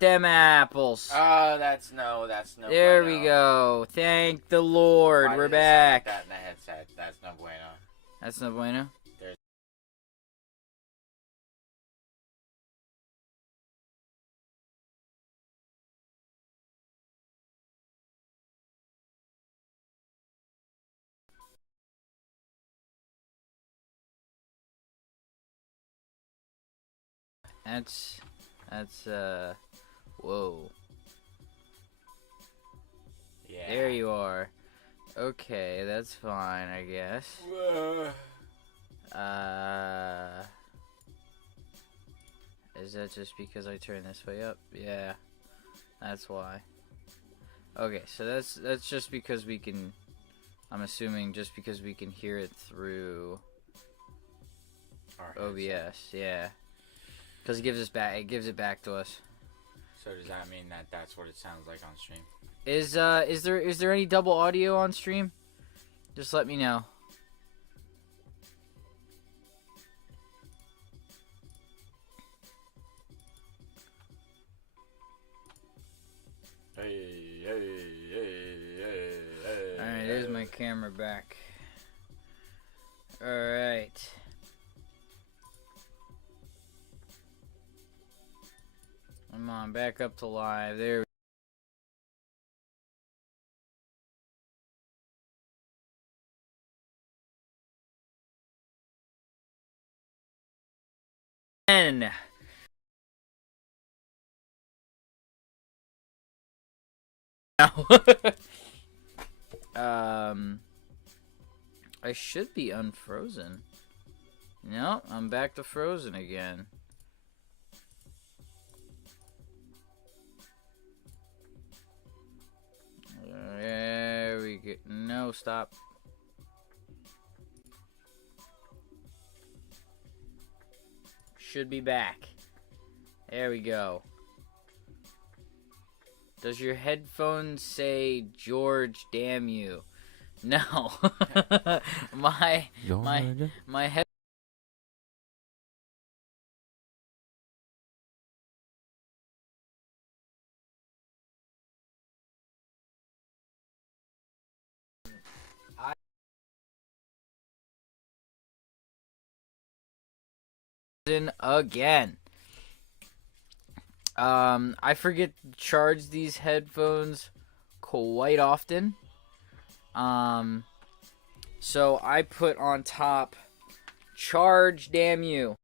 them apples. That's no There bueno. we go. Thank the Lord. Why We're does it sound like back. that in the headset? That's no bueno. That's no bueno. There's That's whoa. yeah. There you are. Okay, that's fine, I guess. Is that just because I turn this way up? Yeah, that's why. Okay, so that's just because we can. I'm assuming just because we can hear it through OBS. Yeah, because it gives us back. It gives it back to us. So does that mean that that's what it sounds like on stream? Is there any double audio on stream? Just let me know. Alright, there's my camera back. Alright. Come on, back up to live. There we go. I should be unfrozen. No, I'm back to frozen again. There we go. No, stop. Should be back. There we go. Does your headphones say George damn you? No. my head again. I forget to charge these headphones quite often. So I put on top charge damn you.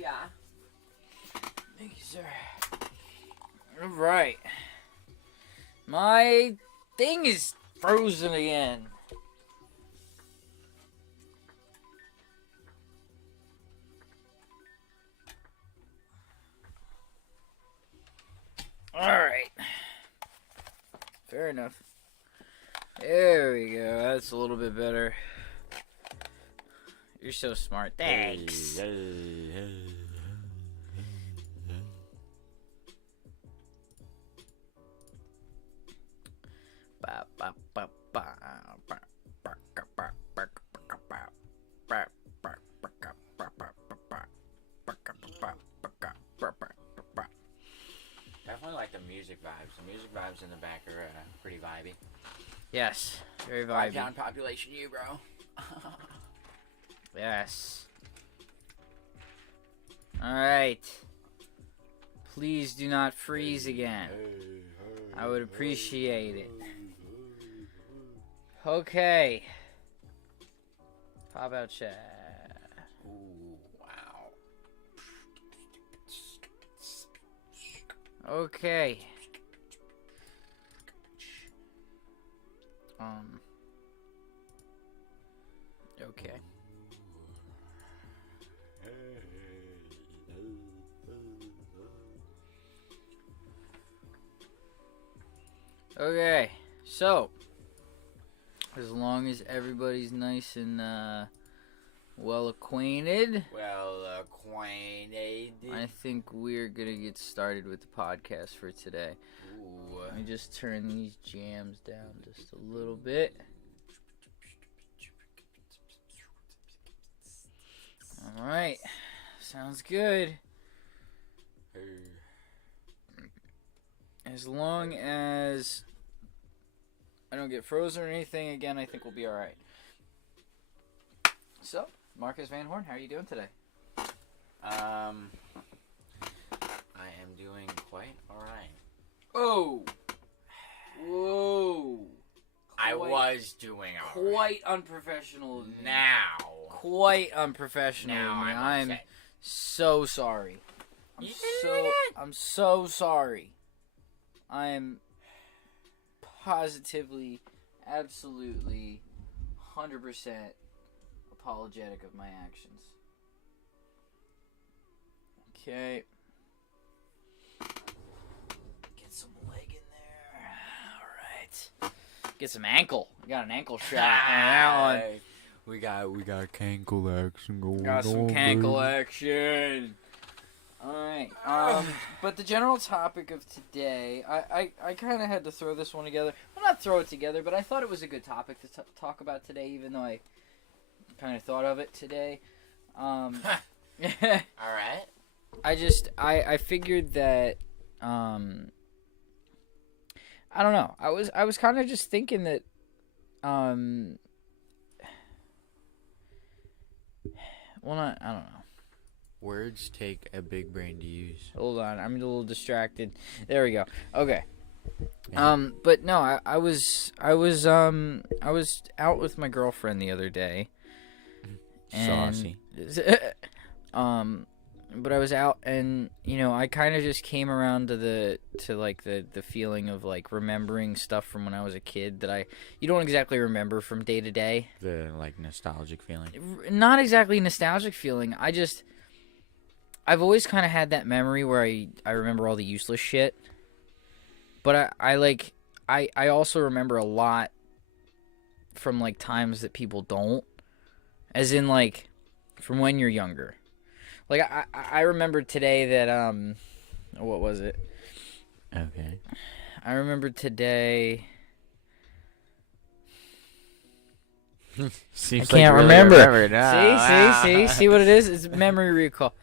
Yeah. Thank you, sir. Alright. My thing is frozen again. Alright. Fair enough. There we go. That's a little bit better. You're so smart. Thanks. Definitely like the music vibes. The music vibes in the back are pretty vibey. Yes, very Vibe vibey. down population, you bro. Yes. Alright. Please do not freeze again. I would appreciate it. Okay. Pop out chat. Ooh, wow. Okay. Okay. Okay. So, as long as everybody's nice and well acquainted. Well acquainted. I think we're gonna get started with the podcast for today. Ooh. Let me just turn these jams down just a little bit. Alright. Sounds good. As long as I don't get frozen or anything again, I think we'll be alright. So, Marcus Van Horn, how are you doing today? I am doing quite alright. Oh! Whoa! I was doing alright. Quite unprofessional of me. Now. Quite unprofessional of Now me. I'm I'm upset. so sorry. I'm so sorry. I am positively, absolutely, 100% apologetic of my actions. Okay. Get some leg in there. Alright. Get some ankle. We got an ankle shot on that one. We got cankle action going Got some cankle action. Alright. But the general topic of today, I kind of had to throw this one together. Well, not throw it together, but I thought it was a good topic to talk about today, even though I kind of thought of it today. Alright. I figured that, I don't know. I was kind of just thinking that, well, I don't know. Words take a big brain to use. Hold on, I'm a little distracted. There we go. Okay. Yeah. But no, I was out with my girlfriend the other day. And, Saucy. but I was out, and I kind of just came around to the feeling of like remembering stuff from when I was a kid that you don't exactly remember from day to day. The nostalgic feeling. Not exactly nostalgic feeling. I've always kind of had that memory where I remember all the useless shit. But I also remember a lot from like times that people don't. As in like from when you're younger. Like I remember today that what was it? Okay. I remember today. Seems I can't like you remember. remembered. Oh, See what it is? It's memory recall.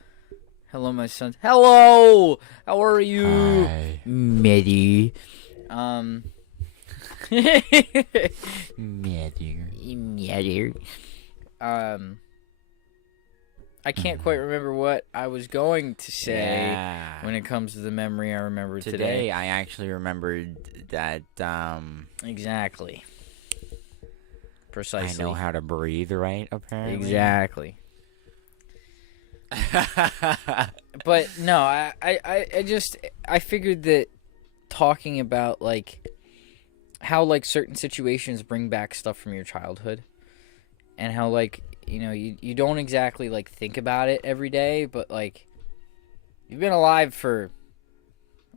Hello, my son. Hello. How are you, Hi. Medi? Medi. I can't quite remember what I was going to say Yeah. when it comes to the memory I remember Today, today. I actually remembered that Exactly. Precisely. I know how to breathe right, apparently. Exactly. But no, I figured that talking about like how like certain situations bring back stuff from your childhood, and how like you don't exactly like think about it every day, but like you've been alive for,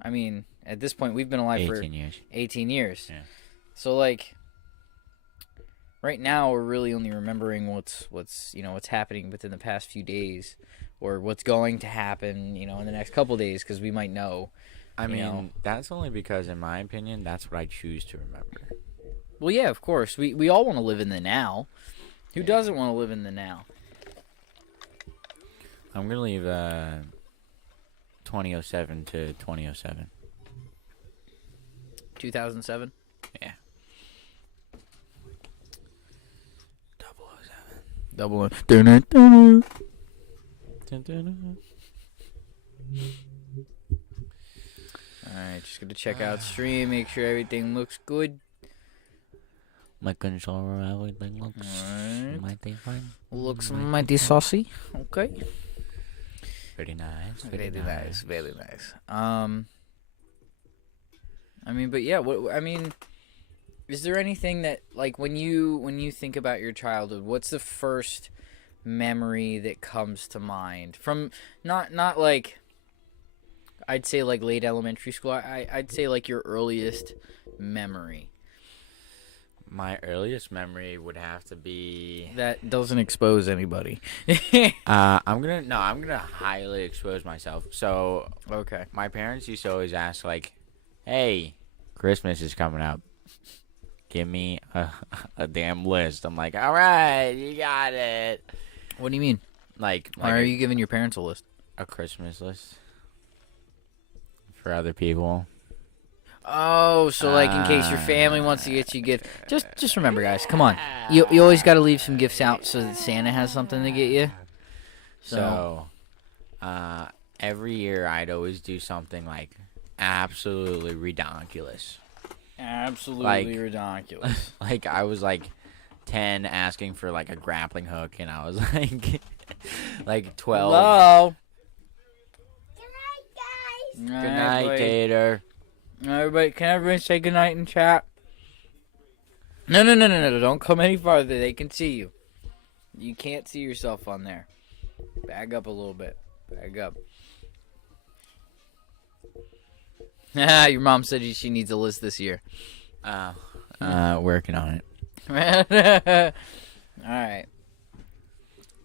I mean, at this point we've been alive 18 for years. 18 years. Yeah. So like right now we're really only remembering what's happening within the past few days, or what's going to happen, in the next couple days, because we might know. I mean, that's only because, in my opinion, that's what I choose to remember. Well, yeah, of course. We all want to live in the now. Who doesn't want to live in the now? I'm going to leave 2007 to 2007. 2007? Yeah. 007. Double. Dun-dun-dun. Alright, just gonna check out stream, make sure everything looks good. My controller, everything looks Alright. mighty fine. Looks mighty saucy. Okay. Very nice. Very nice, very nice. I mean, but yeah, is there anything that, like, when you think about your childhood, what's the first memory that comes to mind? From, not like, I'd say, like, late elementary school, I'd say, like, your earliest memory. My earliest memory would have to be. That doesn't expose anybody. I'm gonna highly expose myself. So Okay. my parents used to always ask like, "Hey, Christmas is coming up. Give me a damn list." I'm like, "All right, you got it." What do you mean? Like Why are you giving your parents a list? a Christmas list for other people. Oh, so like in case your family wants to get you gift, just remember, guys. Come on, you always got to leave some gifts out so that Santa has something to get you. So, every year I'd always do something like absolutely redonkulous. Absolutely ridiculous. Like I was like 10 asking for like a grappling hook, and I was like 12. Hello. Good night, Gator. Everybody, can everybody say good night in chat? No, don't come any farther. They can see you. You can't see yourself on there. Bag up a little bit. Bag up. Your mom said she needs a list this year. Working on it. Alright.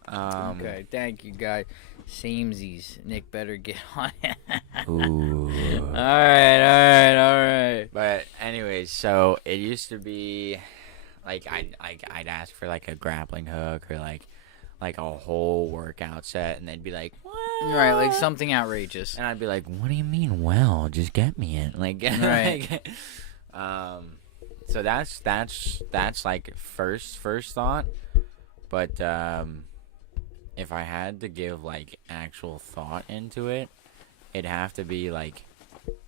Um, Okay, thank you, guys. Samesies. Nick better get on it. Ooh. Alright. But anyways, so it used to be like I'd ask for like a grappling hook or like a whole workout set, and they'd be like, "What?" Right, like something outrageous. And I'd be like, "What do you mean? Well, just get me it." Like, Right. So that's like first thought, but if I had to give like actual thought into it, it'd have to be like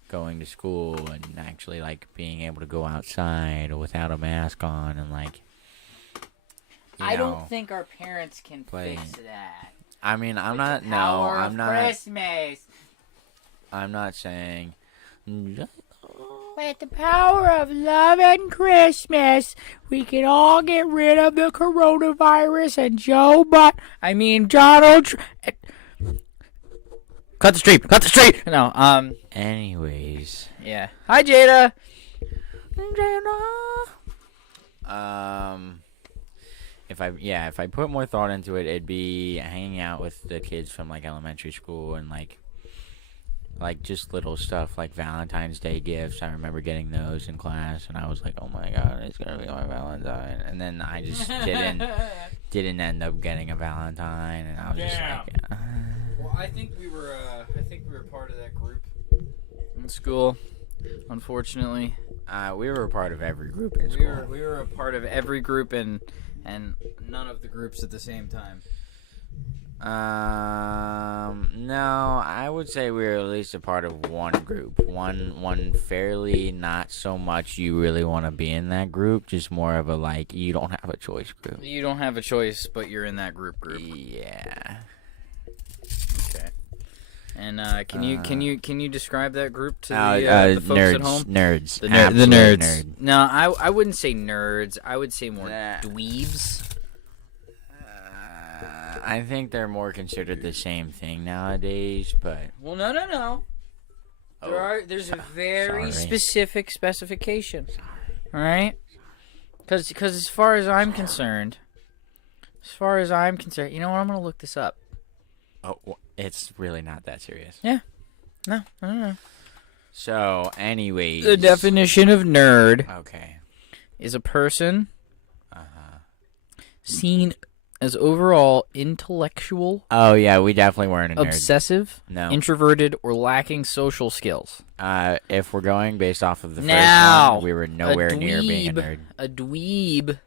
going to school and actually like being able to go outside without a mask on and like. I don't think our parents can playing. fix that. I mean, I'm not. No, I'm not. Christmas. I'm not saying. With the power of love and Christmas, we can all get rid of the coronavirus and Donald Cut the street! No, Anyways. yeah. Hi, Jada! If I put more thought into it, it'd be hanging out with the kids from like elementary school and like just little stuff like Valentine's Day gifts. I remember getting those in class, and I was like, "Oh my god, it's gonna be my Valentine!" And then I just didn't end up getting a Valentine, and I was just like, Well, I think we were part of that group in school. Unfortunately, we were a part of every group in school. we were a part of every group and none of the groups at the same time. No, I would say we were at least a part of one group. One fairly not so much you really want to be in that group, just more of a like you don't have a choice group. You don't have a choice, but you're in that group. Yeah. Okay. And can you describe that group to the folks nerds, at home? Nerds. The Absolute nerds. nerd. No, I wouldn't say nerds. I would say more dweebs. I think they're more considered the same thing nowadays, but Well, no. There's a very specific specification. All right? Because as far as I'm concerned, you know what? I'm gonna look this up. oh, it's really not that serious. Yeah. No. So, anyways, The definition of nerd Okay. is a person seen as overall intellectual, Oh yeah, we definitely weren't a nerd. obsessive, No. introverted, or lacking social skills. If we're going based off of the first Now, one, we were nowhere near being a nerd. A dweeb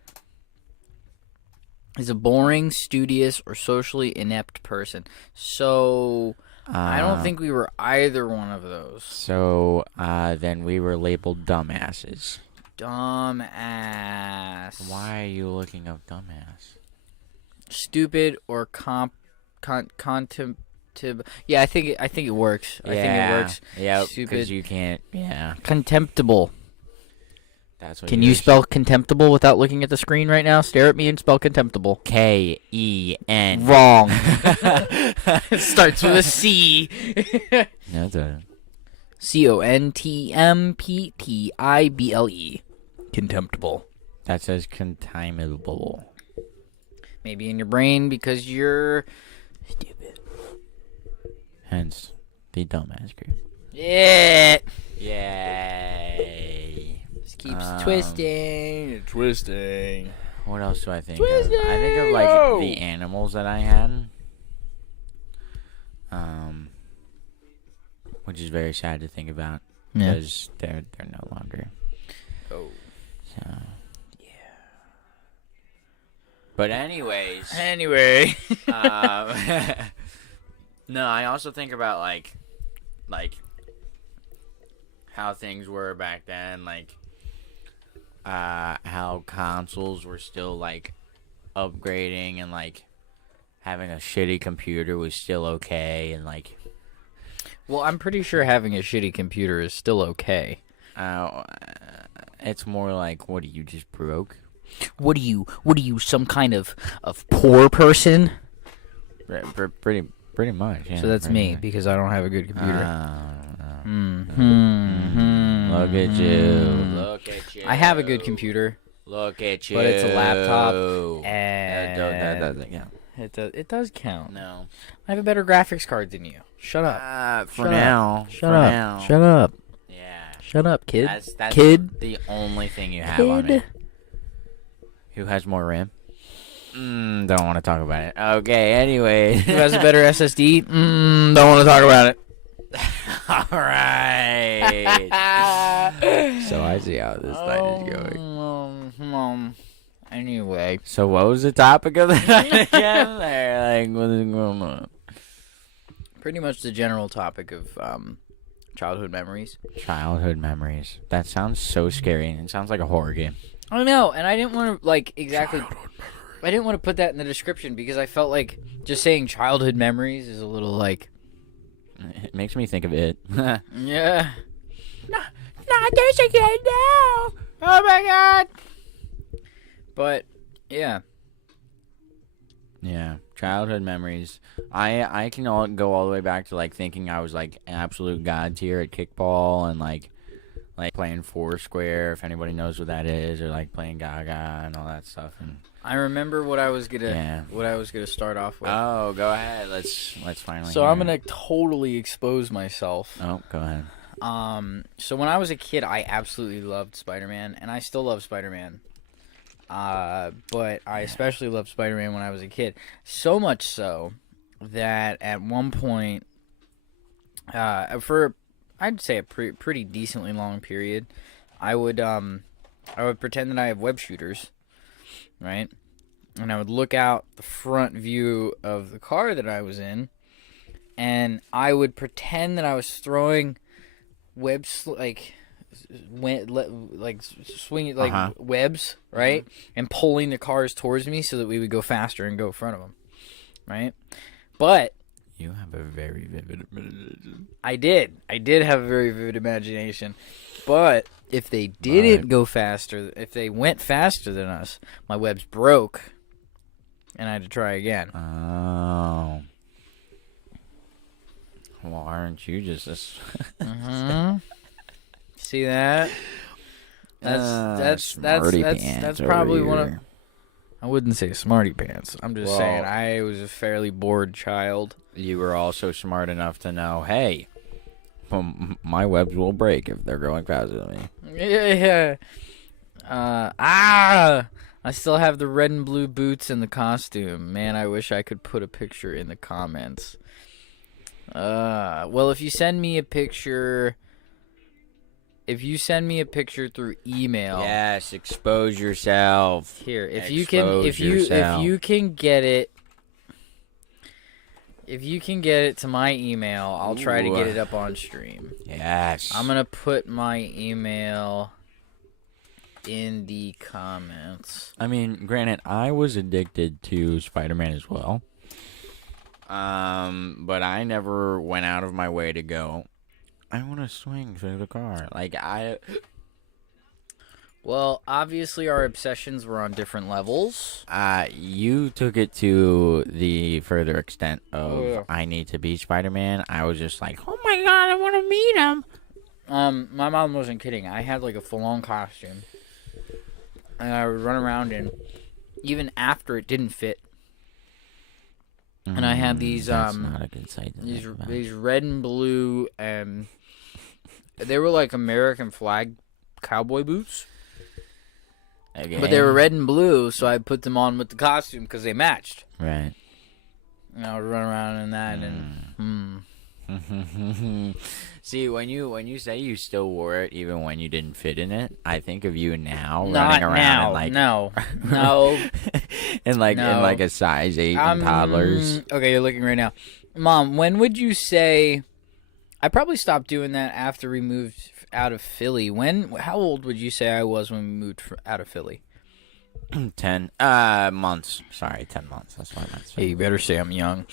is a boring, studious, or socially inept person. So I don't think we were either one of those. So then we were labeled dumbasses. Dumbass. Why are you looking up dumbass? Stupid or contemptible. Yeah, I think it works. I think it works. Yeah, Stupid. because you can't. Yeah, Contemptible. that's what. Can you spell contemptible without looking at the screen right now? Stare at me and spell contemptible. K-E-N. Wrong. It starts with a C. No, it doesn't. Contemptible. Contemptible. That says contaminable. Maybe in your brain because you're stupid. Hence, the dumbass group. Yeah. Yay. Just keeps twisting and twisting. What else do I think Twisting, of? I think of, like, the animals that I had. Which is very sad to think about. Yeah. Because they're no longer. Oh. So, yeah. But anyways. Anyway. No, I also think about, like how things were back then, like how consoles were still like upgrading, and like having a shitty computer was still okay, and like Well, I'm pretty sure having a shitty computer is still okay. it's more like, what, are you just broke? What are you, some kind of poor person? Pretty much, yeah. So that's pretty me much. because I don't have a good computer. Look at you. Look at you. I have a good computer, Look at you. but it's a laptop, That and doesn't count. it does count. No. I have a better graphics card than you. Shut up. For Shut now. Shut for up. Now. Shut up. Yeah. Shut up, kid. That's Kid. the only thing you have on it. Who has more RAM? Don't want to talk about it. Okay, anyway. Who has a better SSD? Don't want to talk about it. All right. So I see how this night is going. Anyway. So what was the topic of the night again? Like, what is going on? Pretty much the general topic of childhood memories. Childhood memories. That sounds so scary. It sounds like a horror game. I know, and I didn't want to, like, exactly... I didn't want to put that in the description because I felt like just saying childhood memories is a little, like... It makes me think of it. Yeah. Not this again now! Oh my god! But, yeah. Yeah, childhood memories. I can go all the way back to, like, thinking I was, like, an absolute god tier at kickball, and like playing Foursquare, if anybody knows what that is, or like playing Gaga and all that stuff. And I remember what I was gonna start off with. Oh, go ahead. Let's finally. So hear I'm gonna it. totally expose myself. Oh, go ahead. So when I was a kid, I absolutely loved Spider-Man, and I still love Spider-Man. But I especially loved Spider-Man when I was a kid. So much so that at one point, for I'd say a pretty decently long period, I would pretend that I have web shooters, right? And I would look out the front view of the car that I was in, and I would pretend that I was throwing swinging webs, right? And pulling the cars towards me so that we would go faster and go in front of them, right? But You have a very vivid imagination. I did have a very vivid imagination, but if they didn't go faster, if they went faster than us, my webs broke, and I had to try again. Oh. Well, aren't you just See that? That's pants probably over one of. here. I wouldn't say smarty pants. I'm just saying I was a fairly bored child. You were also smart enough to know, hey, my webs will break if they're going faster than me. Yeah. I still have the red and blue boots and the costume. Man, I wish I could put a picture in the comments. Well, if you send me a picture through email. Yes, expose yourself. Here, if you can get it to my email, I'll try to get it up on stream. Yes. I'm gonna put my email in the comments. I mean, granted, I was addicted to Spider-Man as well. But I never went out of my way to go, I want to swing through the car. Well, obviously our obsessions were on different levels. You took it to the further extent of I need to be Spider-Man. I was just like, oh my god, I want to meet him. My mom wasn't kidding. I had like a full-on costume. and I would run around in, even after it didn't fit. And I had these That's not a good sight to think about. these red and blue, and they were like American flag cowboy boots, Okay. but they were red and blue, so I put them on with the costume because they matched. Right. And I would run around in that, and See, when you say you still wore it even when you didn't fit in it, I think of you now not running around now. in like No. in like a size 8 in toddlers. Okay, you're looking right now. Mom, when would you say? I probably stopped doing that after we moved out of Philly. How old would you say I was when we moved out of Philly? 10 months. Sorry, 10 months. That's what I meant. Hey, you better say I'm young.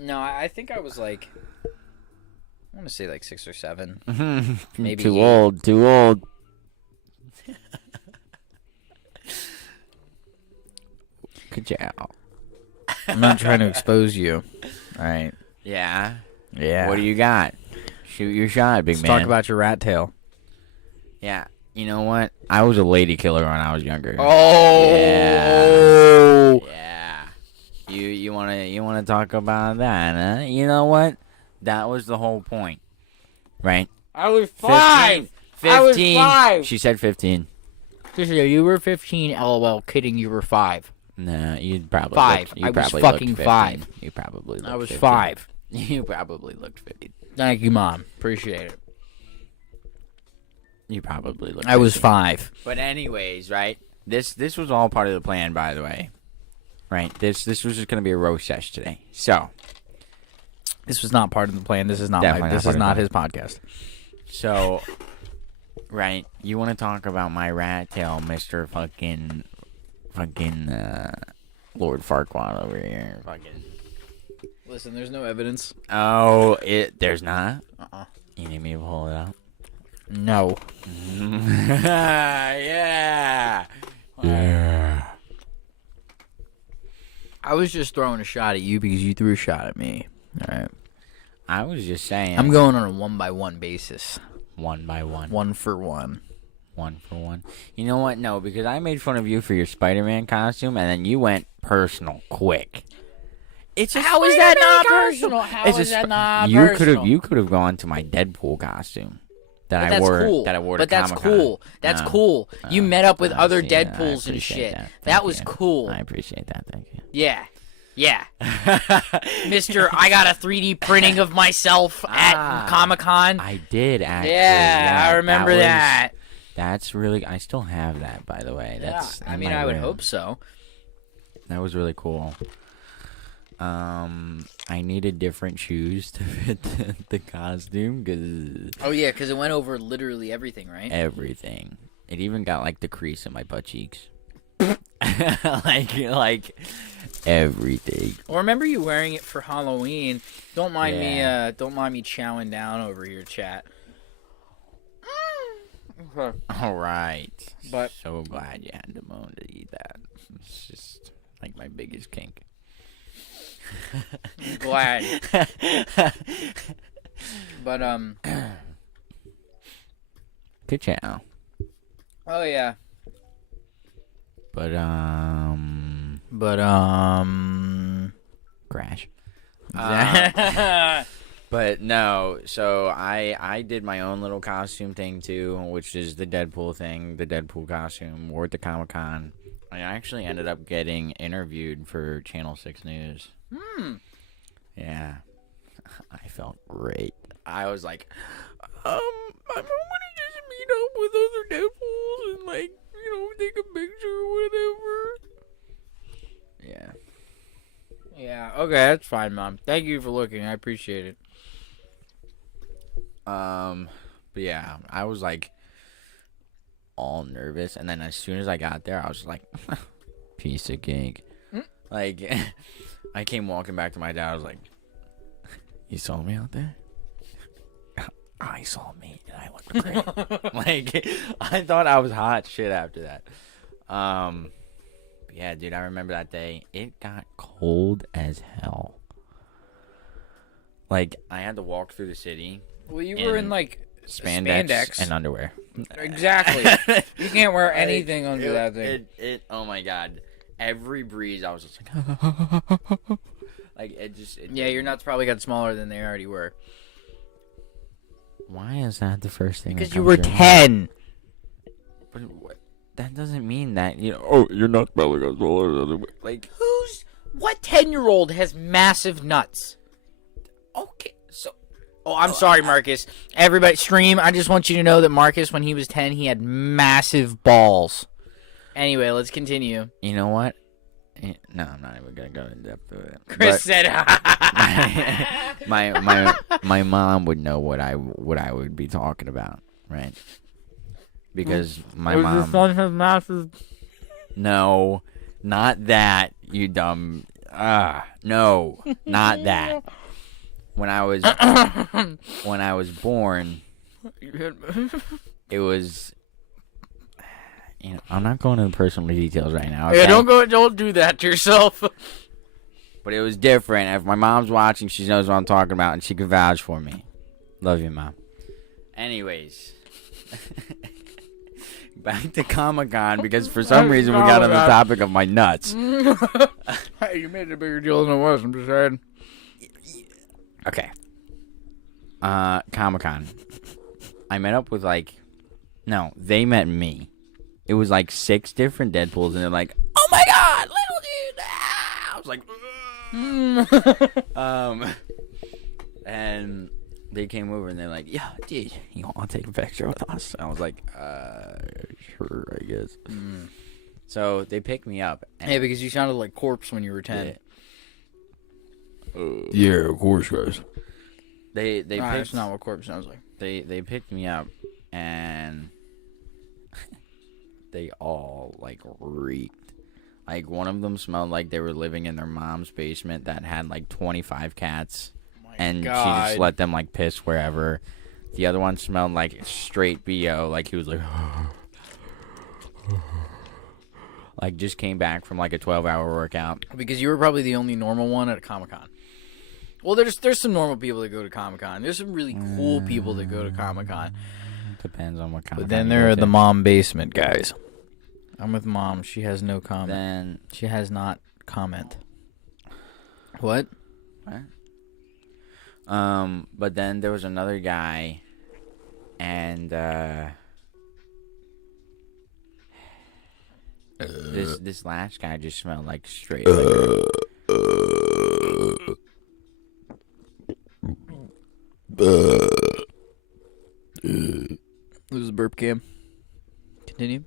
No, I think I was like, I want to say like 6 or 7. Maybe too 8. old. Too old. Good job. I'm not trying to expose you. All right. Yeah. Yeah. What do you got? Shoot your shot, big Let's man. talk about your rat tail. Yeah. You know what? I was a lady killer when I was younger. Oh. Yeah. You wanna talk about that, huh? You know what? That was the whole point. Right? I was 5. 15. I was 5. She said 15. You were 15. LOL. Kidding. You were 5. Nah, you probably 5. Looked, you I was probably fucking looked 5. You probably looked I was 15. 5. You probably looked 15. Thank you, Mom. Appreciate it. You probably looked 15. I was 5. But anyways, right? This was all part of the plan, by the way. Right? This was just gonna be a roast sesh today. So This was not part of the plan. This is not Definitely this not is part not of his podcast. So, right, you want to talk about my rat tail, Mister fucking Lord Farquaad over here, fucking. Listen, there's no evidence. Oh, there's not. Uh-uh. You need me to pull it up? No. Yeah. Yeah. I was just throwing a shot at you because you threw a shot at me. All right. I was just saying. I'm going on a 1-by-1 basis. 1 by 1. 1 for 1. 1 for 1. You know what? No, because I made fun of you for your Spider-Man costume, and then you went personal quick. It's a How is that not Spider-Man personal? costume. How is that not you personal? You could have gone to my Deadpool costume that But I that's wore. cool. That I wore But to that's Comic-Con. cool. That's cool. You met up with other I Deadpools and appreciate shit. That, That was cool. I appreciate that. Thank you. Yeah. Yeah. Mister, I got a 3D printing of myself at Comic-Con. I did actually. Yeah, I remember that. That's really. I still have that, by the way. That's. I in mean, my I would room. hope so. That was really cool. I needed different shoes to fit the costume because Oh, yeah, because it went over literally everything, right? everything. It even got like the crease in my butt cheeks. like everything. Well, remember you wearing it for Halloween. Don't mind Yeah. me. Don't mind me chowing down over here, chat. Okay. All right. But- so glad you had the moan to eat that. It's just like my biggest kink. Glad. But Good chow. Oh yeah. But crash. But no, so I did my own little costume thing too, which is the Deadpool thing, the Deadpool costume, wore it to Comic-Con. I actually ended up getting interviewed for Channel 6 News. Yeah. I felt great. I was like, I want to just meet up with other Deadpools and like, take a picture or whatever. Yeah. Yeah. Okay, that's fine, Mom. Thank you for looking. I appreciate it. But yeah, I was like all nervous, and then as soon as I got there, I was like, piece of cake. Like, I came walking back to my dad. I was like, "You saw me out there? I saw me, and I looked great." Like, I thought I was hot shit after that. But yeah, dude, I remember that day. It got cold as hell. Like, I had to walk through the city. Well, you were in And- like spandex and underwear. Exactly. You can't wear anything under that thing. Oh my god. Every breeze, I was just like, like it just. Yeah, your nuts probably got smaller than they already were. Why is that the first thing? Because you were 10. But that doesn't mean that Oh, your nuts probably got smaller. Like what 10-year-old has massive nuts? Okay, so. Oh, I'm sorry, Marcus. Everybody, stream. I just want you to know that Marcus, when he was 10, he had massive balls. Anyway, let's continue. You know what? No, I'm not even gonna go in depth with it. Chris said, my mom would know what I would be talking about, right? Because my mom. son has massive. No, not that, you dumb. No, not that. When I was born, it was. I'm not going into personal details right now. Okay? Yeah, don't do that to yourself. But it was different. If my mom's watching, she knows what I'm talking about, and she can vouch for me. Love you, Mom. Anyways, back to Comic-Con, because for some reason we got on the topic of my nuts. Hey, you made it a bigger deal than it was. I'm just saying. Okay. Comic-Con. I met up with no, they met me. It was 6 different Deadpools, and they're like, "Oh my god, little dude!" I was like, and they came over and they're like, "Yeah, dude, you want to take a picture with us?" I was like, sure, I guess. So they picked me up. Yeah, because you sounded like Corpse when you were 10. Yeah, of course, guys. They picked. That's not what Corpse sounds like. They picked me up, and they all reeked. One of them smelled like they were living in their mom's basement that had 25 cats, and she just let them piss wherever. The other one smelled like straight BO, he was just came back from a 12-hour workout. Because you were probably the only normal one at Comic-Con. Well, there's some normal people that go to Comic-Con. There's some really cool people that go to Comic-Con. Depends on what Comic-Con. But then there are the mom basement guys. I'm with Mom. She has no comment. She has not comment. What? But then there was another guy, and this last guy just smelled like straight liquor. This is a burp cam. Continue.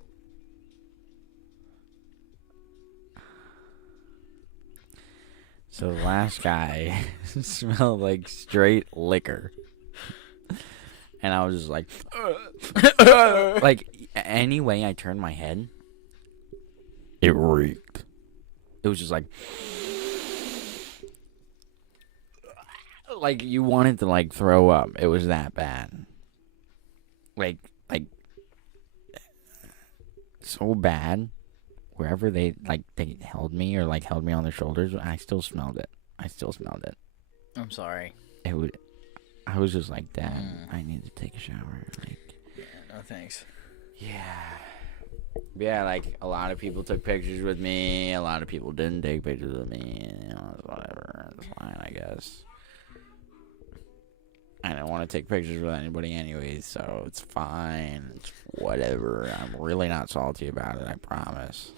So the last guy smelled like straight liquor. And I was just like, any way I turned my head, it reeked. It was just like you wanted to throw up. It was that bad. Like so bad. Wherever they held me or held me on their shoulders, I still smelled it. I'm sorry. I was just like, Dad, I need to take a shower. Yeah, no thanks. Yeah, a lot of people took pictures with me. A lot of people didn't take pictures with me. Whatever. It's fine, I guess. I didn't want to take pictures with anybody anyways, so it's fine. It's whatever. I'm really not salty about it, I promise.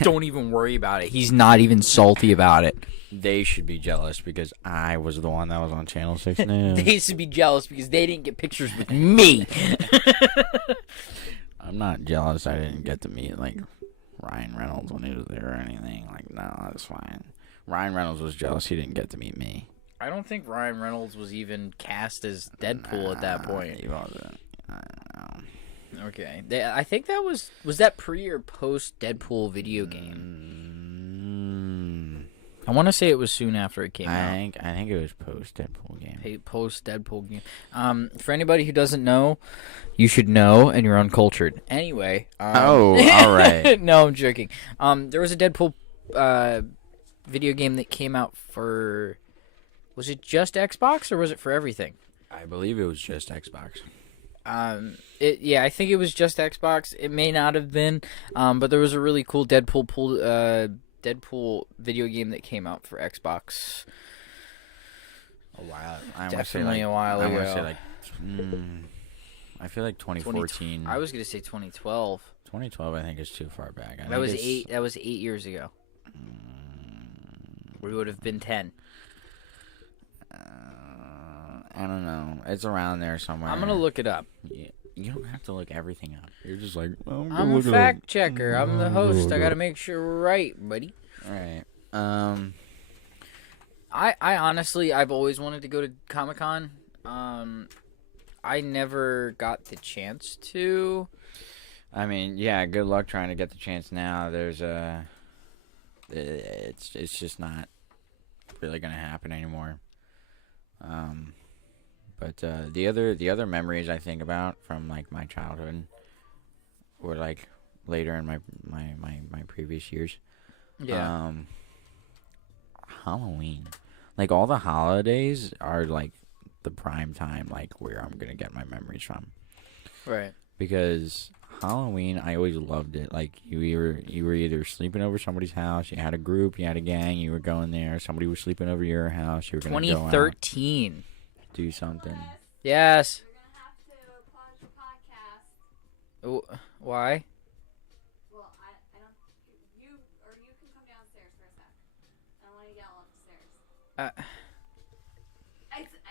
Don't even worry about it. He's not even salty about it. They should be jealous because I was the one that was on Channel 6 News. They should be jealous because they didn't get pictures with me. I'm not jealous I didn't get to meet, Ryan Reynolds when he was there or anything. No, that's fine. Ryan Reynolds was jealous he didn't get to meet me. I don't think Ryan Reynolds was even cast as Deadpool at that point. He wasn't. I don't know. Okay. I think that was that pre or post Deadpool video game? I want to say it was soon after it came out. I think it was post Deadpool game. Post Deadpool game. For anybody who doesn't know, you should know, and you're uncultured. Anyway. All right. No, I'm joking. There was a Deadpool video game that came out for Was it just Xbox or was it for everything? I believe it was just Xbox. I think it was just Xbox. It may not have been, but there was a really cool Deadpool video game that came out for Xbox. A while. Definitely a while ago. I want to say like, I feel like 2014. I was gonna say 2012. 2012, I think, is too far back. That was 8 years ago. We would have been 10. I don't know. It's around there somewhere. I'm gonna look it up. Yeah, you don't have to look everything up. You're just like, I'm a fact checker. I'm the host. I gotta make sure we're right, buddy. All right. I honestly, I've always wanted to go to Comic-Con. I never got the chance to. I mean, yeah, good luck trying to get the chance now. It's just not really gonna happen anymore. But the other memories I think about from like my childhood were like later in my previous years. Yeah. Halloween, like all the holidays are like the prime time, like where I'm gonna get my memories from. Right. Because Halloween, I always loved it. Like you were either sleeping over somebody's house, you had a group, you had a gang, you were going there. Somebody was sleeping over your house, you were gonna 2013. go out, do something. Yes. We're gonna have to pause your podcast. Why? Well, I don't. You can come downstairs for a sec. I don't want to yell upstairs.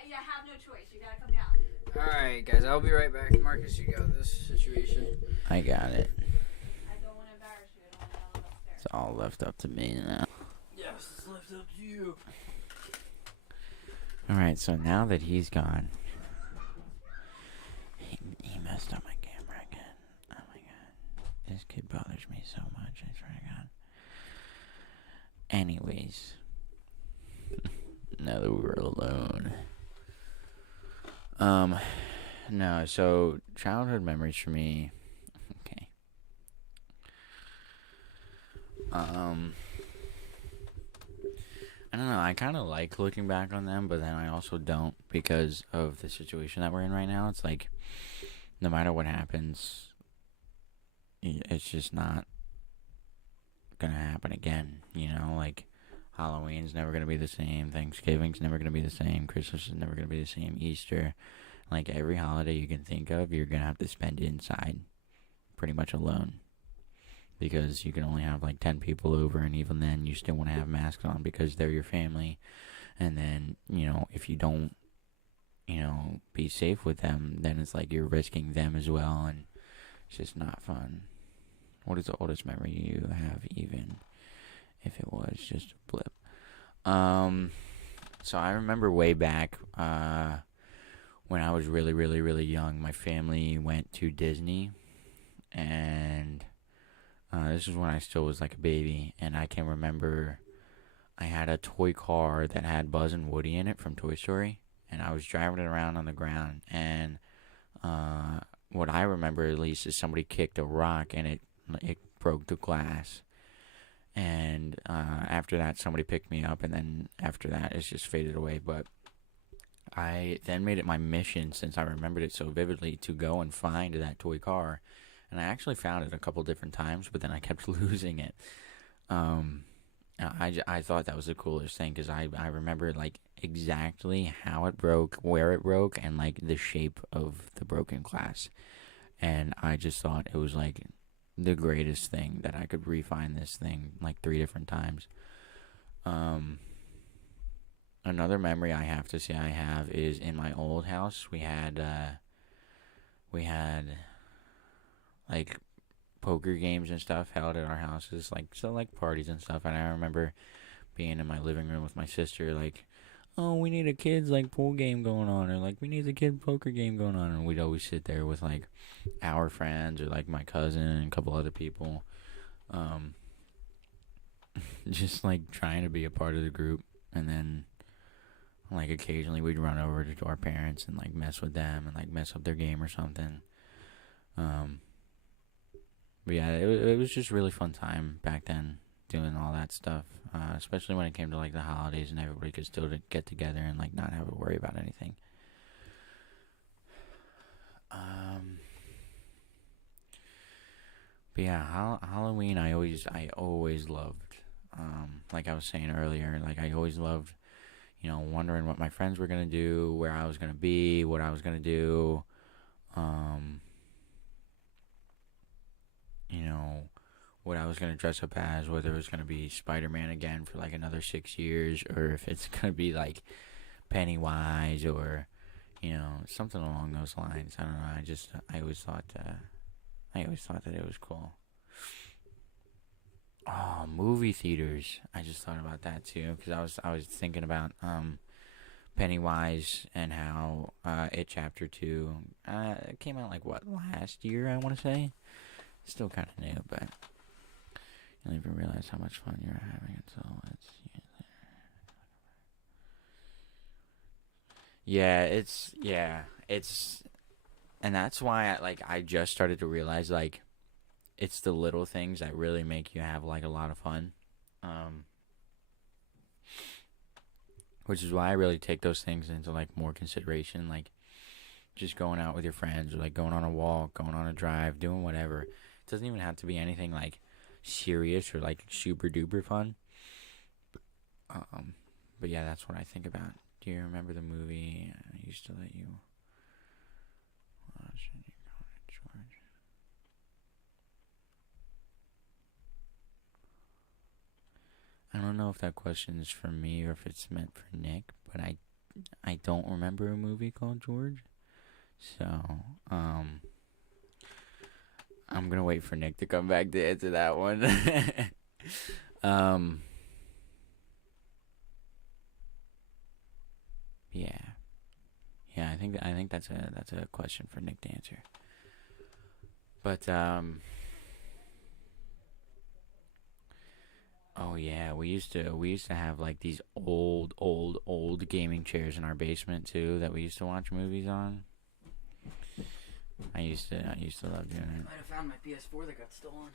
You have no choice. You gotta come down. All right, guys. I'll be right back. Marcus, you got this situation. I got it. I don't want to embarrass you. I don't want to yell upstairs. It's all left up to me now. Yes, it's left up to you. Alright, so now that he's gone, he messed up my camera again. Oh my god. This kid bothers me so much, I swear to god. Anyways. Now that we're alone. No, so childhood memories for me. Okay. I don't know. I kind of like looking back on them, but then I also don't because of the situation that we're in right now. It's like, no matter what happens, it's just not gonna happen again. You know, like Halloween's never gonna be the same. Thanksgiving's never gonna be the same. Christmas is never gonna be the same. Easter, like every holiday you can think of, you're gonna have to spend inside, pretty much alone. Because you can only have like 10 people over, and even then you still want to have masks on because they're your family. And then, if you don't, be safe with them, then it's like you're risking them as well, and it's just not fun. What is the oldest memory you have, even if it was just a blip? So I remember way back when I was really, really, really young, my family went to Disney, and this is when I still was like a baby, and I can remember I had a toy car that had Buzz and Woody in it from Toy Story, and I was driving it around on the ground, and what I remember at least is somebody kicked a rock, and it broke the glass, and after that somebody picked me up, and then after that it's just faded away. But I then made it my mission, since I remembered it so vividly, to go and find that toy car. And I actually found it a couple different times, but then I kept losing it. I thought that was the coolest thing, because I remember like exactly how it broke, where it broke, and like the shape of the broken glass. And I just thought it was like the greatest thing that I could re-find this thing like 3 different times. Another memory I have to say I have is in my old house. We had like poker games and stuff held at our houses, like parties and stuff. And I remember being in my living room with my sister, like, oh, we need a kids like pool game going on, or like we need a kid poker game going on, and we'd always sit there with like our friends or like my cousin and a couple other people, just like trying to be a part of the group. And then like occasionally we'd run over to our parents and like mess with them and like mess up their game or something. But yeah, it was just really fun time back then. doing all that stuff, especially when it came to like the holidays and everybody could still get together and like not have to worry about anything. But yeah, Halloween I always loved. Like I was saying earlier, like I always loved, wondering what my friends were gonna do, where I was gonna be, what I was gonna do. What I was gonna dress up as, whether it was gonna be Spider-Man again for like another 6 years, or if it's gonna be like Pennywise or, something along those lines. I don't know. I always thought that it was cool. Oh, movie theaters. I just thought about that too because I was thinking about Pennywise and how It Chapter 2 it came out like last year, I want to say. Still kind of new, but you don't even realize how much fun you're having until it's it's and that's why I just started to realize like it's the little things that really make you have like a lot of fun. Which is why I really take those things into like more consideration, like just going out with your friends or like going on a walk, going on a drive, doing whatever. It doesn't even have to be anything like serious or like super duper fun. But yeah, that's what I think about. Do you remember the movie I used to let you watch and you call it George? I don't know if that question is for me or if it's meant for Nick, but I don't remember a movie called George. So, I'm gonna wait for Nick to come back to answer that one. Yeah, I think that's a question for Nick to answer. But oh yeah, we used to have like these old gaming chairs in our basement too that we used to watch movies on. I used to love doing it. I might have found my PS4 that got stolen.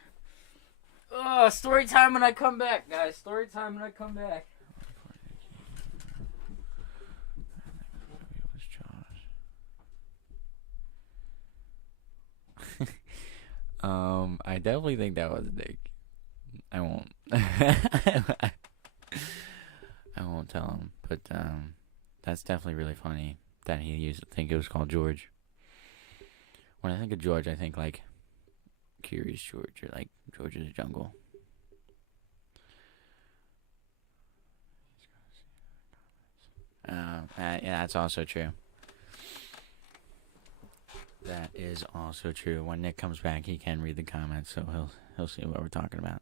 Oh, story time when I come back, guys. Story time when I come back. I definitely think that was Nick. I won't. I won't tell him, but that's definitely really funny that he used to think it was called George. When I think of George, I think like Curious George or like George of the Jungle. Yeah, that's also true. That is also true. When Nick comes back, he can read the comments, so he'll see what we're talking about.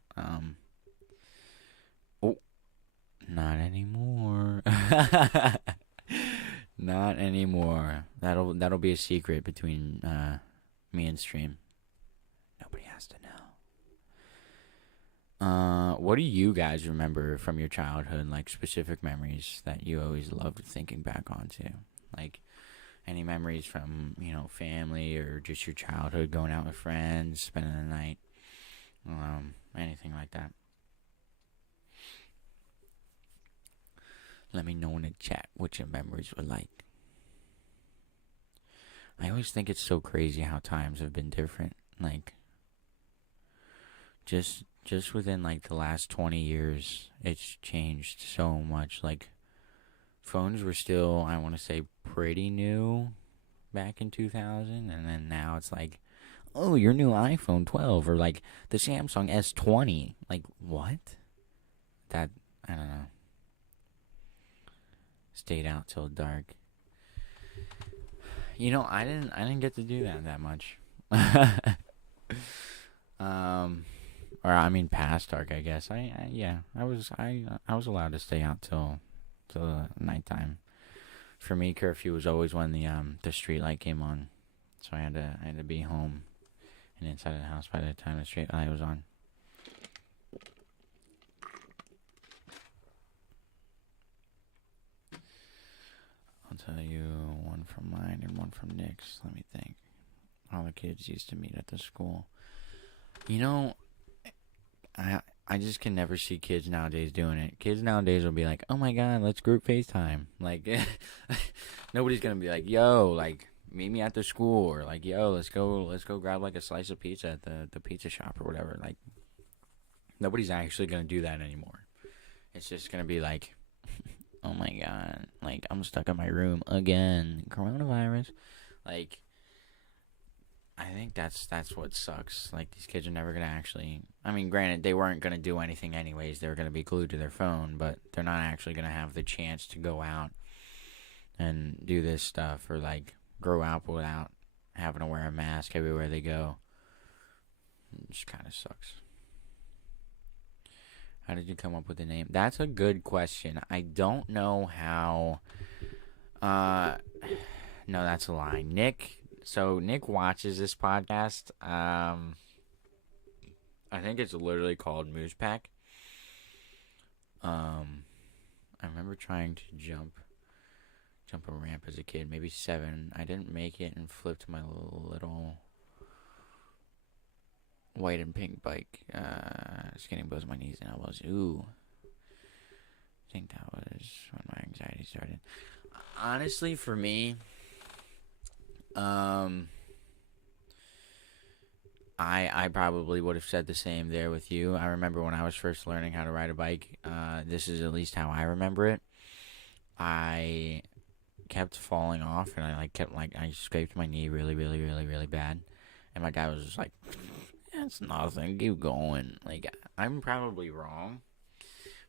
Oh, not anymore. Not anymore. That'll be a secret between me and Stream. Nobody has to know. What do you guys remember from your childhood, like specific memories that you always loved thinking back onto? Like any memories from, family or just your childhood, going out with friends, spending the night, anything like that. Let me know in the chat what your memories were like. I always think it's so crazy how times have been different. Like, just within like the last 20 years, it's changed so much. Like, phones were still, I want to say, pretty new back in 2000, and then now it's like, oh, your new iPhone 12 or like the Samsung S20. Like, what? That, I don't know. Stayed out till dark. I didn't get to do that much. Or I mean past dark, I guess. I was allowed to stay out till nighttime. For me, curfew was always when the street light came on, so I had to be home and inside the house by the time the street light was on. I'll tell you one from mine and one from Nick's. Let me think. All the kids used to meet at the school. I I just can never see kids nowadays doing it. Kids nowadays will be like, "Oh my god, let's group FaceTime." Like, nobody's gonna be like, "Yo, like, meet me at the school," or like, "Yo, let's go grab like a slice of pizza at the pizza shop or whatever." Like, nobody's actually gonna do that anymore. It's just gonna be like, "Oh my god, like I'm stuck in my room again, coronavirus." Like, I think that's what sucks. Like, these kids are never gonna actually. I mean, granted, they weren't gonna do anything anyways. They were gonna be glued to their phone, but they're not actually gonna have the chance to go out and do this stuff, or like grow up without having to wear a mask everywhere they go. It just kind of sucks. How did you come up with the name? That's a good question. I don't know how. No, that's a lie. Nick watches this podcast. I think it's literally called Moose Pack. I remember trying to jump a ramp as a kid, maybe 7. I didn't make it and flipped my little white and pink bike. Getting both my knees and elbows. Ooh. I think that was when my anxiety started. Honestly, for me, I probably would have said the same there with you. I remember when I was first learning how to ride a bike, this is at least how I remember it. I kept falling off, and I scraped my knee really, really, really, really bad. And my dad was just like, "That's nothing, keep going." Like, I'm probably wrong,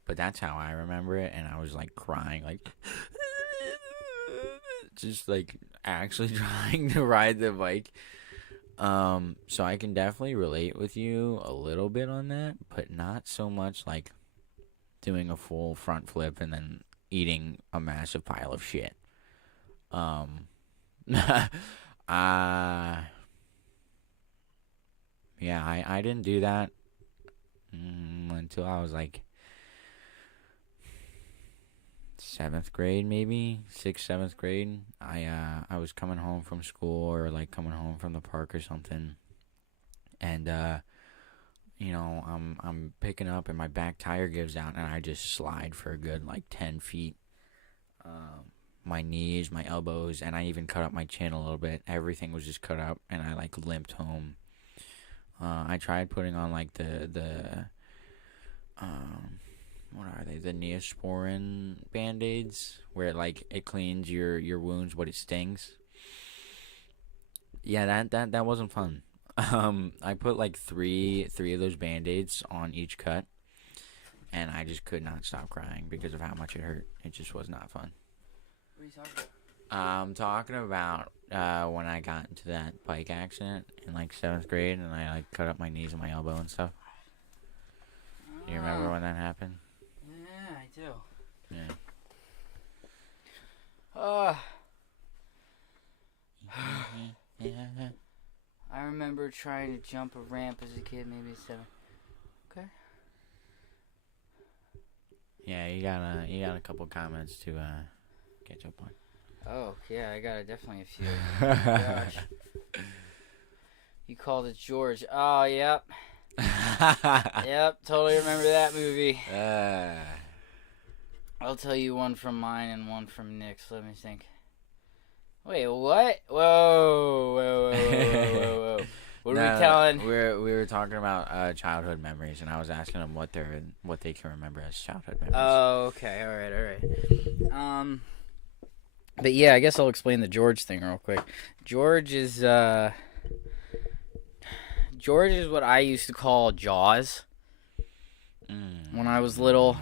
but that's how I remember it. And I was like crying, like, just like actually trying to ride the bike. So I can definitely relate with you a little bit on that, but not so much like doing a full front flip and then eating a massive pile of shit. Yeah, I didn't do that until I was like 7th grade, maybe 6th, 7th grade. I was coming home from school, or like coming home from the park or something, and I'm picking up and my back tire gives out, and I just slide for a good like 10 feet. My knees, my elbows, and I even cut up my chin a little bit. Everything was just cut up, and I like limped home. I tried putting on like the what are they? The Neosporin Band-Aids, where like it cleans your wounds, but it stings. Yeah, that wasn't fun. I put like three of those Band-Aids on each cut, and I just could not stop crying because of how much it hurt. It just was not fun. What are you talking about? I'm talking about when I got into that bike accident in like 7th grade, and I like cut up my knees and my elbow and stuff. Do you remember when that happened? Yeah, I do. Yeah. I remember trying to jump a ramp as a kid, maybe 7. Okay. Yeah, you got a couple comments to catch up on. Oh, yeah, I got definitely a few. Gosh. You called it George. Oh, yep. Yep, totally remember that movie. I'll tell you one from mine and one from Nick's. Let me think. Wait, what? Whoa. What are we telling? We were talking about childhood memories, and I was asking them what they can remember as childhood memories. Oh, okay. All right. But yeah, I guess I'll explain the George thing real quick. George is what I used to call Jaws when I was little.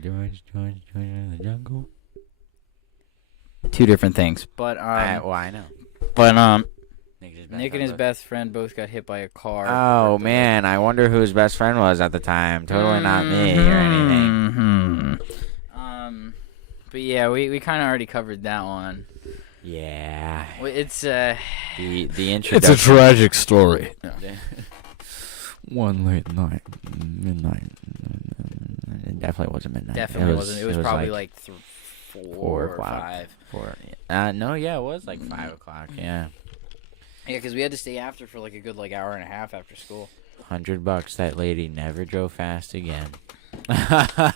George in the jungle. 2 different things, but I know. But Nick and his best friend both got hit by a car. Oh man, I wonder who his best friend was at the time. Totally not me or anything. But yeah, we kind of already covered that one. Yeah. It's the introduction. It's a tragic story. One late night, midnight. It definitely wasn't midnight. Definitely wasn't. It was probably like 4 or 5. 4. No, yeah, it was like 5 o'clock. Yeah. Yeah, because we had to stay after for like a good like hour and a half after school. $100. That lady never drove fast again. Yeah.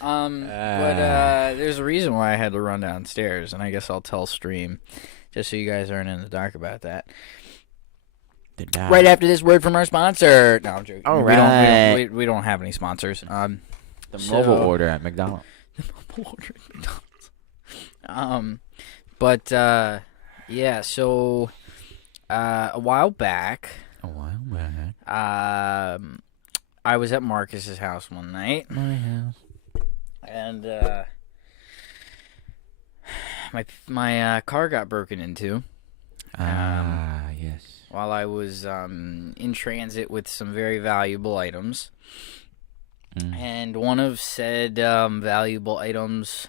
But there's a reason why I had to run downstairs, and I guess I'll tell Stream, just so you guys aren't in the dark about that. Right after this word from our sponsor. No, I'm joking. All We don't have any sponsors. The mobile order at McDonald's. The mobile order at McDonald's. But yeah. So a while back. I was at Marcus's house one night. My house. And my car got broken into. Yes. While I was in transit with some very valuable items. And one of said valuable items,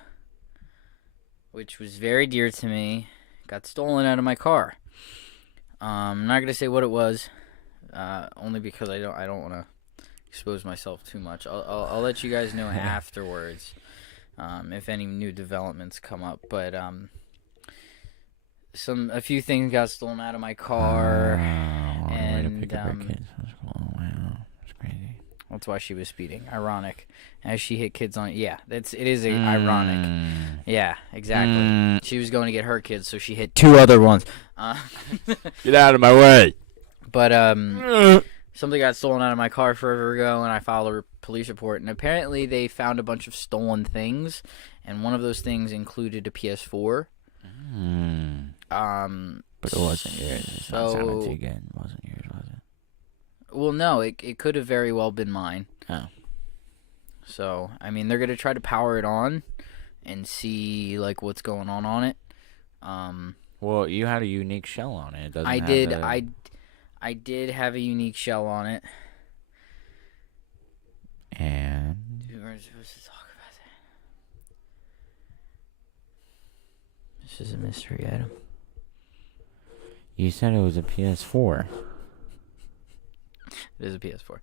which was very dear to me, got stolen out of my car. I'm not gonna say what it was, only because I don't want to expose myself too much. I'll let you guys know afterwards if any new developments come up. But a few things got stolen out of my car, and that's crazy. That's why she was speeding. Ironic, as she hit kids on. Yeah, it is ironic. Yeah, exactly. She was going to get her kids, so she hit 2 other ones. Get out of my way. But something got stolen out of my car forever ago, and I filed a police report. And apparently, they found a bunch of stolen things, and one of those things included a PS4. But it wasn't yours. It sounded too good. It wasn't yours, was it? Well, no, it could have very well been mine. Oh. So, I mean, they're gonna try to power it on and see like what's going on it. Well, you had a unique shell on it. It doesn't I have did. the... I did have a unique shell on it. And Dude, we're supposed to talk about that. This is a mystery item. You said it was a PS4. It is a PS4.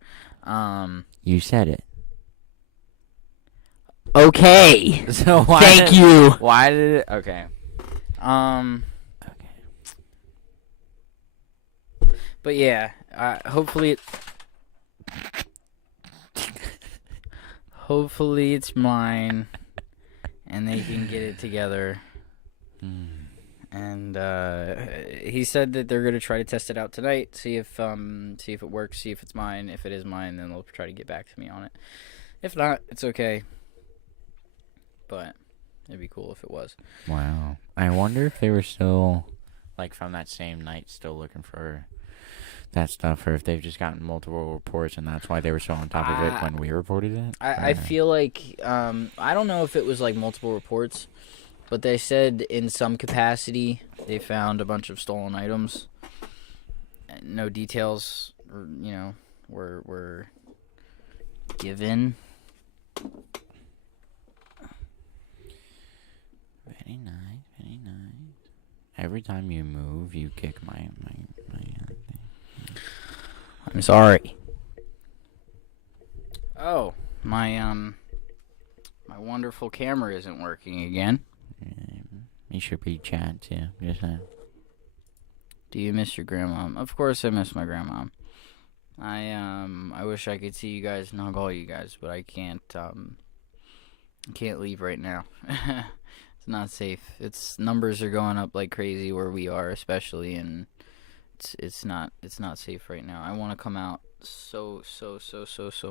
You said it. Okay. So why Thank you. Why did it? Okay. Okay. But yeah, hopefully it's mine, and they can get it together. And he said that they're gonna try to test it out tonight, see if it works, see if it's mine. If it is mine, then they'll try to get back to me on it. If not, it's okay. But it'd be cool if it was. Wow. I wonder if they were still, like, from that same night, still looking for that stuff, or if they've just gotten multiple reports and that's why they were so on top of it when we reported it. I feel like I don't know if it was like multiple reports, but they said in some capacity they found a bunch of stolen items. No details, were given. Very nice, very nice. Every time you move, you kick my thing. I'm sorry. Oh, my wonderful camera isn't working again. You should be chat too. Just saying. Do you miss your grandma? Of course I miss my grandma. I wish I could see you guys and hug all you guys, but I can't leave right now. It's not safe. Numbers are going up like crazy where we are, especially, and it's not safe right now. I want to come out so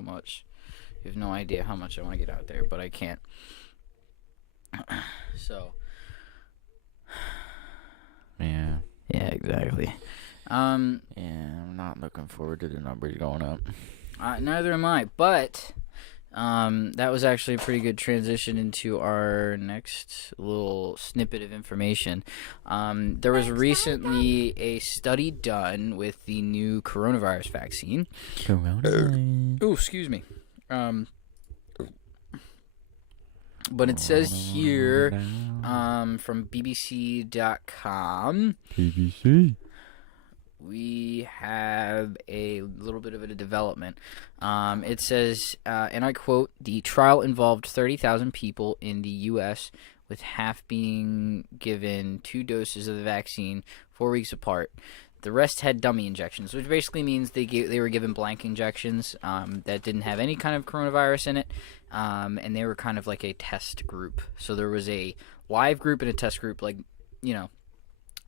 much. You have no idea how much I want to get out there, but I can't. So. Yeah. Yeah, exactly. Yeah, I'm not looking forward to the numbers going up. Neither am I, but that was actually a pretty good transition into our next little snippet of information. There was recently a study done with the new coronavirus vaccine. Oh, excuse me. But it says here from BBC.com. BBC. We have a little bit of a development. It says, and I quote, "The trial involved 30,000 people in the U.S., with half being given 2 doses of the vaccine 4 weeks apart. The rest had dummy injections, which basically means they were given blank injections that didn't have any kind of coronavirus in it, and they were kind of like a test group. So there was a live group and a test group, like, you know,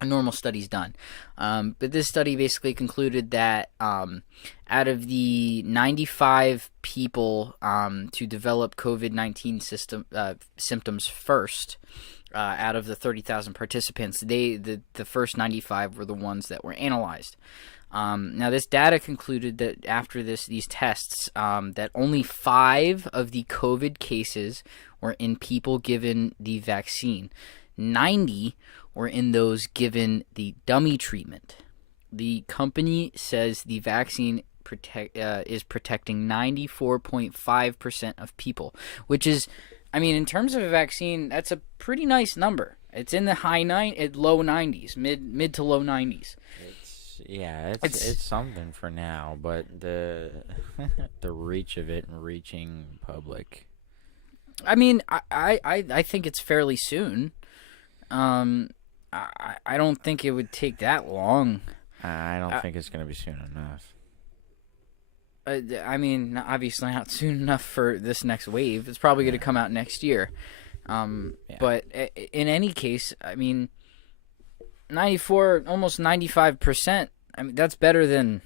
a normal study's done. But this study basically concluded that out of the 95 people to develop COVID-19 symptoms first, out of the 30,000 participants, the first 95 were the ones that were analyzed. Now, this data concluded that after these tests, that only 5 of the COVID cases were in people given the vaccine. 90 were in those given the dummy treatment. The company says the vaccine is protecting 94.5% of people, which is, I mean, in terms of a vaccine, that's a pretty nice number. It's in the low 90s, mid to low 90s. It's something for now, but the the reach of it and reaching public. I mean, I think it's fairly soon. I don't think it would take that long. I don't think it's going to be soon enough. I mean, obviously not soon enough for this next wave. It's probably going to come out next year. But in any case, I mean, 94, almost 95%. I mean, that's better than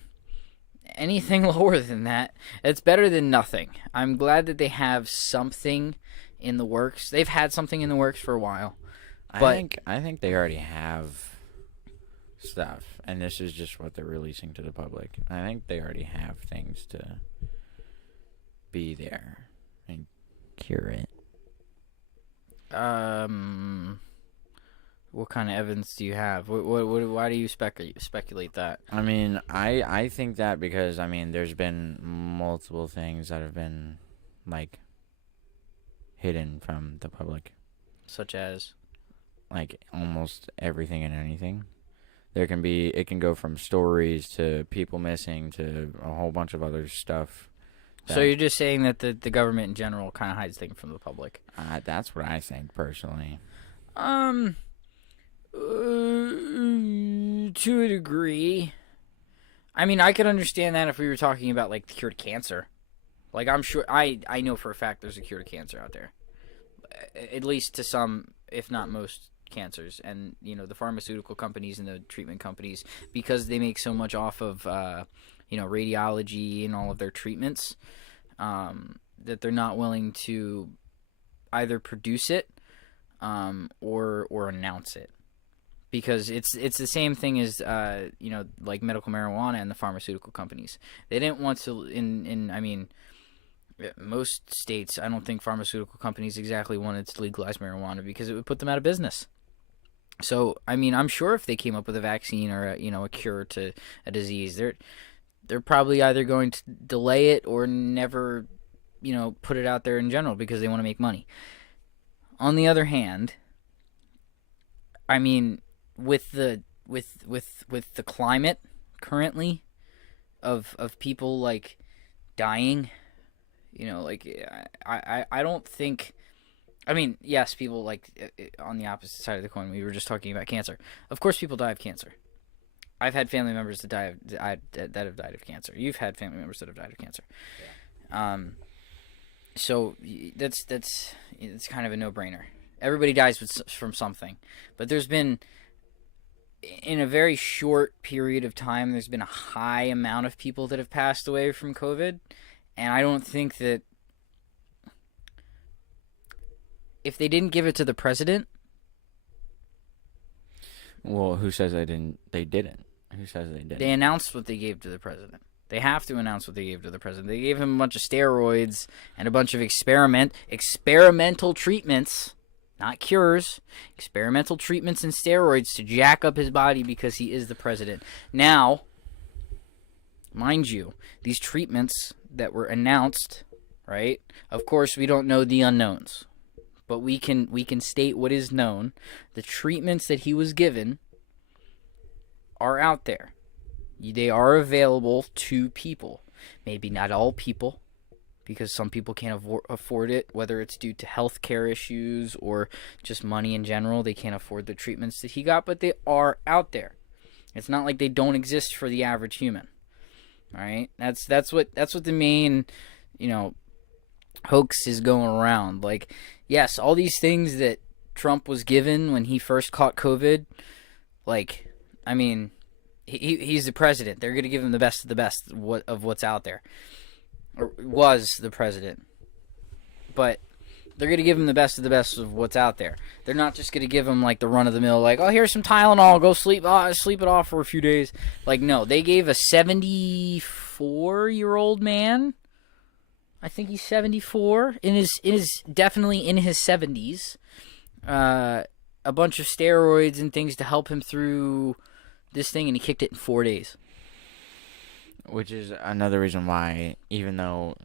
anything lower than that. It's better than nothing. I'm glad that they have something in the works. They've had something in the works for a while. But I think they already have stuff, and this is just what they're releasing to the public. I think they already have things to be there and cure it. What kind of evidence do you have? Why do you speculate that? I mean, I think that because, I mean, there's been multiple things that have been, like, hidden from the public. Such as? Like, almost everything and anything. It can go from stories to people missing to a whole bunch of other stuff. So you're just saying that the government in general kind of hides things from the public? That's what I think, personally. To a degree. I mean, I could understand that if we were talking about, like, the cure to cancer. Like, I'm sure, I know for a fact there's a cure to cancer out there. At least to some, if not most, cancers. And, you know, the pharmaceutical companies and the treatment companies, because they make so much off of, you know, radiology and all of their treatments, that they're not willing to either produce it or announce it. Because it's the same thing as, you know, like medical marijuana and the pharmaceutical companies. They didn't want to, I mean, most states, I don't think pharmaceutical companies exactly wanted to legalize marijuana because it would put them out of business. So, I mean, I'm sure if they came up with a vaccine or a cure to a disease, they're probably either going to delay it or never, you know, put it out there in general because they want to make money. On the other hand, I mean, with the climate currently of people like dying, you know, like I don't think. I mean, yes, people, like, on the opposite side of the coin, we were just talking about cancer. Of course people die of cancer. I've had family members that have died of cancer. You've had family members that have died of cancer. Yeah. So it's kind of a no-brainer. Everybody dies from something. But there's been, in a very short period of time, there's been a high amount of people that have passed away from COVID. And I don't think that if they didn't give it to the president... Well, who says they didn't? They didn't. Who says they didn't? They announced what they gave to the president. They have to announce what they gave to the president. They gave him a bunch of steroids and a bunch of experimental treatments, not cures, experimental treatments and steroids to jack up his body because he is the president. Now, mind you, these treatments that were announced, right? Of course, we don't know the unknowns. But we can state what is known. The treatments that he was given are out there. They are available to people. Maybe not all people, because some people can't afford it, whether it's due to health care issues or just money in general. They can't afford the treatments that he got, but they are out there. It's not like they don't exist for the average human. All right? That's what the main, hoax is going around. Like, yes, all these things that Trump was given when he first caught COVID, like, I mean, he's the president. They're going to give him the best of the best of what's out there. Or was the president. But they're going to give him the best of the best of what's out there. They're not just going to give him, like, the run-of-the-mill, like, oh, here's some Tylenol, go sleep it off for a few days. Like, no, they gave a 74-year-old man, I think he's 74, definitely in his 70s, a bunch of steroids and things to help him through this thing, and he kicked it in 4 days. Which is another reason why, even though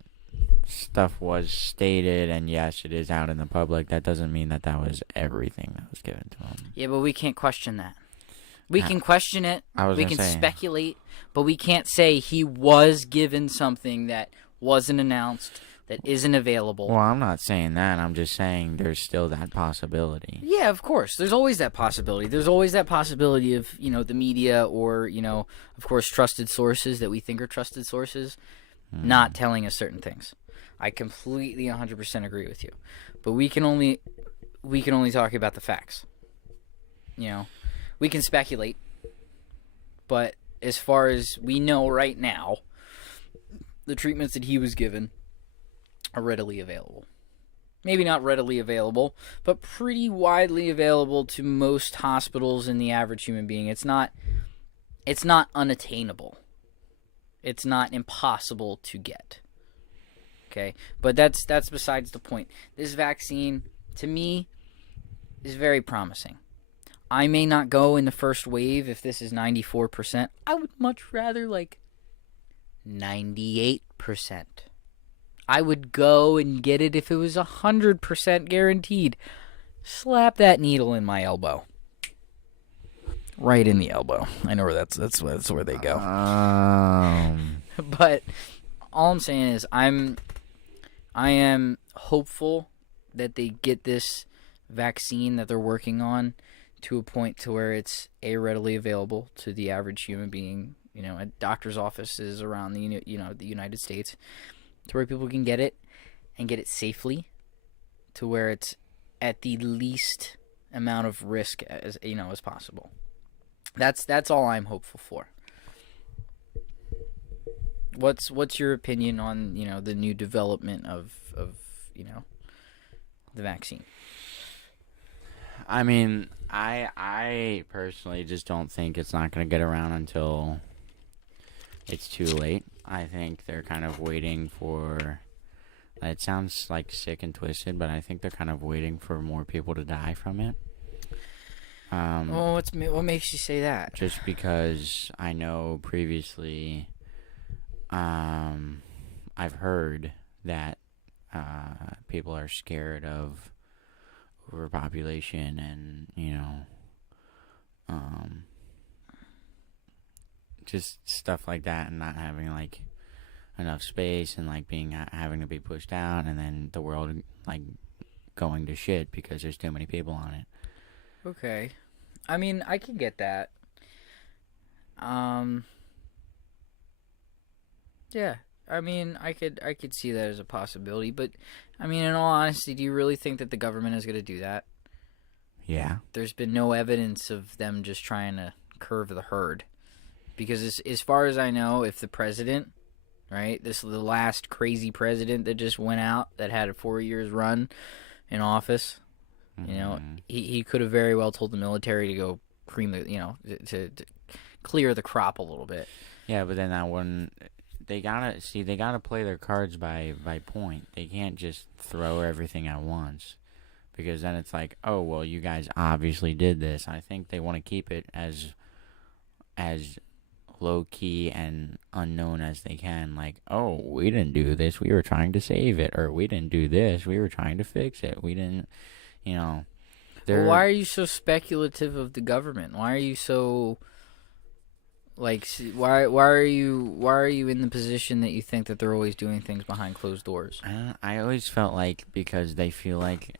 stuff was stated, and yes, it is out in the public, that doesn't mean that was everything that was given to him. Yeah, but we can't question that. We can question it, we can speculate, but we can't say he was given something that wasn't announced, that isn't available. Well, I'm not saying that. I'm just saying there's still that possibility. Yeah, of course. There's always that possibility. There's always that possibility of, the media or, of course, trusted sources that we think are trusted sources not telling us certain things. I completely 100% agree with you. But we can only talk about the facts. We can speculate. But as far as we know right now, the treatments that he was given are readily available. Maybe not readily available, but pretty widely available to most hospitals and the average human being. It's not unattainable. It's not impossible to get. Okay? But that's besides the point. This vaccine, to me, is very promising. I may not go in the first wave if this is 94%. I would much rather 98%. I would go and get it if it was 100% guaranteed. Slap that needle in my elbow. Right in the elbow. I know where that's where they go. But all I'm saying is I am hopeful that they get this vaccine that they're working on to a point to where it's readily available to the average human being, at doctor's offices around the United States, to where people can get it and get it safely, to where it's at the least amount of risk as possible. That's all I'm hopeful for. What's your opinion on the new development of the vaccine? I mean, I personally just don't think it's not going to get around until it's too late. I think they're kind of waiting for... It sounds like sick and twisted, but I think they're kind of waiting for more people to die from it. Well, what makes you say that? Just because I know previously, I've heard that people are scared of overpopulation and, just stuff like that, and not having enough space, and having to be pushed out, and then the world going to shit because there's too many people on it. Okay. I mean, I can get that. Yeah. I mean, I could see that as a possibility, but I mean, in all honesty, do you really think that the government is going to do that? Yeah. There's been no evidence of them just trying to curve the herd. Because as far as I know, if the president, right, this is the last crazy president that just went out, that had a 4 years run in office, he could have very well told the military to go cream the, to clear the crop a little bit. Yeah, but then that one, they gotta play their cards by point. They can't just throw everything at once, because then it's like, oh well, you guys obviously did this. I think they want to keep it as low key and unknown as they can. Like, oh, we didn't do this, we were trying to save it, or we didn't do this, we were trying to fix it. We didn't, Well, why are you so speculative of the government? Why are you so why are you in the position that you think that they're always doing things behind closed doors? I always felt like, because they feel like,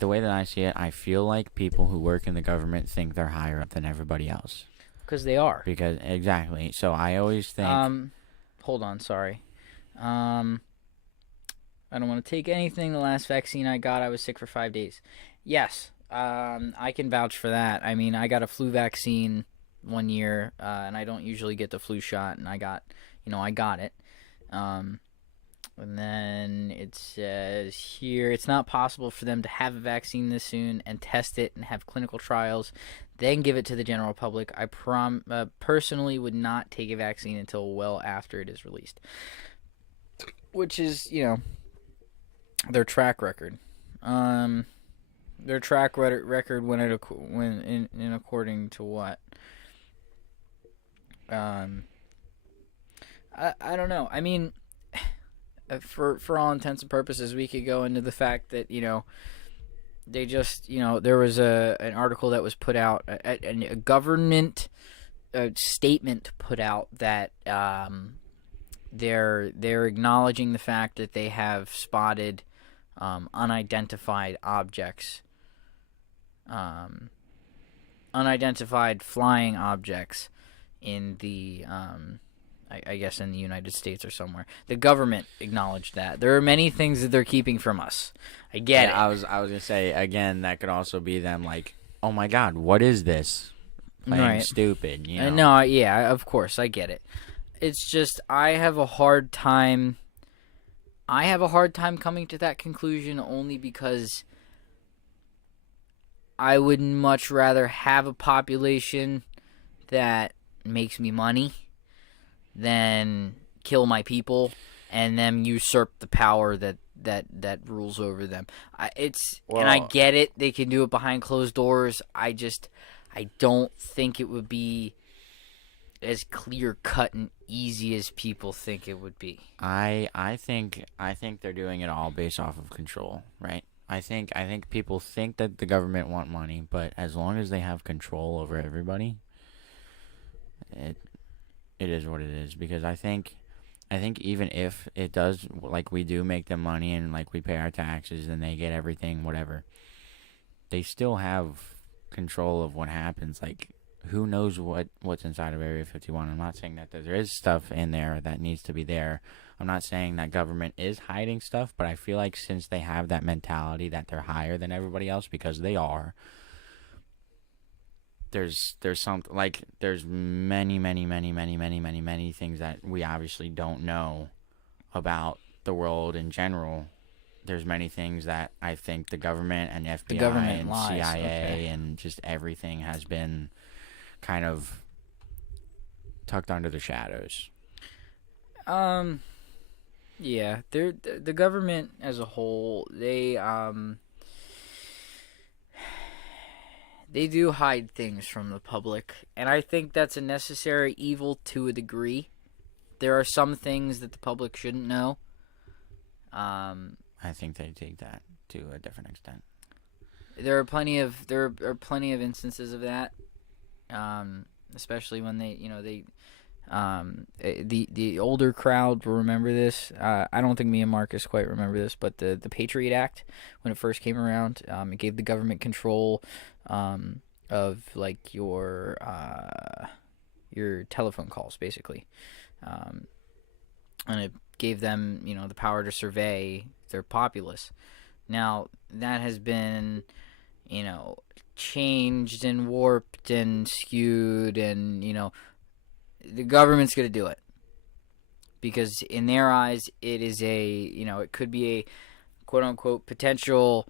the way that I see it, I feel like people who work in the government think they're higher up than everybody else. because they are. Because exactly. So I always think. Hold on, sorry. I don't want to take anything. The last vaccine I got, I was sick for 5 days. Yes, I can vouch for that. I mean, I got a flu vaccine 1 year, and I don't usually get the flu shot, and I got it. And then it says here, it's not possible for them to have a vaccine this soon and test it and have clinical trials, then give it to the general public. I personally would not take a vaccine until well after it is released. Which is, their track record. Their track record when according to what? I don't know. I mean, for all intents and purposes, we could go into the fact that they just there was an article that was put out, a government statement put out that they're acknowledging the fact that they have spotted unidentified objects, unidentified flying objects in the I guess in the United States or somewhere. The government acknowledged that. There are many things that they're keeping from us. I get it. I was gonna say again, that could also be them like, oh my God, what is this? Playing stupid, No, yeah, of course, I get it. It's just I have a hard time coming to that conclusion only because I would much rather have a population that makes me money than kill my people and then usurp the power that rules over them. And I get it. They can do it behind closed doors. I don't think it would be as clear cut and easy as people think it would be. I think they're doing it all based off of control, right? I think people think that the government want money, but as long as they have control over everybody, it is what it is. Because I think even if it does, like, we do make them money and like we pay our taxes and they get everything, whatever, they still have control of what happens. Like, who knows what's inside of Area 51? I'm not saying that there is stuff in there that needs to be there. I'm not saying that government is hiding stuff, but I feel like since they have that mentality that they're higher than everybody else, because they are, there's something like there's many things that we obviously don't know about the world in general. There's many things that I think the government and FBI and CIA and just everything has been kind of tucked under the shadows. Yeah, the government as a whole, they do hide things from the public, and I think that's a necessary evil to a degree. There are some things that the public shouldn't know. I think they take that to a different extent. There are plenty of instances of that, especially when the older crowd will remember this. I don't think me and Marcus quite remember this, but the Patriot Act, when it first came around, it gave the government control of like your telephone calls, basically, and it gave them the power to survey their populace. Now that has been changed and warped and skewed, and the government's going to do it because in their eyes it is it could be a quote unquote potential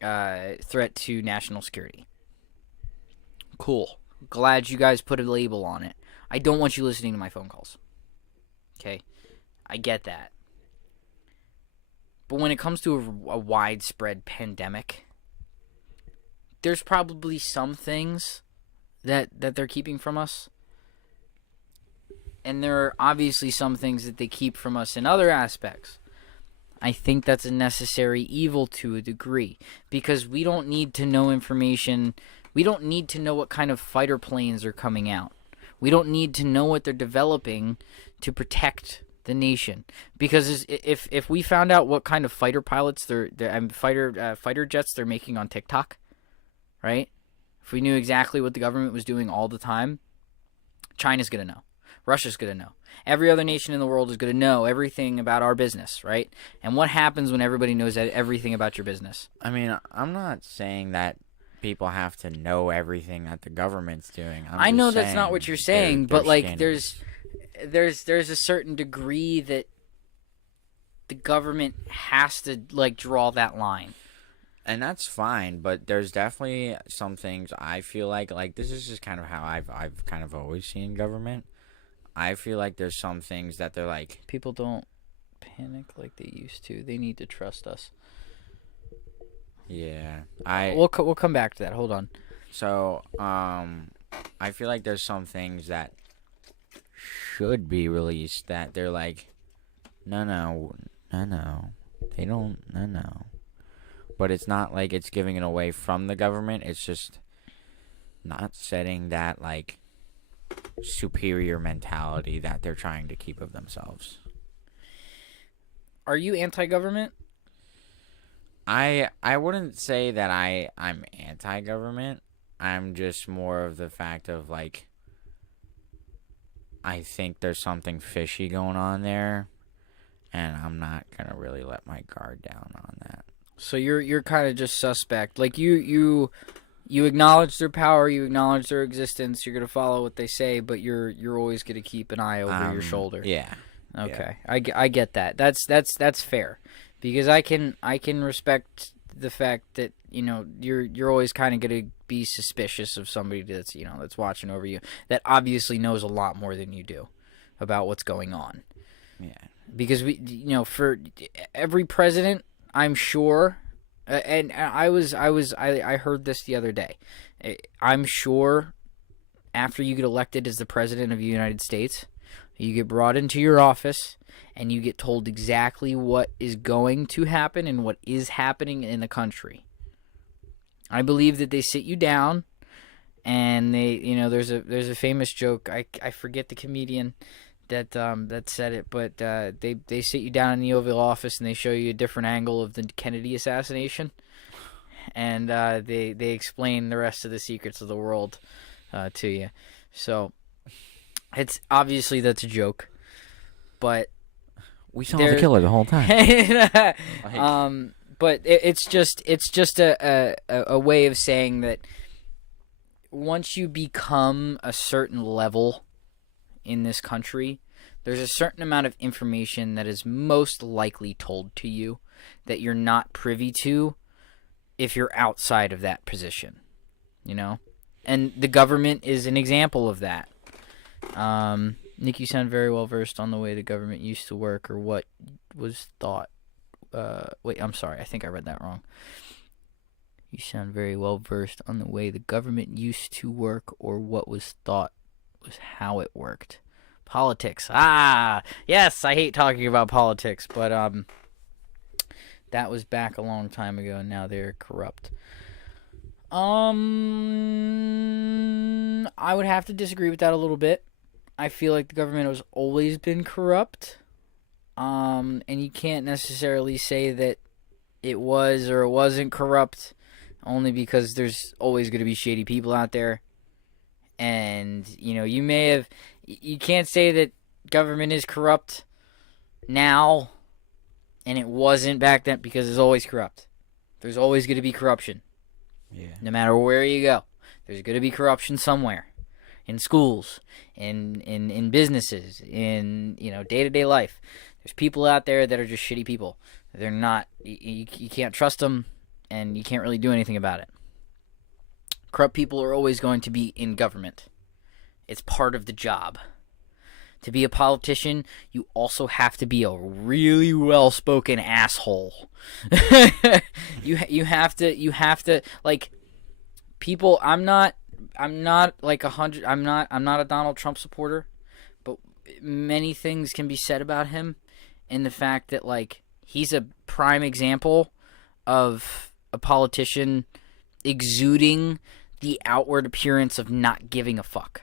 threat to national security. Cool. Glad you guys put a label on it. I don't want you listening to my phone calls. Okay? I get that. But when it comes to a widespread pandemic, there's probably some things that they're keeping from us. And there are obviously some things that they keep from us in other aspects. I think that's a necessary evil to a degree. Because we don't need to know information. We don't need to know what kind of fighter planes are coming out. We don't need to know what they're developing to protect the nation. Because if we found out what kind of fighter pilots fighter jets they're making on TikTok, right? If we knew exactly what the government was doing all the time, China's going to know. Russia's going to know. Every other nation in the world is going to know everything about our business, right? And what happens when everybody knows everything about your business? I mean, I'm not saying that people have to know everything that the government's doing. I know that's not what you're saying, but like standards. there's a certain degree that the government has to like draw that line. And that's fine, but there's definitely some things I feel like this is just kind of how I've kind of always seen government. I feel like there's some things that they're like, People don't panic like they used to. They need to trust us. yeah, We'll come back to that. Hold on. So, I feel like there's some things that should be released that they're like, no, they don't, no. But it's not like it's giving it away from the government. It's just not setting that, like, superior mentality that they're trying to keep of themselves. Are you anti-government? I wouldn't say that I'm anti-government. I'm just more of the fact of, like, I think there's something fishy going on there, and I'm not going to really let my guard down on that. So you're kind of just suspect. Like you acknowledge their power, you acknowledge their existence. You're gonna follow what they say, but you're always gonna keep an eye over your shoulder. Yeah. Okay, yeah. I get that. That's fair, because I can respect the fact that you're always kind of gonna be suspicious of somebody that's that's watching over you, that obviously knows a lot more than you do about what's going on. Yeah. Because for every president, I'm sure, and I heard this the other day. I'm sure after you get elected as the president of the United States, you get brought into your office and you get told exactly what is going to happen and what is happening in the country. I believe that they sit you down and they, there's a famous joke. I forget the comedian that said it, but they sit you down in the Oval Office and they show you a different angle of the Kennedy assassination, and they explain the rest of the secrets of the world to you. So it's obviously that's a joke, but we saw the killer the whole time. But it's just a way of saying that once you become a certain level in this country, there's a certain amount of information that is most likely told to you that you're not privy to if you're outside of that position, and the government is an example of that. Nick, you sound very well versed on the way the government used to work, or what was thought. Wait, I'm sorry, I think I read that wrong. You sound very well versed on the way the government used to work, or what was thought was how it worked. Politics. Yes, I hate talking about politics, but that was back a long time ago, and now they're corrupt. I would have to disagree with that a little bit. I feel like the government has always been corrupt, and you can't necessarily say that it was or it wasn't corrupt, only because there's always going to be shady people out there. And, you can't say that government is corrupt now and it wasn't back then, because it's always corrupt. There's always going to be corruption. Yeah. No matter where you go, there's going to be corruption somewhere. In schools, in businesses, in, day-to-day life. There's people out there that are just shitty people. They're not, you can't trust them, and you can't really do anything about it. Corrupt people are always going to be in government. It's part of the job. To be a politician, you also have to be a really well-spoken asshole. you have to like people. I'm not like I'm not a Donald Trump supporter, but many things can be said about him in the fact that, like, he's a prime example of a politician exuding the outward appearance of not giving a fuck.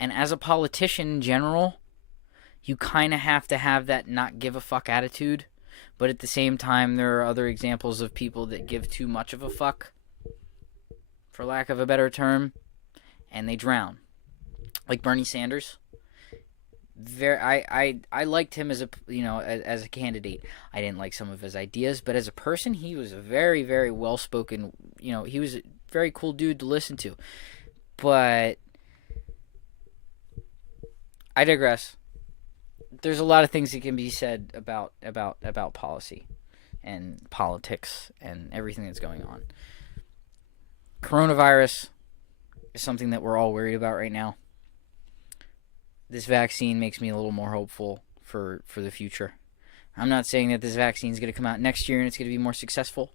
And as a politician in general, you kind of have to have that not give a fuck attitude, but at the same time, there are other examples of people that give too much of a fuck, for lack of a better term, and they drown. Like Bernie Sanders. I liked him as as a candidate. I didn't like some of his ideas, but as a person, he was a very, very well spoken. He was a very cool dude to listen to. But I digress. There's a lot of things that can be said about policy and politics and everything that's going on. Coronavirus is something that we're all worried about right now. This vaccine makes me a little more hopeful for the future. I'm not saying that this vaccine is going to come out next year and it's going to be more successful.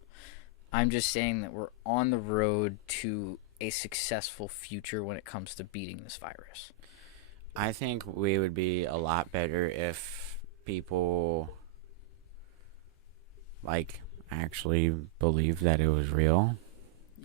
I'm just saying that we're on the road to a successful future when it comes to beating this virus. I think we would be a lot better if people actually believed that it was real.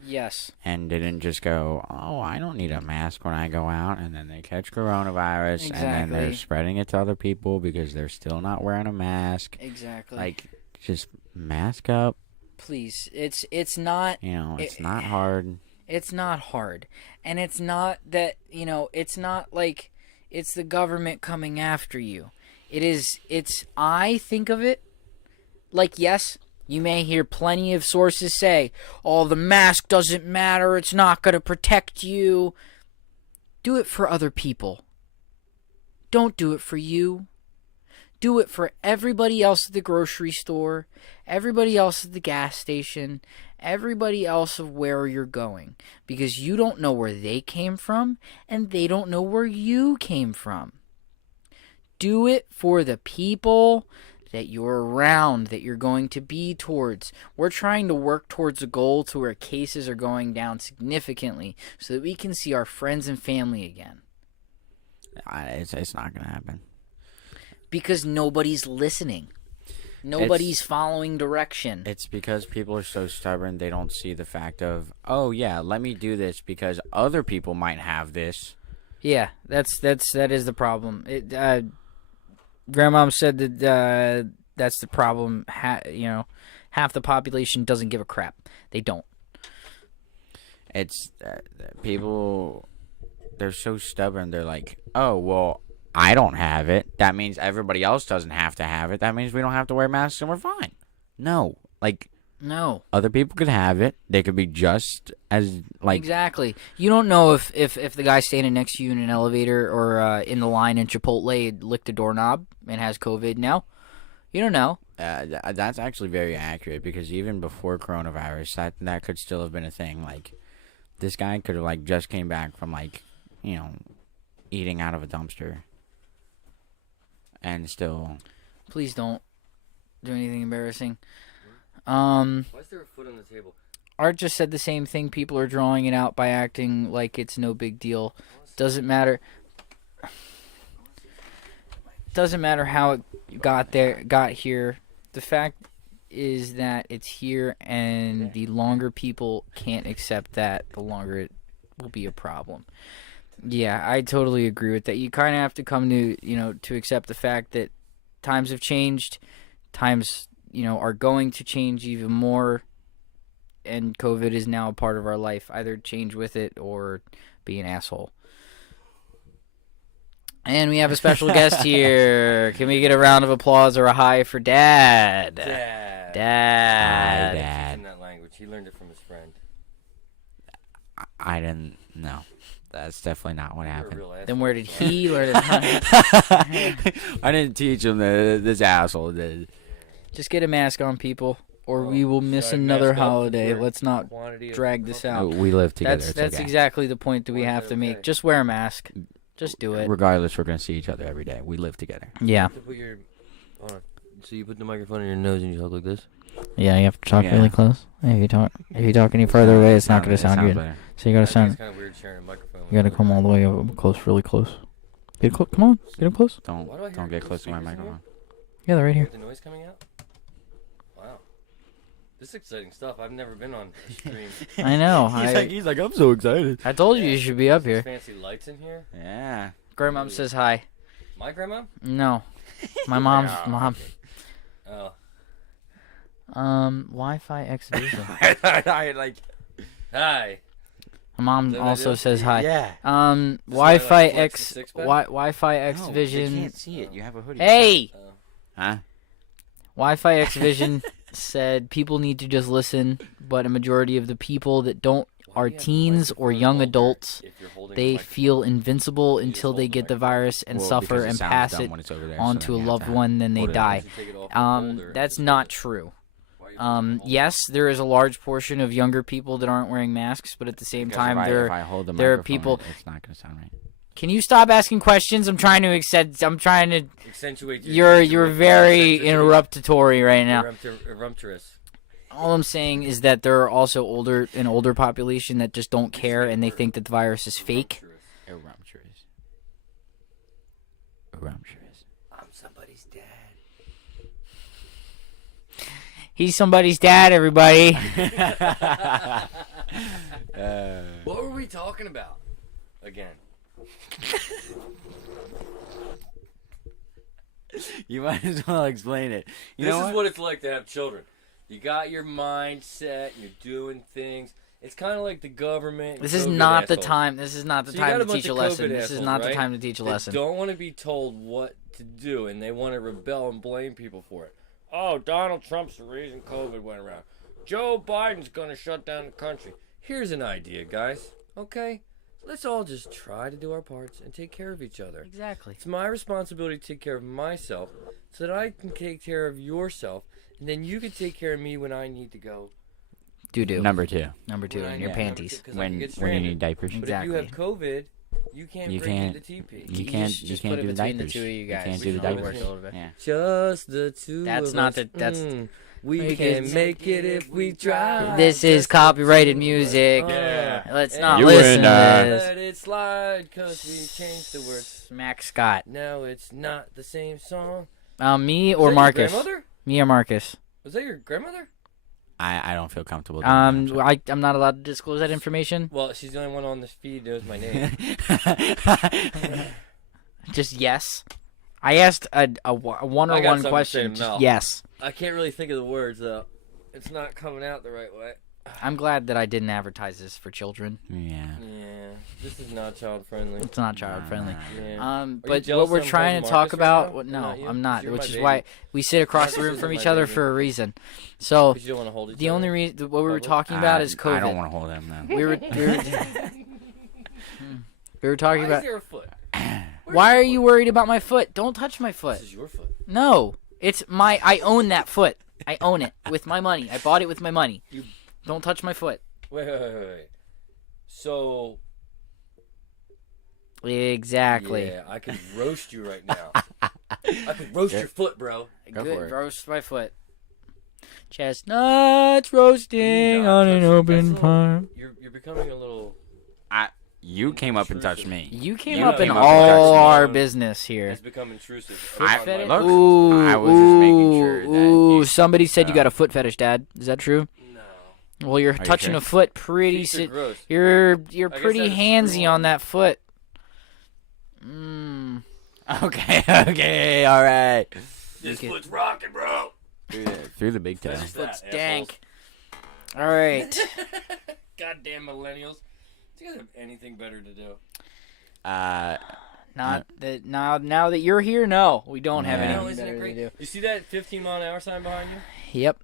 Yes. And didn't just go, oh, I don't need a mask when I go out, and then they catch coronavirus, Exactly. and then they're spreading it to other people because they're still not wearing a mask. Exactly. Just mask up. Please. It's not... it's not hard. It's not hard. And it's not that, it's not like it's the government coming after you. I think of it like, yes, you may hear plenty of sources say, oh, the mask doesn't matter, it's not going to protect you. Do it for other people. Don't do it for you. Do it for everybody else at the grocery store, everybody else at the gas station, everybody else of where you're going. Because you don't know where they came from, and they don't know where you came from. Do it for the people that you're around, that you're going to be towards. We're trying to work towards a goal to where cases are going down significantly so that we can see our friends and family again. It's not going to happen. Because nobody's listening. Nobody's following direction. It's because people are so stubborn, they don't see the fact of, oh, yeah, let me do this because other people might have this. Yeah, that is the problem. Grandmom said that that's the problem. Half the population doesn't give a crap. They don't. It's people, they're so stubborn. They're like, oh, well, I don't have it. That means everybody else doesn't have to have it. That means we don't have to wear masks and we're fine. No. No. Other people could have it. They could be just as, Exactly. You don't know if the guy standing next to you in an elevator or in the line in Chipotle licked a doorknob and has COVID now. You don't know. That's actually very accurate because even before coronavirus, that could still have been a thing. This guy could have, just came back from, eating out of a dumpster. And still... Please don't do anything embarrassing. Why is there a foot on the table? Art just said the same thing. People are drawing it out by acting like it's no big deal. Doesn't matter. Doesn't matter how it got here. The fact is that it's here, and the longer people can't accept that, the longer it will be a problem. Yeah, I totally agree with that. You kind of have to come to, to accept the fact that times have changed. Times, are going to change even more. And COVID is now a part of our life. Either change with it or be an asshole. And we have a special guest here. Can we get a round of applause or a high for Dad? Dad. Dad. Hi, Dad. In that language, he learned it from his friend. I didn't know. That's definitely not what You're a happened. real asshole. Then where did he learn it? I didn't teach him this asshole did. Just get a mask on, people, or Oh, we will miss sorry, another mask up holiday. for Let's not quantity of drag this out. We live together. That's okay. exactly the point that we Why is have that to make. okay? Just wear a mask. Just do it. Regardless, we're going to see each other every day. We live together. Yeah. To put your, hold on. So you put the microphone in your nose and you talk like this? Yeah, you have to talk Yeah. really close. If you talk any further away, it's not going to sound good. Better. So you got to I think sound. it's kind of weird sharing a microphone. You got to come all the way up close, really close. Get close. Come on, get up close. Don't Why do I hear get those close to my speakers in here? microphone. Yeah, they're right here. With the noise coming out? Wow. This is exciting stuff. I've never been on a stream. I know. He's like, I'm so excited. I told you should be up There's here. fancy lights in here. Yeah. Grandmom says hi. My grandma? No, my mom's Yeah. mom. Oh. Wi-Fi X Vision. I like. Hi. My mom that what I also do? says hi. Yeah. Wi-Fi like, flex X, the six-pack? Wi-Fi X No, they Vision. can't see it. You have a hoodie. Hey, Huh? Wi-Fi X Vision said people need to just listen, but a majority of the people that don't Why are do you have the teens or microphone young holder adults. if you're holding a They microphone? feel invincible You just until hold they the get the microphone. virus and Well, suffer because it and sounds pass dumb it when it's over there, so onto then a you have loved to one, then they hold it. Why die. don't you take it off the holder and That's just hold not it? true. Why are you holding the holder? Yes, there is a large portion of younger people that aren't wearing masks, but at the same Because time, if there. I hold the there are microphone, people- It's not going to sound right. Can you stop asking questions? I'm trying to accept. I'm trying to. Accentuate You're very interruptory right now. Eruptorous. All I'm saying is that there are also an older population that just don't care and they think that the virus is fake. Erupturous. Erupturous. I'm somebody's dad. He's somebody's dad, everybody. What were we talking about? Again. You might as well explain it. This is what it's like to have children. You got your mindset, you're doing things. It's kind of like the government. This and is COVID not the assholes. time. This is not the So you got time a to bunch teach a of lesson. COVID This is assholes, not the right? time to teach a They lesson. don't want to be told what to do, and they want to rebel and blame people for it. Oh, Donald Trump's the reason COVID went around. Joe Biden's going to shut down the country. Here's an idea, guys. Okay? Let's all just try to do our parts and take care of each other. Exactly. It's my responsibility to take care of myself so that I can take care of yourself, and then you can take care of me when I need to go. Doo-doo. Number two. Number two When I in your need- panties. 'cause I When can get you stranded. need diapers. But Exactly. if you have COVID, you can't You bring can't- me the TP. You can't. just You put can't it do the between the diapers. two of you guys. can't We do the should diapers. work a little bit. Yeah. Just the two That's of not us. the- that's- We Make can it- make it if we try. This is Just copyrighted the two of us. music. Yeah. Let's And not You listen to and, this. Let it slide, cause we changed the words. Max Scott. Now it's not the same song. Me Was or that Marcus? Your grandmother? Me or Marcus? Was that your grandmother? I don't feel comfortable doing that. I'm not allowed to disclose that information. Well, she's the only one on this feed who knows my name. Just yes. I asked a one I or got one something to question. say to Just Mel. yes. I can't really think of the words though. It's not coming out the right way. I'm glad that I didn't advertise this for children. Yeah. Yeah, this is not child friendly. It's not child friendly. Yeah. But jealous what we're I'm trying to friends talk with Marcus about, right now? no, Not you? I'm not. 'Cause you're Which my is baby. why we sit across the Marcus room isn't from my each other baby. for a reason. So But you don't want to hold each the other. only reason what we were Public? talking about is COVID. I don't want to hold him now. we were talking Why about. is there a foot? Why are you worried about my foot? Don't touch my foot. This is your foot. No, it's my. I own that foot. I own it with my money. I bought it with my money. You- Don't touch my foot. Wait. So Exactly. yeah, I could roast you right now. I could roast your foot, bro. Go Good, for it. roast my foot. Chestnuts roasting Not on an touching- open that's a fire. You're becoming a little. You came up and touched me. You came You up in came up and all touched me. our business here. It's become intrusive. I- upon my look, privacy. Ooh, I was just making sure that ooh, you- somebody said you got a foot fetish, Dad. Is that true? No. Well, you're you touching sure? a foot pretty. Feet are gross. You're I guess pretty that's handsy true. on that foot. Mm. Okay, all right. This could- foot's rocking, bro. Through the big toe. That's Foot's that, dank. All right. Goddamn millennials. Do you guys have anything better to do? Not that now that you're here. No, we don't have Yeah. anything No, isn't better it to great? do. You see that 15 mile an hour sign behind you? Yep.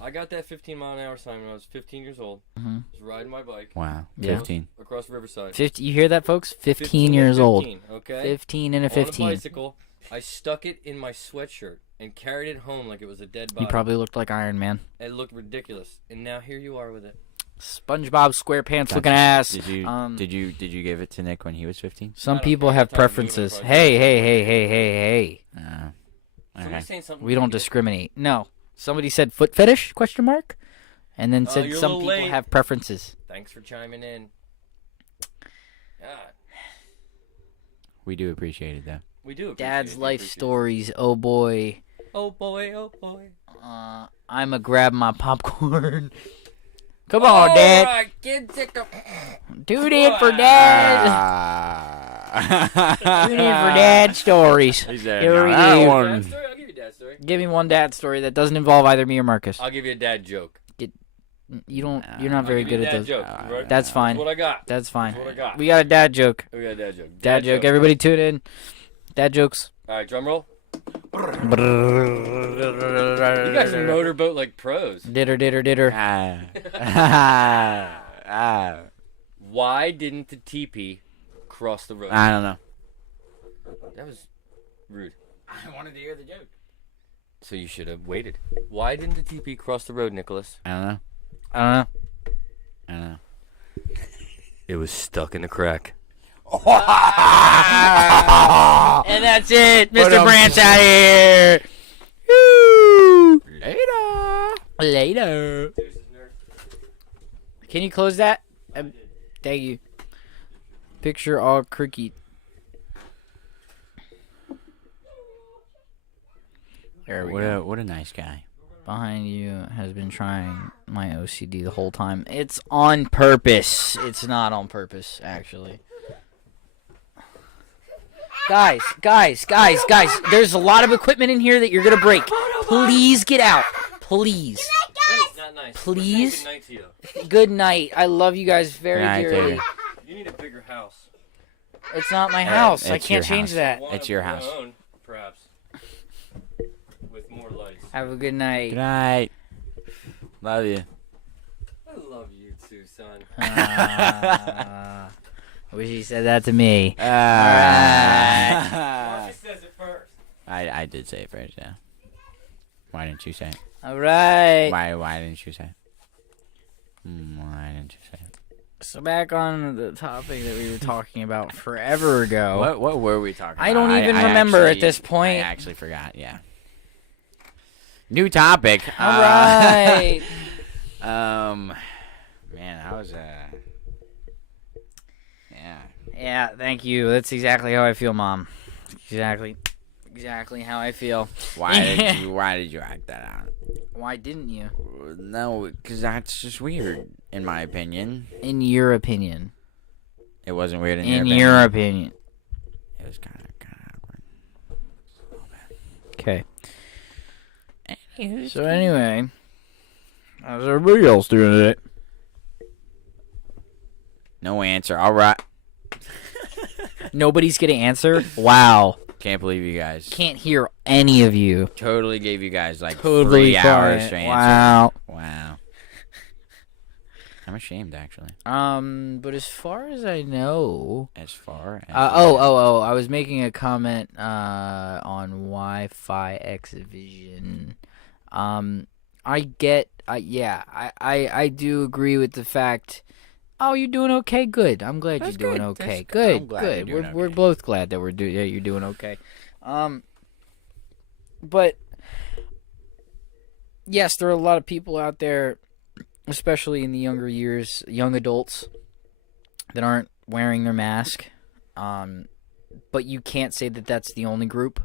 I got that 15 mile an hour sign when I was 15 years old. Mhm. I was riding my bike Wow. Yeah. 15. across Riverside. 50. You hear that, folks? 15 and years old. 15, okay? 15 and a On a 15. bicycle. I stuck it in my sweatshirt and carried it home like it was a dead body. You probably looked like Iron Man. It looked ridiculous. And now here you are with it. SpongeBob SquarePants Gotcha. looking ass. Did you give it to Nick when he was 15? Some I don't people care. have That's how you do it preferences. on Hey, Friday. hey. Somebody's Okay. saying something. We don't negative. discriminate. No. Somebody said foot fetish? Question mark. And then Oh, said you're a some little people late. have preferences. Thanks for chiming in. God, We do appreciate it though. we do. Dad's appreciate it. We life appreciate it. stories. Oh boy. Oh boy, oh boy. I'ma grab my popcorn. Come on, Dad. Alright, kids, take a... Tune in for Dad. Tune in for Dad stories. He said, Here "Now we that go. one." Dad story? I'll give you a dad story. Give me one Dad story that doesn't involve either me or Marcus. I'll give you a dad joke. You don't. You're not very good at those. Joke, right? That's fine. That's what I got. That's fine. That's what I got. We got a dad joke. We got a dad joke. Dad joke. Everybody tune in. Dad jokes. All right, drum roll. You guys are motorboat like pros. Ditter, ditter, ditter. Why didn't the teepee cross the road? I don't know. That was rude. I wanted to hear the joke. So you should have waited. Why didn't the teepee cross the road, Nicholas? I don't know. I don't know. I don't know. It was stuck in the crack. And that's it. Mr. Branch out of here. Woo. Later. Can you close that? Thank you. Picture all cricket. There we go. What a nice guy. Behind you has been trying my OCD the whole time. It's on purpose. It's not on purpose, actually. Guys. There's a lot of equipment in here that you're going to break. Please get out. Please. That's not nice. Please. Good night to you. Good night. I love you guys very Good night, dearly. Taylor. You need a bigger house. It's not my house. I it's can't your change house. that. One It's of your your house. own, perhaps. With more lights. Have a good night. Good night. Love you. I love you too, son. I wish he said that to me. Marcus says it first. I did say it first, yeah. Why didn't you say it? All right. Why didn't you say it? Why didn't you say it? So back on the topic that we were talking about forever ago. What were we talking about? I don't even remember at this point. I actually forgot, yeah. New topic. All right. Man, that was yeah. Yeah, thank you. That's exactly how I feel, Mom. Exactly how I feel. Why did you act that out? Why didn't you? No, because that's just weird, in my opinion. In your opinion. It wasn't weird in your opinion. It was kind of awkward. Okay. So anyway, how's everybody else doing today? No answer. All right. Nobody's gonna answer? Wow. Can't believe you guys. Can't hear any of you. Totally gave you guys like Totally 3 hours quiet. to answer. Wow. Wow. I'm ashamed, actually. But as far as I know, As far as I was making a comment on Wi-Fi X Vision. I do agree with the fact. Oh, you're doing okay. Good. I'm glad That's you're doing good. okay. I'm Good. glad Good. you're doing We're okay. both glad that you're doing okay. But yes, there are a lot of people out there, especially in the younger years, young adults that aren't wearing their mask. But you can't say that that's the only group.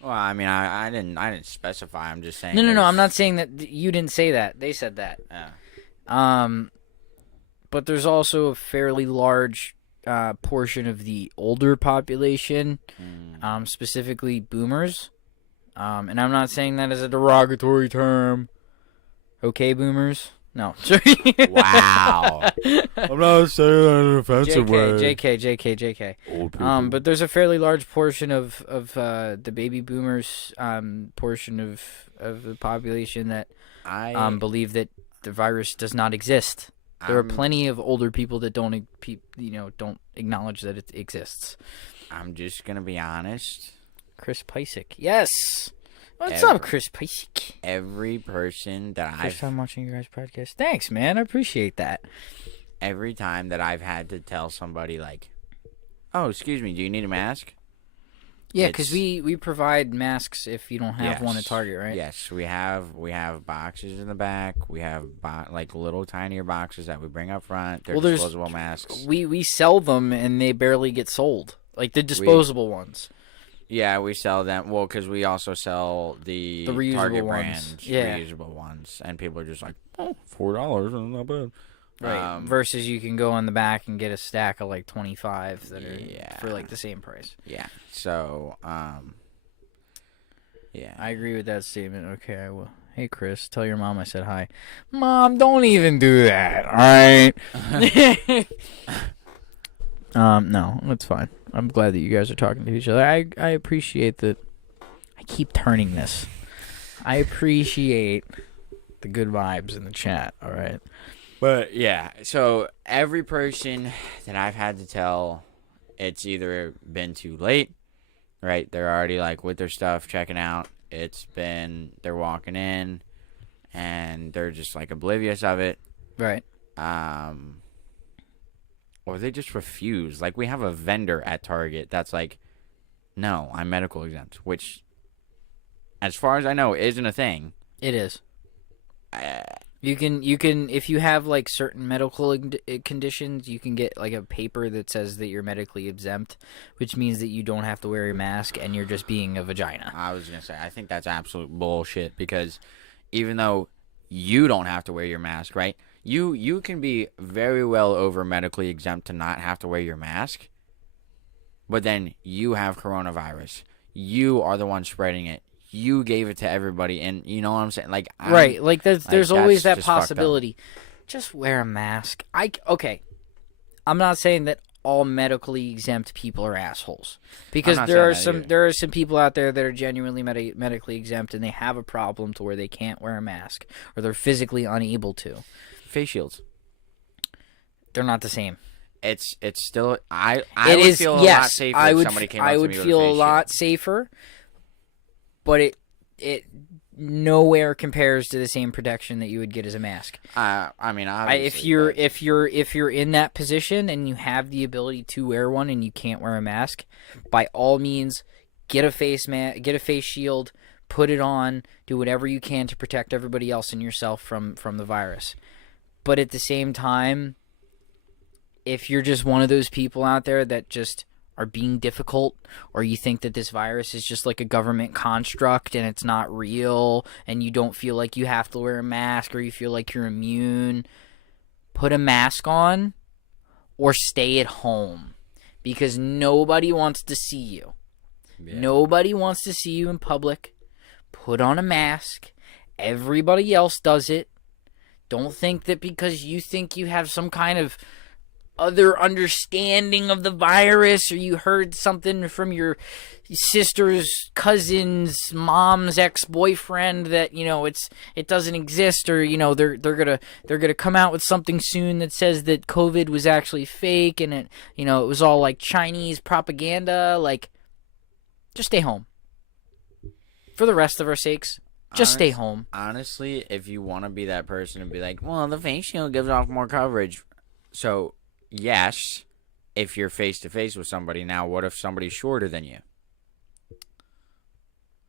Well, I mean, I didn't specify. I'm just saying. No. there's- I'm not saying that you didn't say that. They said that. But there's also a fairly large portion of the older population, specifically boomers. And I'm not saying that as a derogatory term. Okay, boomers? No. Wow. I'm not saying that in an offensive JK. Old people. But there's a fairly large portion of the baby boomers portion of the population that believe that the virus does not exist. There are plenty of older people that don't acknowledge that it exists. I'm just gonna be honest. Chris Pisick, yes. What's up, Chris Pisick? Every person that First time watching your guys' podcast. Thanks, man. I appreciate that. every time that I've had to tell somebody like, "Oh, excuse me, do you need a mask?" Yeah, because we provide masks if you don't have one at Yes. Target, right? Yes, we have boxes in the back. We have like little tinier boxes that we bring up front. They're Well, disposable masks. We sell them and they barely get sold, like the disposable ones. Yeah, we sell them. Well, because we also sell the reusable Target ones. brand Yeah. reusable ones, and people are just like, "Oh, $4, not bad." Right. Versus you can go in the back and get a stack of like 25 that are Yeah. for like the same price. Yeah. So, yeah. I agree with that statement. Okay, I will. Hey, Chris, tell your mom I said hi. Mom, don't even do that, all right? No, it's fine. I'm glad that you guys are talking to each other. I appreciate that. I keep turning this. I appreciate the good vibes in the chat, all right? But yeah, so every person that I've had to tell, it's either been too late, right? They're already like with their stuff checking out. They're walking in and they're just like oblivious of it. Right. Or they just refuse. Like we have a vendor at Target that's like, no, I'm medical exempt, which as far as I know isn't a thing. It is. You can if you have like certain medical conditions, you can get like a paper that says that you're medically exempt, which means that you don't have to wear a mask and you're just being a vagina. I was gonna say I think that's absolute bullshit because even though you don't have to wear your mask, right? You can be very well over medically exempt to not have to wear your mask, but then you have coronavirus. You are the one spreading it. You gave it to everybody, and you know what I'm saying? Like, right, like there's always that just fucked up. possibility. Just wear a mask. Okay, I'm not saying that all medically exempt people are assholes, because I'm not there saying are that there are some people out there that are genuinely medically exempt and they have a problem to where they can't wear a mask or they're physically unable to. Face shields. They're not the same. It's still I It would is, feel a yes, lot safer I if would, somebody came up I to would me with feel a a face lot shield. safer, but it nowhere compares to the same protection that you would get as a mask. I mean, obviously, if you're in that position and you have the ability to wear one and you can't wear a mask, by all means, get a face shield, put it on, do whatever you can to protect everybody else and yourself from the virus. But at the same time, if you're just one of those people out there that just are being difficult, or you think that this virus is just like a government construct and it's not real, and you don't feel like you have to wear a mask, or you feel like you're immune, put a mask on or stay at home, because nobody wants to see you. Yeah. Nobody wants to see you in public. Put on a mask. Everybody else does it. Don't think that because you think you have some kind of other understanding of the virus, or you heard something from your sister's cousin's mom's ex-boyfriend that it doesn't exist, or they're gonna come out with something soon that says that COVID was actually fake and it was all like Chinese propaganda. Like, just stay home. For the rest of our sakes, just stay home. Honestly, if you want to be that person and be like, well, the face shield gives off more coverage, so yes, if you're face to face with somebody. Now, what if somebody's shorter than you?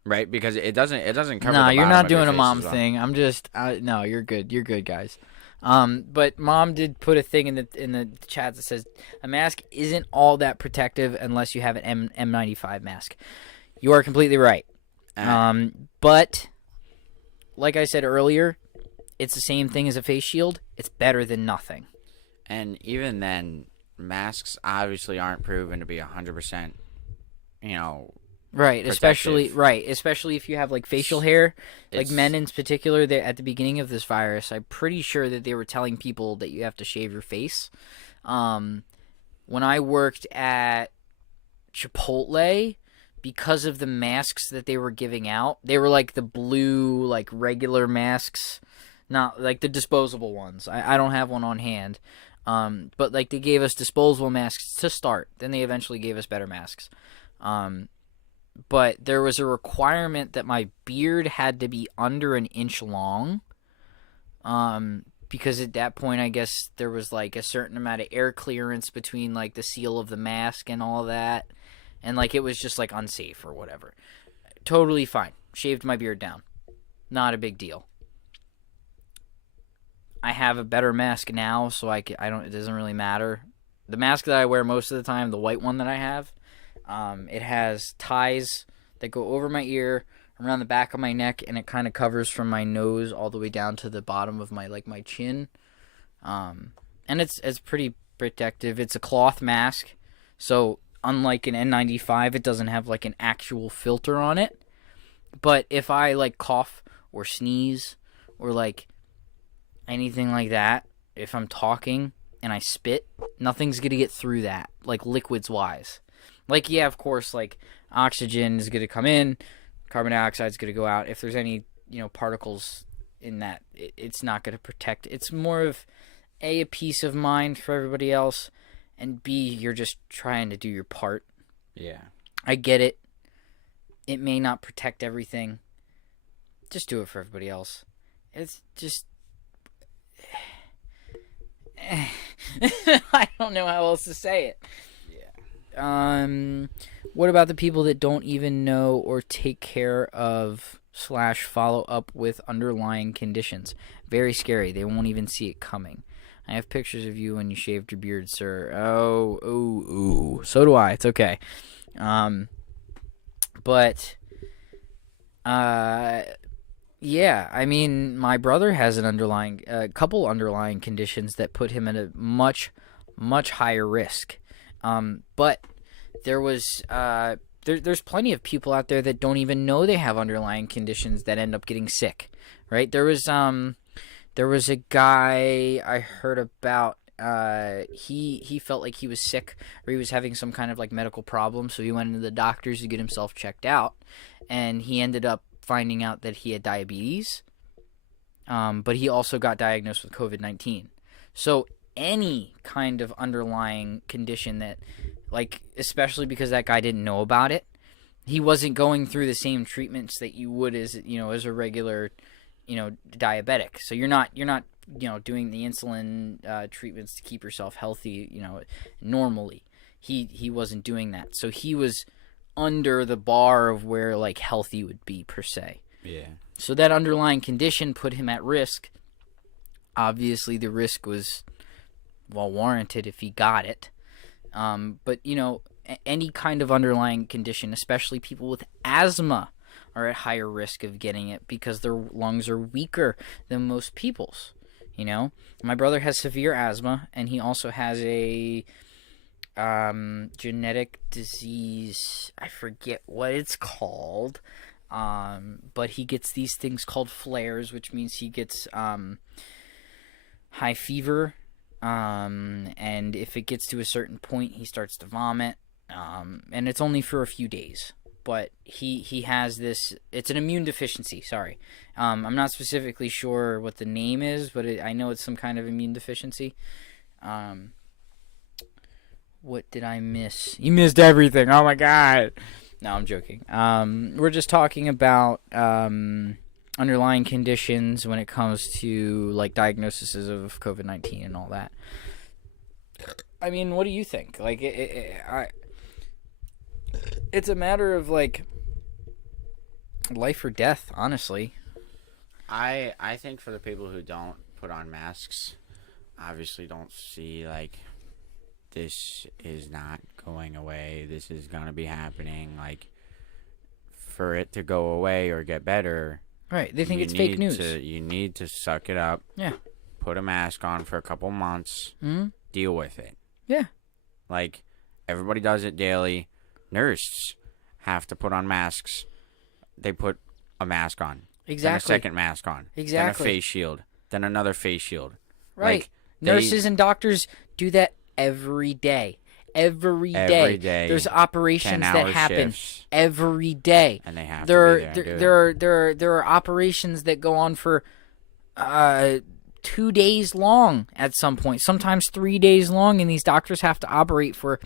Right? Because it doesn't cover. No, the you're bottom not of your doing a face mom as well. thing. I'm just no. You're good. You're good, guys. But mom did put a thing in the chat that says a mask isn't all that protective unless you have an N95 mask. You are completely right. But like I said earlier, it's the same thing as a face shield. It's better than nothing. And even then, masks obviously aren't proven to be 100%, right, protective. especially if you have like facial hair, like men in particular. They, at the beginning of this virus, I'm pretty sure that they were telling people that you have to shave your face. When I worked at Chipotle, because of the masks that they were giving out, they were like the blue, like regular masks, not like the disposable ones. I don't have one on hand. But like they gave us disposable masks to start. Then they eventually gave us better masks. But there was a requirement that my beard had to be under an inch long. Because at that point, I guess there was like a certain amount of air clearance between like the seal of the mask and all that. And like it was just like unsafe or whatever. Totally fine. Shaved my beard down. Not a big deal. I have a better mask now, so it doesn't really matter. The mask that I wear most of the time, the white one that I have, it has ties that go over my ear, around the back of my neck, and it kind of covers from my nose all the way down to the bottom of my chin. And it's pretty protective. It's a cloth mask, so unlike an N95, it doesn't have like an actual filter on it. But if I like cough or sneeze or like anything like that, if I'm talking and I spit, nothing's going to get through that, like liquids wise. Like, yeah, of course, like oxygen is going to come in, carbon dioxide is going to go out. If there's any, particles in that, it's not going to protect. It's more of a peace of mind for everybody else, and B, you're just trying to do your part. Yeah. I get it. It may not protect everything. Just do it for everybody else. It's just... I don't know how else to say it. Yeah. What about the people that don't even know or take care of / follow up with underlying conditions? Very scary. They won't even see it coming. I have pictures of you when you shaved your beard, sir. Oh. So do I. It's okay. Yeah, I mean, my brother has a couple underlying conditions that put him at a much, much higher risk. But there was, there's plenty of people out there that don't even know they have underlying conditions that end up getting sick, right? There was a guy I heard about. He felt like he was sick, or he was having some kind of like medical problem, so he went into the doctors to get himself checked out, and he ended up finding out that he had diabetes, but he also got diagnosed with COVID-19. So any kind of underlying condition that, like, especially because that guy didn't know about it, he wasn't going through the same treatments that you would as a regular, diabetic. So you're not doing the insulin treatments to keep yourself healthy, normally. He wasn't doing that. So he was under the bar of where like healthy would be per se. Yeah. So that underlying condition put him at risk. Obviously the risk was well warranted if he got it. But any kind of underlying condition, especially people with asthma, are at higher risk of getting it because their lungs are weaker than most people's. My brother has severe asthma, and he also has a genetic disease. I forget what it's called, but he gets these things called flares, which means he gets high fever, and if it gets to a certain point, he starts to vomit, and it's only for a few days. But he has this, it's an immune deficiency, sorry. I'm not specifically sure what the name is, but I know it's some kind of immune deficiency. What did I miss? You missed everything. Oh my god. No, I'm joking. We're just talking about underlying conditions when it comes to like diagnoses of COVID-19 and all that. I mean, what do you think? Like, it's a matter of like life or death, honestly. I think for the people who don't put on masks, obviously don't see like this is not going away. This is gonna be happening. Like, for it to go away or get better, right? They think it's fake news. You need to suck it up. Yeah. Put a mask on for a couple months. Mm-hmm. Deal with it. Yeah. Like, everybody does it daily. Nurses have to put on masks. They put a mask on. Exactly. Then a second mask on. Exactly. Then a face shield. Then another face shield. Right. Like, nurses and doctors do that every day. Every day. There's operations that happen every day. And they have to be there. There are operations that go on for 2 days long at some point. Sometimes 3 days long, and these doctors have to operate for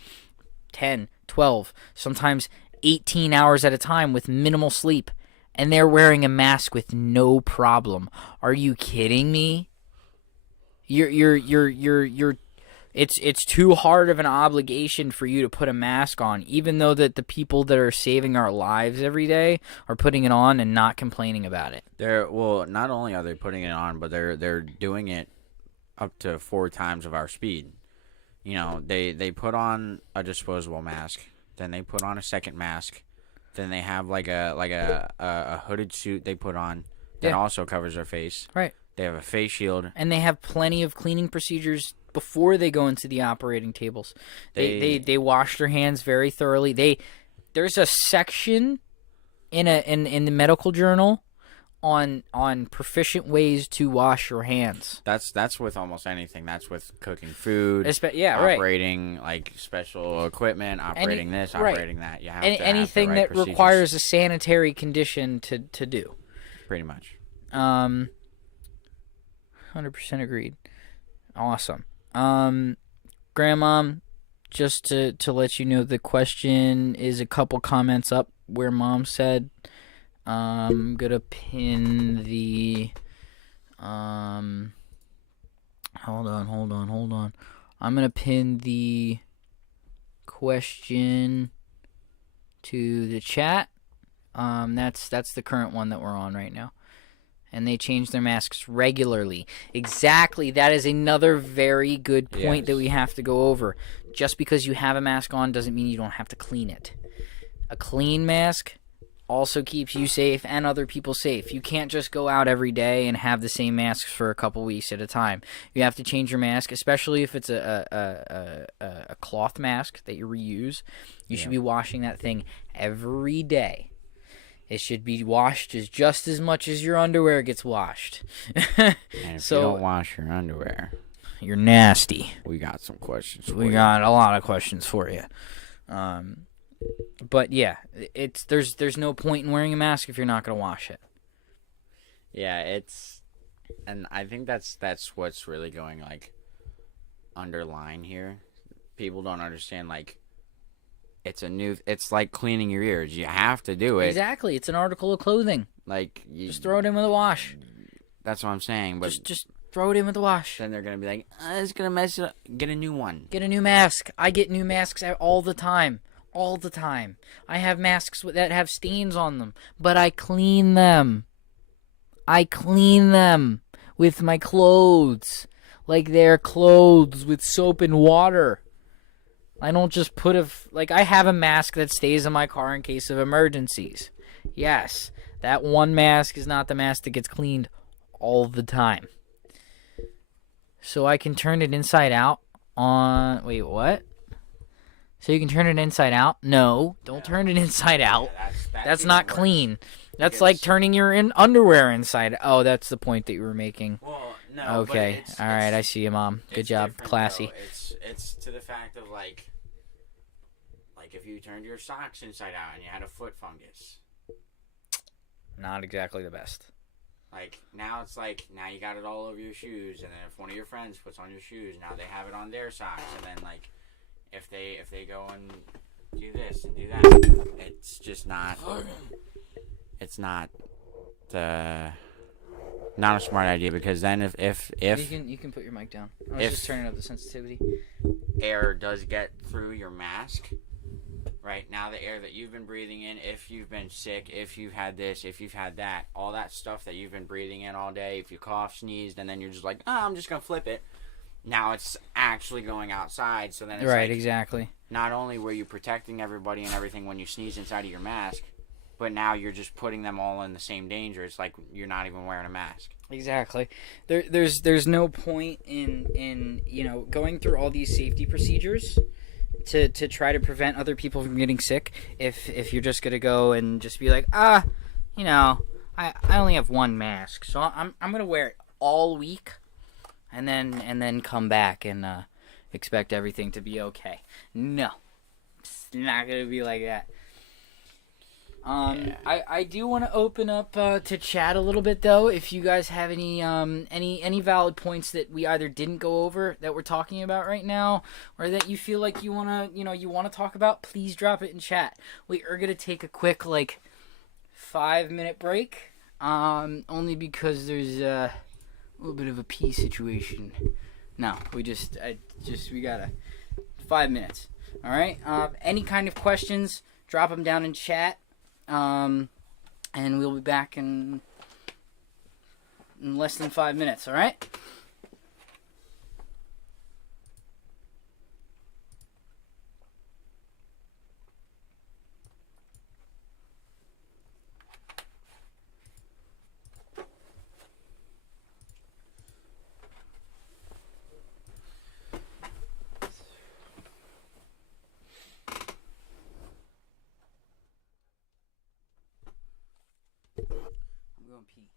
10, 12, sometimes 18 hours at a time with minimal sleep, and they're wearing a mask with no problem. Are you kidding me? It's too hard of an obligation for you to put a mask on, even though that the people that are saving our lives every day are putting it on and not complaining about it. Not only are they putting it on, but they're doing it up to 4 times of our speed. They put on a disposable mask, then they put on a second mask, then they have like a hooded suit they put on that also covers their face. Right. They have a face shield, and they have plenty of cleaning procedures before they go into the operating tables. They wash their hands very thoroughly. There's a section in the medical journal on proficient ways to wash your hands. That's with almost anything. That's with cooking food, Yeah, right. operating like special equipment, operating this, right. operating that. You have to have the Anything right that procedures. requires a sanitary condition to do. Pretty much. 100% agreed. Awesome. Grandmom, just to let you know, the question is a couple comments up where Mom said, I'm gonna pin the hold on. I'm gonna pin the question to the chat. That's the current one that we're on right now. And they change their masks regularly. Exactly. That is another very good point that we have to go over. Just because you have a mask on doesn't mean you don't have to clean it. A clean mask also keeps you safe and other people safe. You can't just go out every day and have the same masks for a couple weeks at a time. You have to change your mask, especially if it's a cloth mask that you reuse. You should be washing that thing every day. It should be washed just as much as your underwear gets washed. And if you don't wash your underwear, you're nasty. We got some questions for We you. got a lot of questions for you. But yeah, there's no point in wearing a mask if you're not going to wash it. Yeah, and I think that's what's really going like underline here. People don't understand like it's like cleaning your ears. You have to do it. Exactly. It's an article of clothing. Like just throw it in with a wash. That's what I'm saying. But just throw it in with a wash. Then they're gonna be like, it's gonna mess it up. Get a new one. Get a new mask. I get new masks all the time. All the time. I have masks that have stains on them, but I clean them. I clean them with my clothes, like they're clothes with soap and water. I don't just I have a mask that stays in my car in case of emergencies. Yes, that one mask is not the mask that gets cleaned all the time. So I can turn it inside out on... Wait, what? So you can turn it inside out? No, don't turn it inside out. That's not clean. That's like turning your underwear inside. Oh, that's the point that you were making. Well, no. Okay, all right, I see you, Mom. Good job, classy. Though. It's to the fact of like if you turned your socks inside out and you had a foot fungus. Not exactly the best. Like now you got it all over your shoes, and then if one of your friends puts on your shoes, now they have it on their socks, and then like if they go and do this and do that, it's just not. It's not not a smart idea, because then if you can put your mic down. I was just turning up the sensitivity. Air does get through your mask. Right now, the air that you've been breathing in, if you've been sick, if you've had this, if you've had that, all that stuff that you've been breathing in all day, if you cough, sneezed, and then you're just like, I'm just going to flip it. Now it's actually going outside, so then it's right, like, exactly. Not only were you protecting everybody and everything when you sneeze inside of your mask, but now you're just putting them all in the same danger. It's like you're not even wearing a mask. Exactly. There's no point in going through all these safety procedures to try to prevent other people from getting sick if you're just gonna go and just be like, I only have one mask, so I'm gonna wear it all week and then come back and expect everything to be okay. No, it's not gonna be like that. I do want to open up to chat a little bit, though. If you guys have any valid points that we either didn't go over that we're talking about right now, or that you feel like you wanna talk about, please drop it in chat. We are gonna take a quick 5-minute break, only because there's a little bit of a pee situation. No, we got 5 minutes. All right. Any kind of questions, drop them down in chat. And we'll be back in less than 5 minutes, all right? I'm going pee.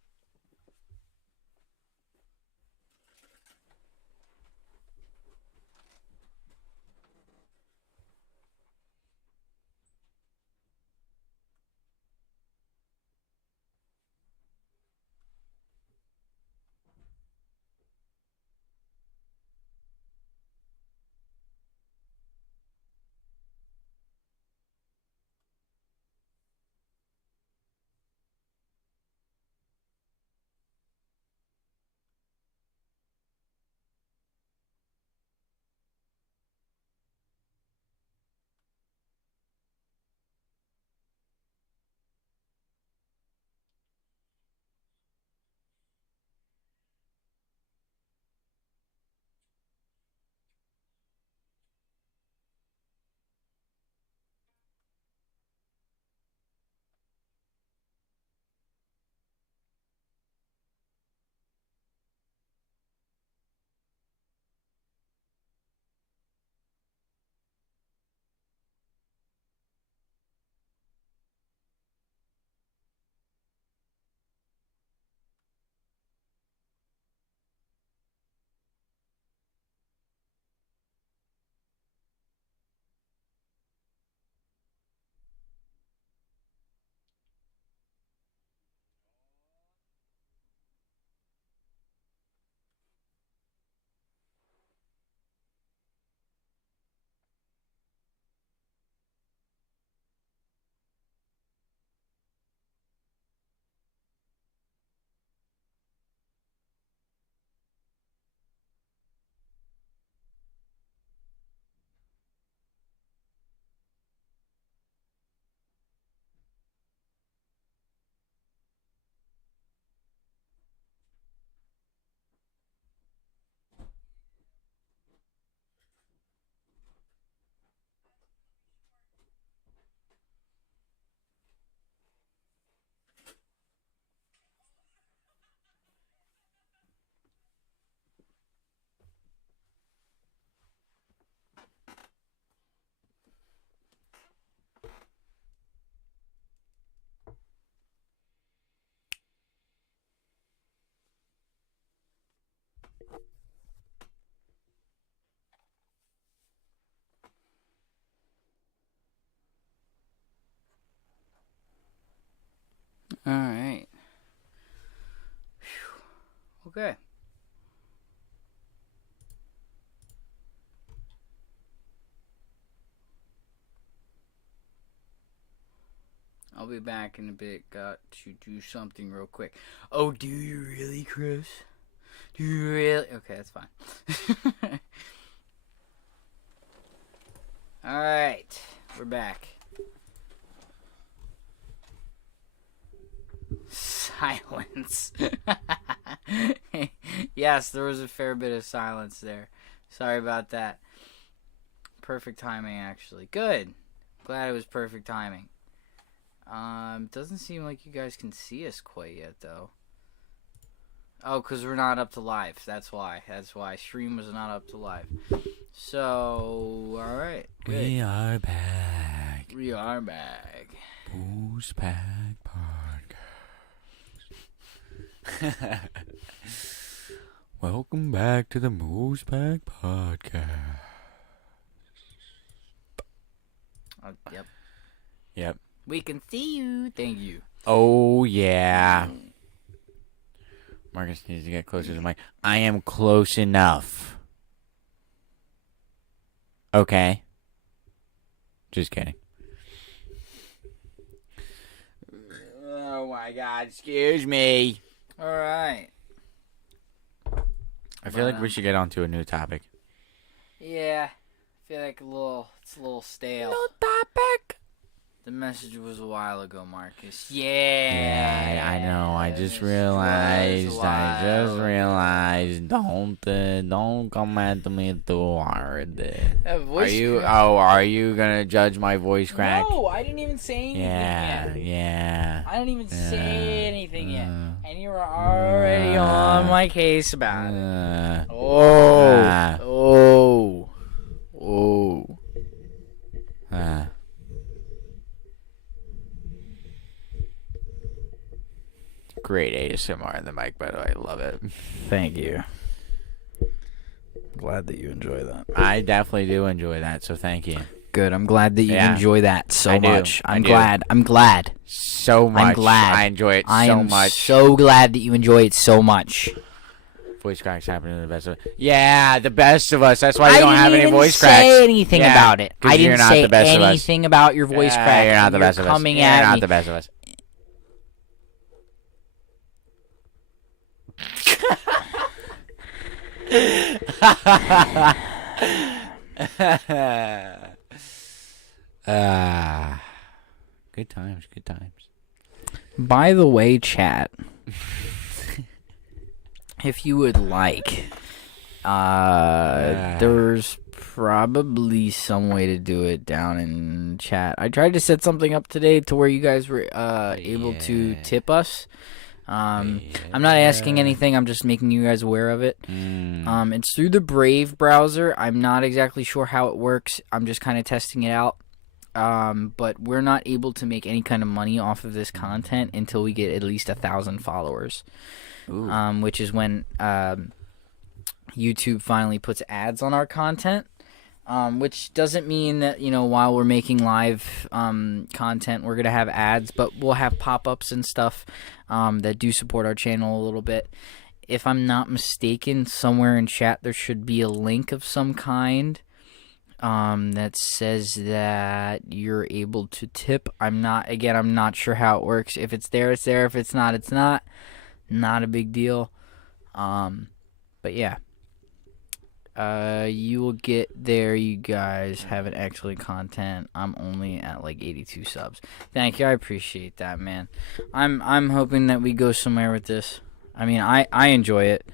All right. Okay. I'll be back in a bit. Got to do something real quick. Oh, do you really, Chris? Do you really? Okay, that's fine. Alright. We're back. Silence. Yes, there was a fair bit of silence there. Sorry about that. Perfect timing, actually. Good. Glad it was perfect timing. Doesn't seem like you guys can see us quite yet, though. Oh, because we're not up to live. That's why. Stream was not up to live. So, alright. We are back. We are back. Who's back podcast? Welcome back to the Moose Pack Podcast. Yep. Yep. We can see you. Thank you. Oh, yeah. Marcus needs to get closer to the mic. I am close enough. Okay. Just kidding. Oh, my God. Excuse me. All right. I feel like we should get on to a new topic. Yeah. I feel like it's a little stale. No topic. The message was a while ago, Marcus. Yeah, I know. I just realized. Don't come at me too hard. Are you gonna judge my voice crack? No, I didn't even say anything yet. Yeah. I didn't even say anything yet. And you were already on my case about it. Oh. Great ASMR in the mic, by the way. I love it. Thank you. Glad that you enjoy that. I definitely do enjoy that, so thank you. Good. I'm glad that you enjoy that so much. I'm glad. So much. I'm glad. I enjoy it I so am much. so glad that you enjoy it so much. Voice cracks happening to the best of us. Yeah, the best of us. That's why you don't have any voice cracks. I didn't say anything about it. I you're didn't not say the best of us. anything about your voice crack. You're not the best of us. Coming You're at not me. the best of us. Good times. By the way, chat, if you would like, there's probably some way to do it down in chat. I tried to set something up today to where you guys were able to tip us. I'm not asking anything. I'm just making you guys aware of it. It's through the Brave browser. I'm not exactly sure how it works. I'm just kind of testing it out. But we're not able to make any kind of money off of this content until we get at least 1,000 followers. Which is when YouTube finally puts ads on our content. Which doesn't mean that, while we're making live content, we're going to have ads, but we'll have pop-ups and stuff that do support our channel a little bit. If I'm not mistaken, somewhere in chat there should be a link of some kind that says that you're able to tip. I'm not sure how it works. If it's there, it's there. If it's not, it's not. Not a big deal. But yeah. You will get there. You guys have an excellent content. I'm only at like 82 subs. Thank you. I appreciate that, man. I'm hoping that we go somewhere with this. I mean, I enjoy it.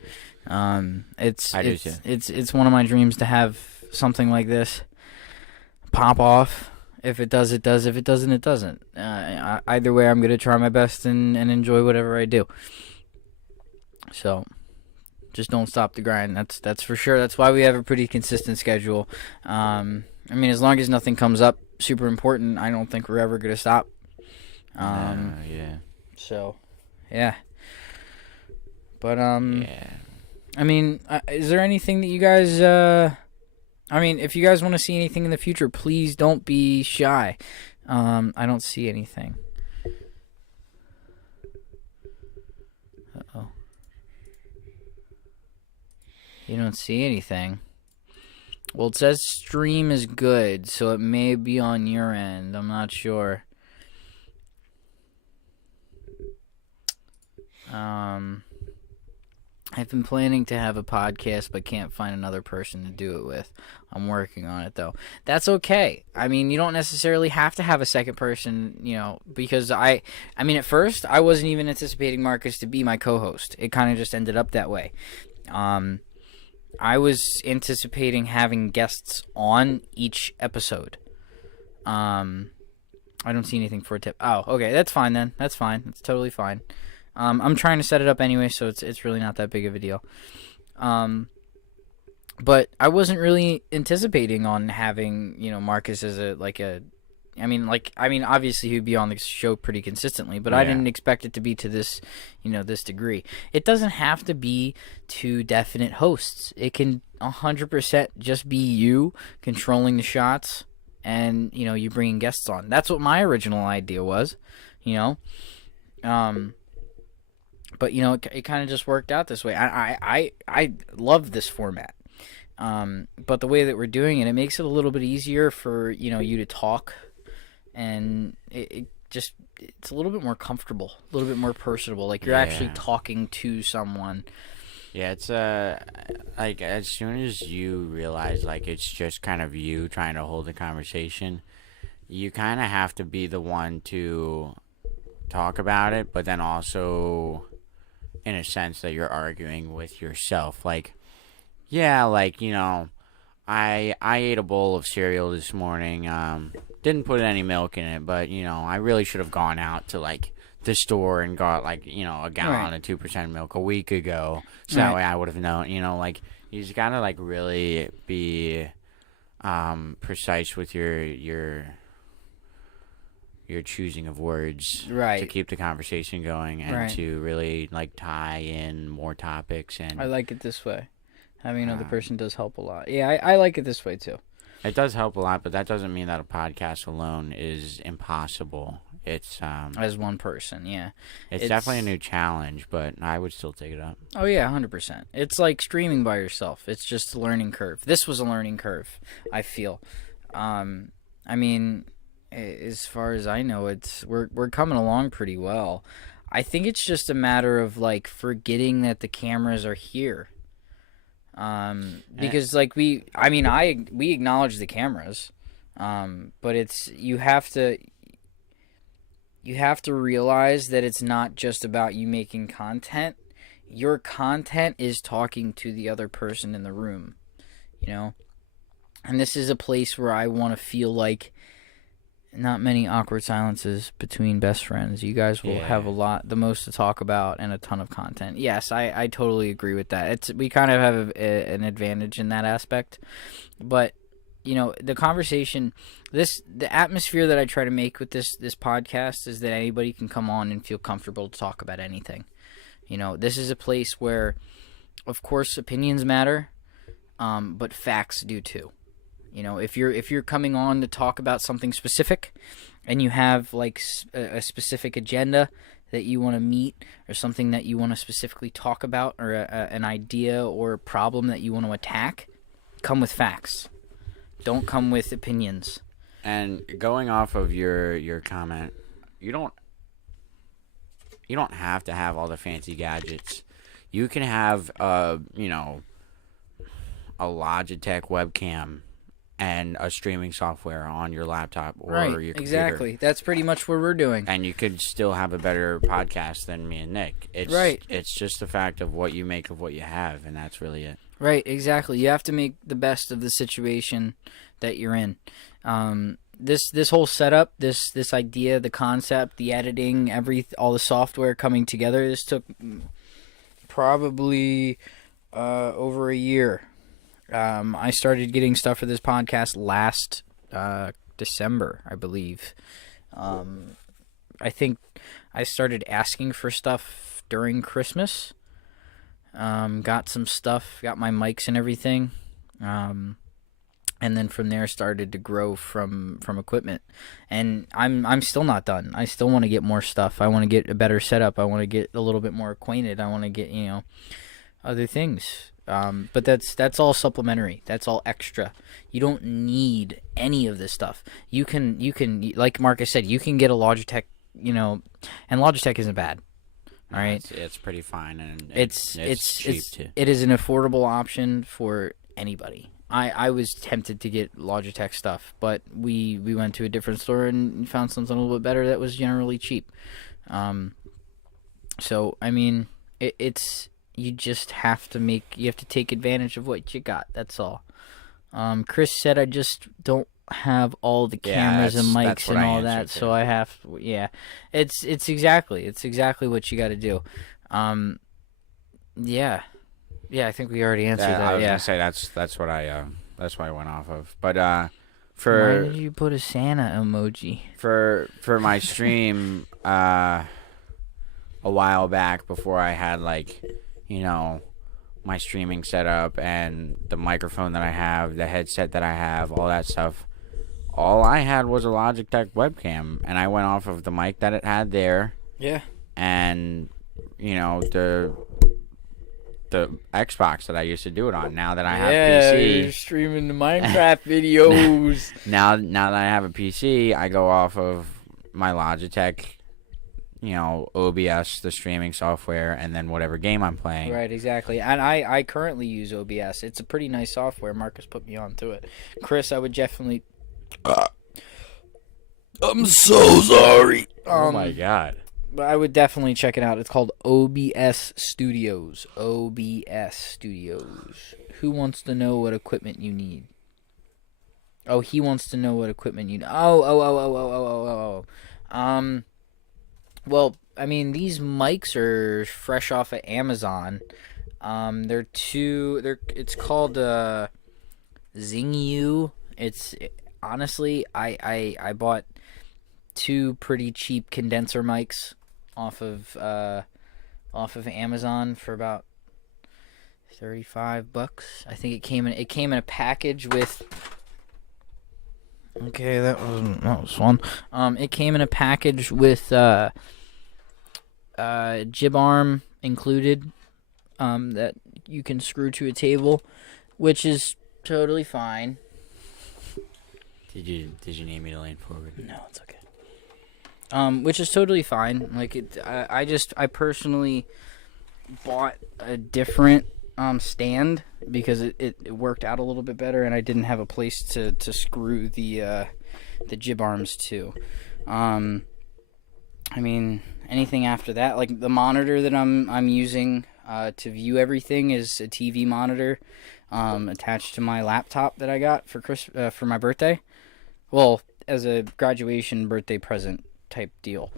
It's one of my dreams to have something like this pop off. If it does, it does. If it doesn't, it doesn't. Either way, I'm gonna try my best and enjoy whatever I do. So. Just don't stop the grind. That's for sure. That's why we have a pretty consistent schedule. I mean, as long as nothing comes up super important, I don't think we're ever gonna stop. Yeah. So, yeah. But Yeah. I mean, is there anything that you guys? I mean, if you guys want to see anything in the future, please don't be shy. I don't see anything. You don't see anything. Well, it says stream is good, so it may be on your end. I'm not sure. I've been planning to have a podcast, but can't find another person to do it with. I'm working on it, though. That's okay. I mean, you don't necessarily have to have a second person, because I mean, at first, I wasn't even anticipating Marcus to be my co-host. It kind of just ended up that way. I was anticipating having guests on each episode. I don't see anything for a tip. Oh, okay, that's fine then. That's fine. That's totally fine. I'm trying to set it up anyway, so it's really not that big of a deal. But I wasn't really anticipating on having, Marcus as obviously he'd be on the show pretty consistently, but I didn't expect it to be to this, this degree. It doesn't have to be two definite hosts. It can 100% just be you controlling the shots and, you bringing guests on. That's what my original idea was, But it kind of just worked out this way. I love this format, but the way that we're doing it makes it a little bit easier for you to talk, and it's a little bit more comfortable, a little bit more personable. Like you're actually talking to someone. Yeah, it's like as soon as you realize like it's just kind of you trying to hold a conversation, you kind of have to be the one to talk about it, but then also in a sense that you're arguing with yourself. Like, I ate a bowl of cereal this morning. Didn't put any milk in it, but I really should have gone out to like the store and got like a gallon of 2% milk a week ago, so that way I would have known. You just gotta like really be precise with your choosing of words to keep the conversation going and to really like tie in more topics. And I like it this way. Having another person does help a lot. Yeah, I like it this way too. It does help a lot, but that doesn't mean that a podcast alone is impossible. It's as one person, It's definitely a new challenge, but I would still take it up. Oh yeah, 100%. It's like streaming by yourself. It's just a learning curve. This was a learning curve, I feel. I mean, as far as I know, we're coming along pretty well. I think it's just a matter of like forgetting that the cameras are here. Because like we acknowledge the cameras, but you have to realize that it's not just about you making content. Your content is talking to the other person in the room, and this is a place where I want to feel like not many awkward silences between best friends. You guys will have the most to talk about and a ton of content. Yes, I totally agree with that. We kind of have an advantage in that aspect. But, the conversation, the atmosphere that I try to make with this podcast is that anybody can come on and feel comfortable to talk about anything. This is a place where, of course, opinions matter, but facts do too. If you're coming on to talk about something specific and you have like a specific agenda that you want to meet or something that you want to specifically talk about or an idea or a problem that you want to attack, come with facts. Don't come with opinions. And going off of your comment, you don't have to have all the fancy gadgets. You can have a Logitech webcam and a streaming software on your laptop or your computer. Exactly. That's pretty much what we're doing. And you could still have a better podcast than me and Nick. It's just the fact of what you make of what you have, and that's really it. Right, exactly. You have to make the best of the situation that you're in. This whole setup, this idea, the concept, the editing, all the software coming together, this took probably over a year. I started getting stuff for this podcast last December, I believe. I think I started asking for stuff during Christmas. Got some stuff, got my mics and everything. And then from there started to grow from equipment. And I'm still not done. I still want to get more stuff. I want to get a better setup. I want to get a little bit more acquainted. I want to get, other things. But that's all supplementary. That's all extra. You don't need any of this stuff. You can like Marcus said, you can get a Logitech, and Logitech isn't bad. All right, it's pretty fine, and it's cheap too. It is an affordable option for anybody. I was tempted to get Logitech stuff, but we went to a different store and found something a little bit better that was generally cheap. So I mean, it's you just have to take advantage of what you got. That's all. Chris said I just don't have all the cameras and mics and all that, so I have it's exactly what you got to do. Yeah, I think we already answered that. I was gonna say that's what I went off of. But for why did you put a Santa emoji for my stream a while back, before I had my streaming setup and the microphone that I have, the headset that I have, all that stuff. All I had was a Logitech webcam, and I went off of the mic that it had there. Yeah. And the Xbox that I used to do it on. Now that I have PC, you're streaming the Minecraft videos. Now that I have a PC, I go off of my Logitech, OBS, the streaming software, and then whatever game I'm playing. Right, exactly. And I currently use OBS. It's a pretty nice software. Marcus put me onto it. Chris, I would definitely. I'm so sorry. Oh my god. But I would definitely check it out. It's called OBS Studios. OBS Studios. Who wants to know what equipment you need? Oh, he wants to know what equipment you need. Oh. Well, I mean, these mics are fresh off of Amazon. It's called Zingyou. Honestly, I bought 2 pretty cheap condenser mics off of Amazon for about $35. I think it came in a package with. Okay, that was fun. It came in a package with jib arm included, that you can screw to a table, which is totally fine. Did you need me to lean forward? No, it's okay. Which is totally fine. I personally bought a different stand because it worked out a little bit better, and I didn't have a place to screw the jib arms to. I mean, anything after that, like the monitor that I'm using to view everything is a TV monitor attached to my laptop that I got for my birthday. Well, as a graduation birthday present type deal.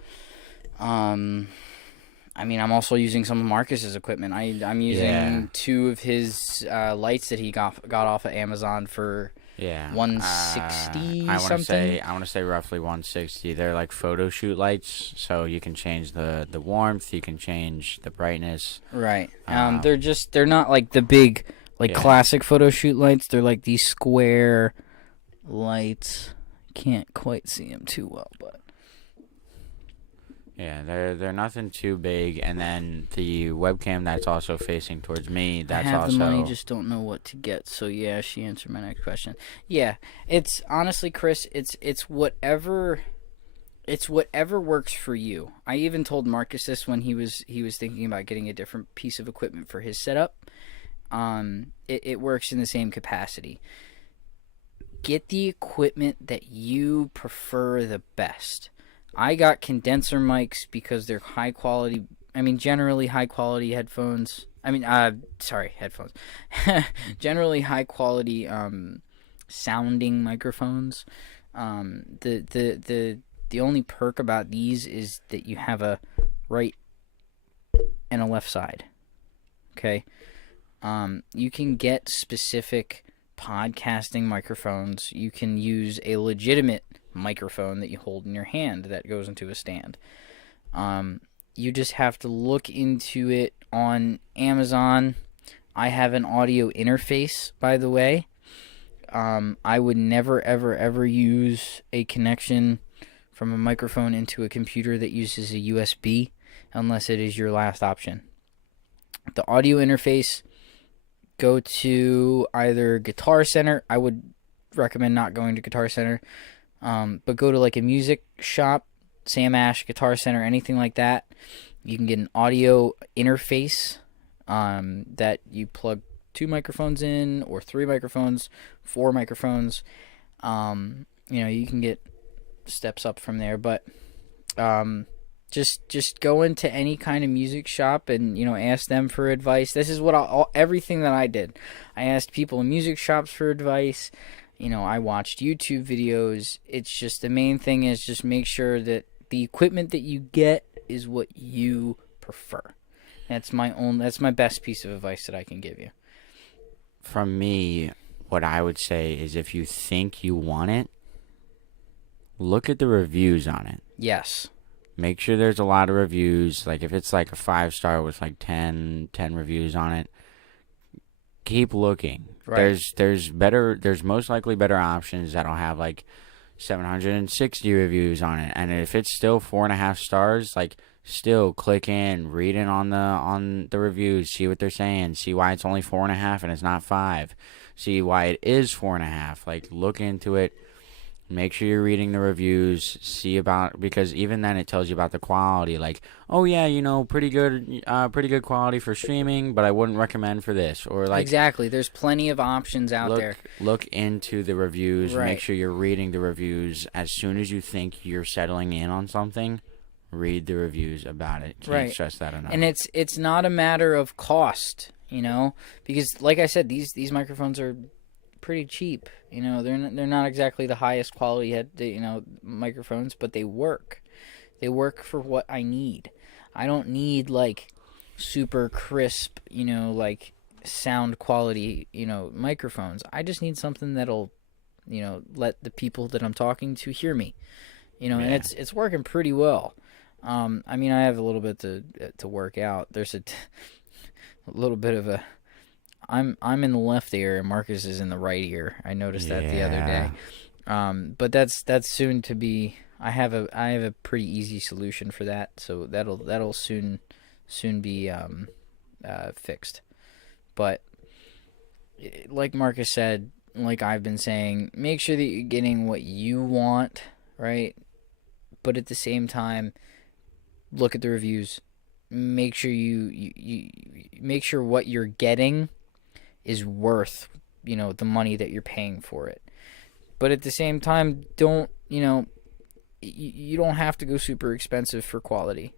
I mean, I'm also using some of Marcus's equipment. I'm using 2 of his lights that he got off of Amazon for $160 something. I want to say roughly $160. They're like photo shoot lights, so you can change the warmth, you can change the brightness. Right. They're not like the big classic photo shoot lights. They're like these square lights. Can't quite see them too well, but yeah, they're nothing too big. And then the webcam that's also facing towards me, that's also. I have the money, just don't know what to get. So yeah, she answered my next question. Yeah, it's honestly, Chris, it's whatever works for you. I even told Marcus this when he was thinking about getting a different piece of equipment for his setup. It works in the same capacity. Get the equipment that you prefer the best. I got condenser mics because they're high quality. I mean, generally high quality headphones. Headphones. Generally high quality sounding microphones. The only perk about these is that you have a right and a left side. Okay. You can get specific podcasting microphones. You can use a legitimate microphone that you hold in your hand that goes into a stand. You just have to look into it on Amazon. I have an audio interface, by the way. I would never, ever, ever use a connection from a microphone into a computer that uses a USB unless it is your last option. The audio interface go to either Guitar Center. I would recommend not going to Guitar Center, but go to like a music shop, Sam Ash, Guitar Center, anything like that. You can get an audio interface that you plug 2 microphones in, or 3 microphones, 4 microphones. You can get steps up from there, but just go into any kind of music shop and ask them for advice. This is what everything that I did. I asked people in music shops for advice. I watched YouTube videos. It's just, the main thing is just make sure that the equipment that you get is what you prefer. That's my best piece of advice that I can give you. From me, what I would say is, if you think you want it, look at the reviews on it. Yes. Make sure there's a lot of reviews. Like, if it's like a 5-star with like 10 reviews on it, keep looking. Right. There's most likely better options that'll have like 760 reviews on it. And if it's still 4.5 stars, like, still click in, read it on the reviews, see what they're saying, see why it's only 4.5 and it's not 5, see why it is 4.5. Like, look into it. Make sure you're reading the reviews, because even then it tells you about the quality. Like, oh yeah, pretty good quality for streaming, but I wouldn't recommend for this. Or like, exactly, there's plenty of options out there. Look into the reviews. Right. Make sure you're reading the reviews. As soon as you think you're settling in on something, read the reviews about it. Can't stress that enough. And it's not a matter of cost, because like I said, these microphones are pretty cheap. They're not exactly the highest quality microphones, but they work. They work for what I need. I don't need like super crisp, like sound quality, microphones. I just need something that'll, let the people that I'm talking to hear me. And it's working pretty well. I have a little bit to work out. There's a little bit of a. I'm in the left ear and Marcus is in the right ear. I noticed that the other day. But that's soon to be. I have a pretty easy solution for that, so that'll soon be fixed. But like Marcus said, like I've been saying, make sure that you're getting what you want, right? But at the same time, look at the reviews. Make sure you make sure what you're getting is worth, the money that you're paying for it. But at the same time, don't, you don't have to go super expensive for quality.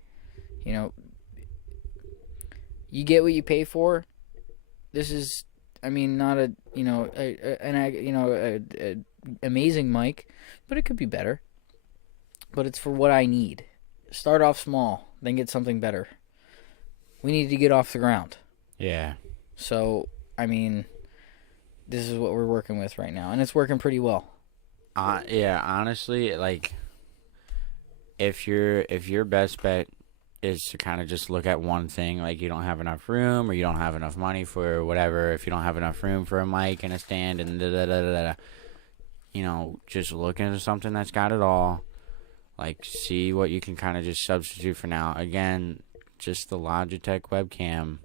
You get what you pay for. This is, not a, an amazing mic, but it could be better. But it's for what I need. Start off small, then get something better. We need to get off the ground. Yeah. So, this is what we're working with right now, and it's working pretty well. Yeah, honestly, like, if your best bet is to kind of just look at one thing, like you don't have enough room or you don't have enough money for whatever, if you don't have enough room for a mic and a stand and just look into something that's got it all. Like, see what you can kind of just substitute for now. Again, just the Logitech webcam.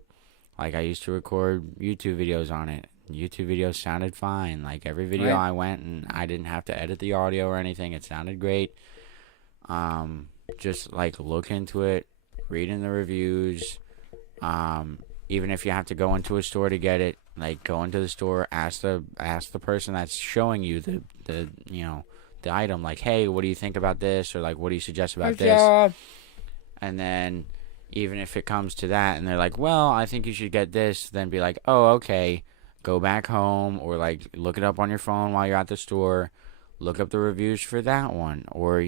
Like, I used to record YouTube videos on it. YouTube videos sounded fine. Like, every video I went and I didn't have to edit the audio or anything. It sounded great. Just, like, look into it. Read in the reviews. Even if you have to go into a store to get it, like, go into the store, ask the person that's showing you the item, like, hey, what do you think about this? Or, like, what do you suggest about this? And then, even if it comes to that and they're like, well, I think you should get this, then be like, oh, okay, go back home, or like look it up on your phone while you're at the store, look up the reviews for that one, or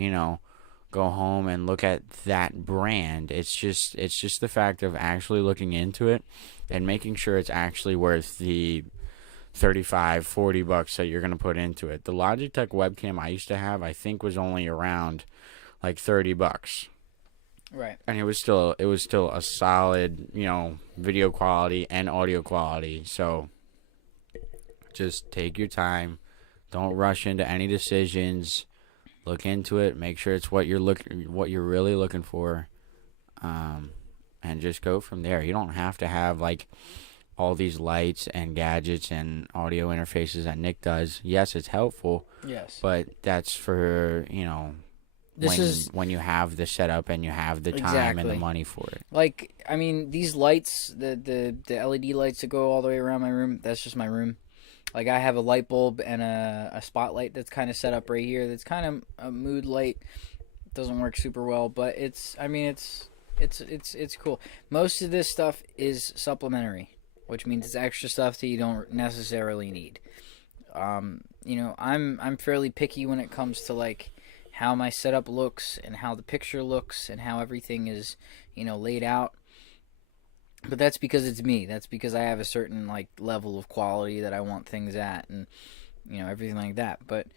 go home and look at that brand. It's just the fact of actually looking into it and making sure it's actually worth the $35-$40 that you're going to put into it. The Logitech webcam I used to have, I think, was only around like $30. Right. And it was still a solid, video quality and audio quality. So just take your time. Don't rush into any decisions. Look into it. Make sure it's what you're really looking for. And just go from there. You don't have to have like all these lights and gadgets and audio interfaces that Nick does. Yes, it's helpful, Yes. but that's for, when you have the setup and you have the time and the Exactly. money for it. Like, I mean, these lights, the LED lights that go all the way around my room, that's just my room. Like, I have a light bulb and a spotlight that's kind of set up right here. That's kind of a mood light. Doesn't work super well, but it's cool. Most of this stuff is supplementary, which means it's extra stuff that you don't necessarily need. I'm fairly picky when it comes to like how my setup looks and how the picture looks and how everything is, laid out. But that's because it's me. That's because I have a certain like level of quality that I want things at, and everything like that. But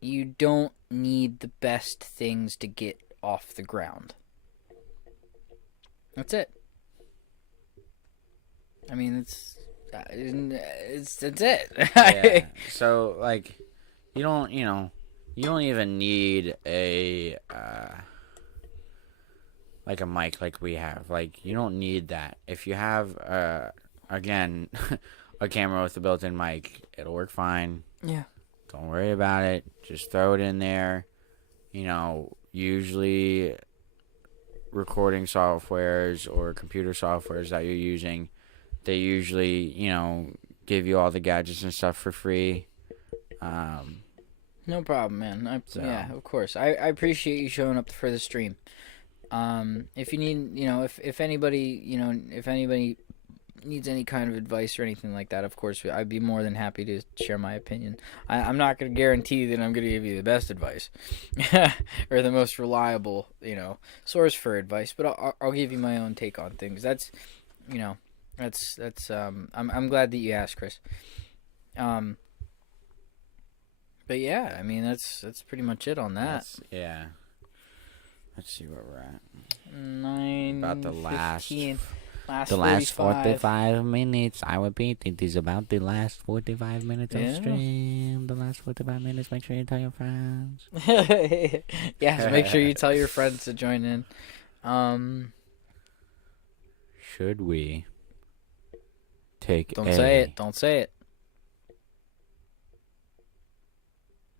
you don't need the best things to get off the ground. That's it. I mean, that's it. Yeah. So like, you don't even need a like a mic like we have. Like, you don't need that. If you have again a camera with a built-in mic, it'll work fine. Yeah. Don't worry about it. Just throw it in there. Usually recording softwares or computer softwares that you're using, they usually, give you all the gadgets and stuff for free. No problem, man. Yeah, of course. I appreciate you showing up for the stream. If you need, if anybody needs any kind of advice or anything like that, of course, I'd be more than happy to share my opinion. I'm not going to guarantee that I'm going to give you the best advice or the most reliable, source for advice, but I'll give you my own take on things. That's, I'm glad that you asked, Chris. But yeah, I mean, that's pretty much it on that. Yeah. Let's see where we're at. 9, About the 15, the last 45 minutes. I repeat, it is about the last 45 minutes of Yeah. stream. The last 45 minutes. Make sure you tell your friends. Yes, make sure you tell your friends to join in. Should we take Don't say it. Don't say it.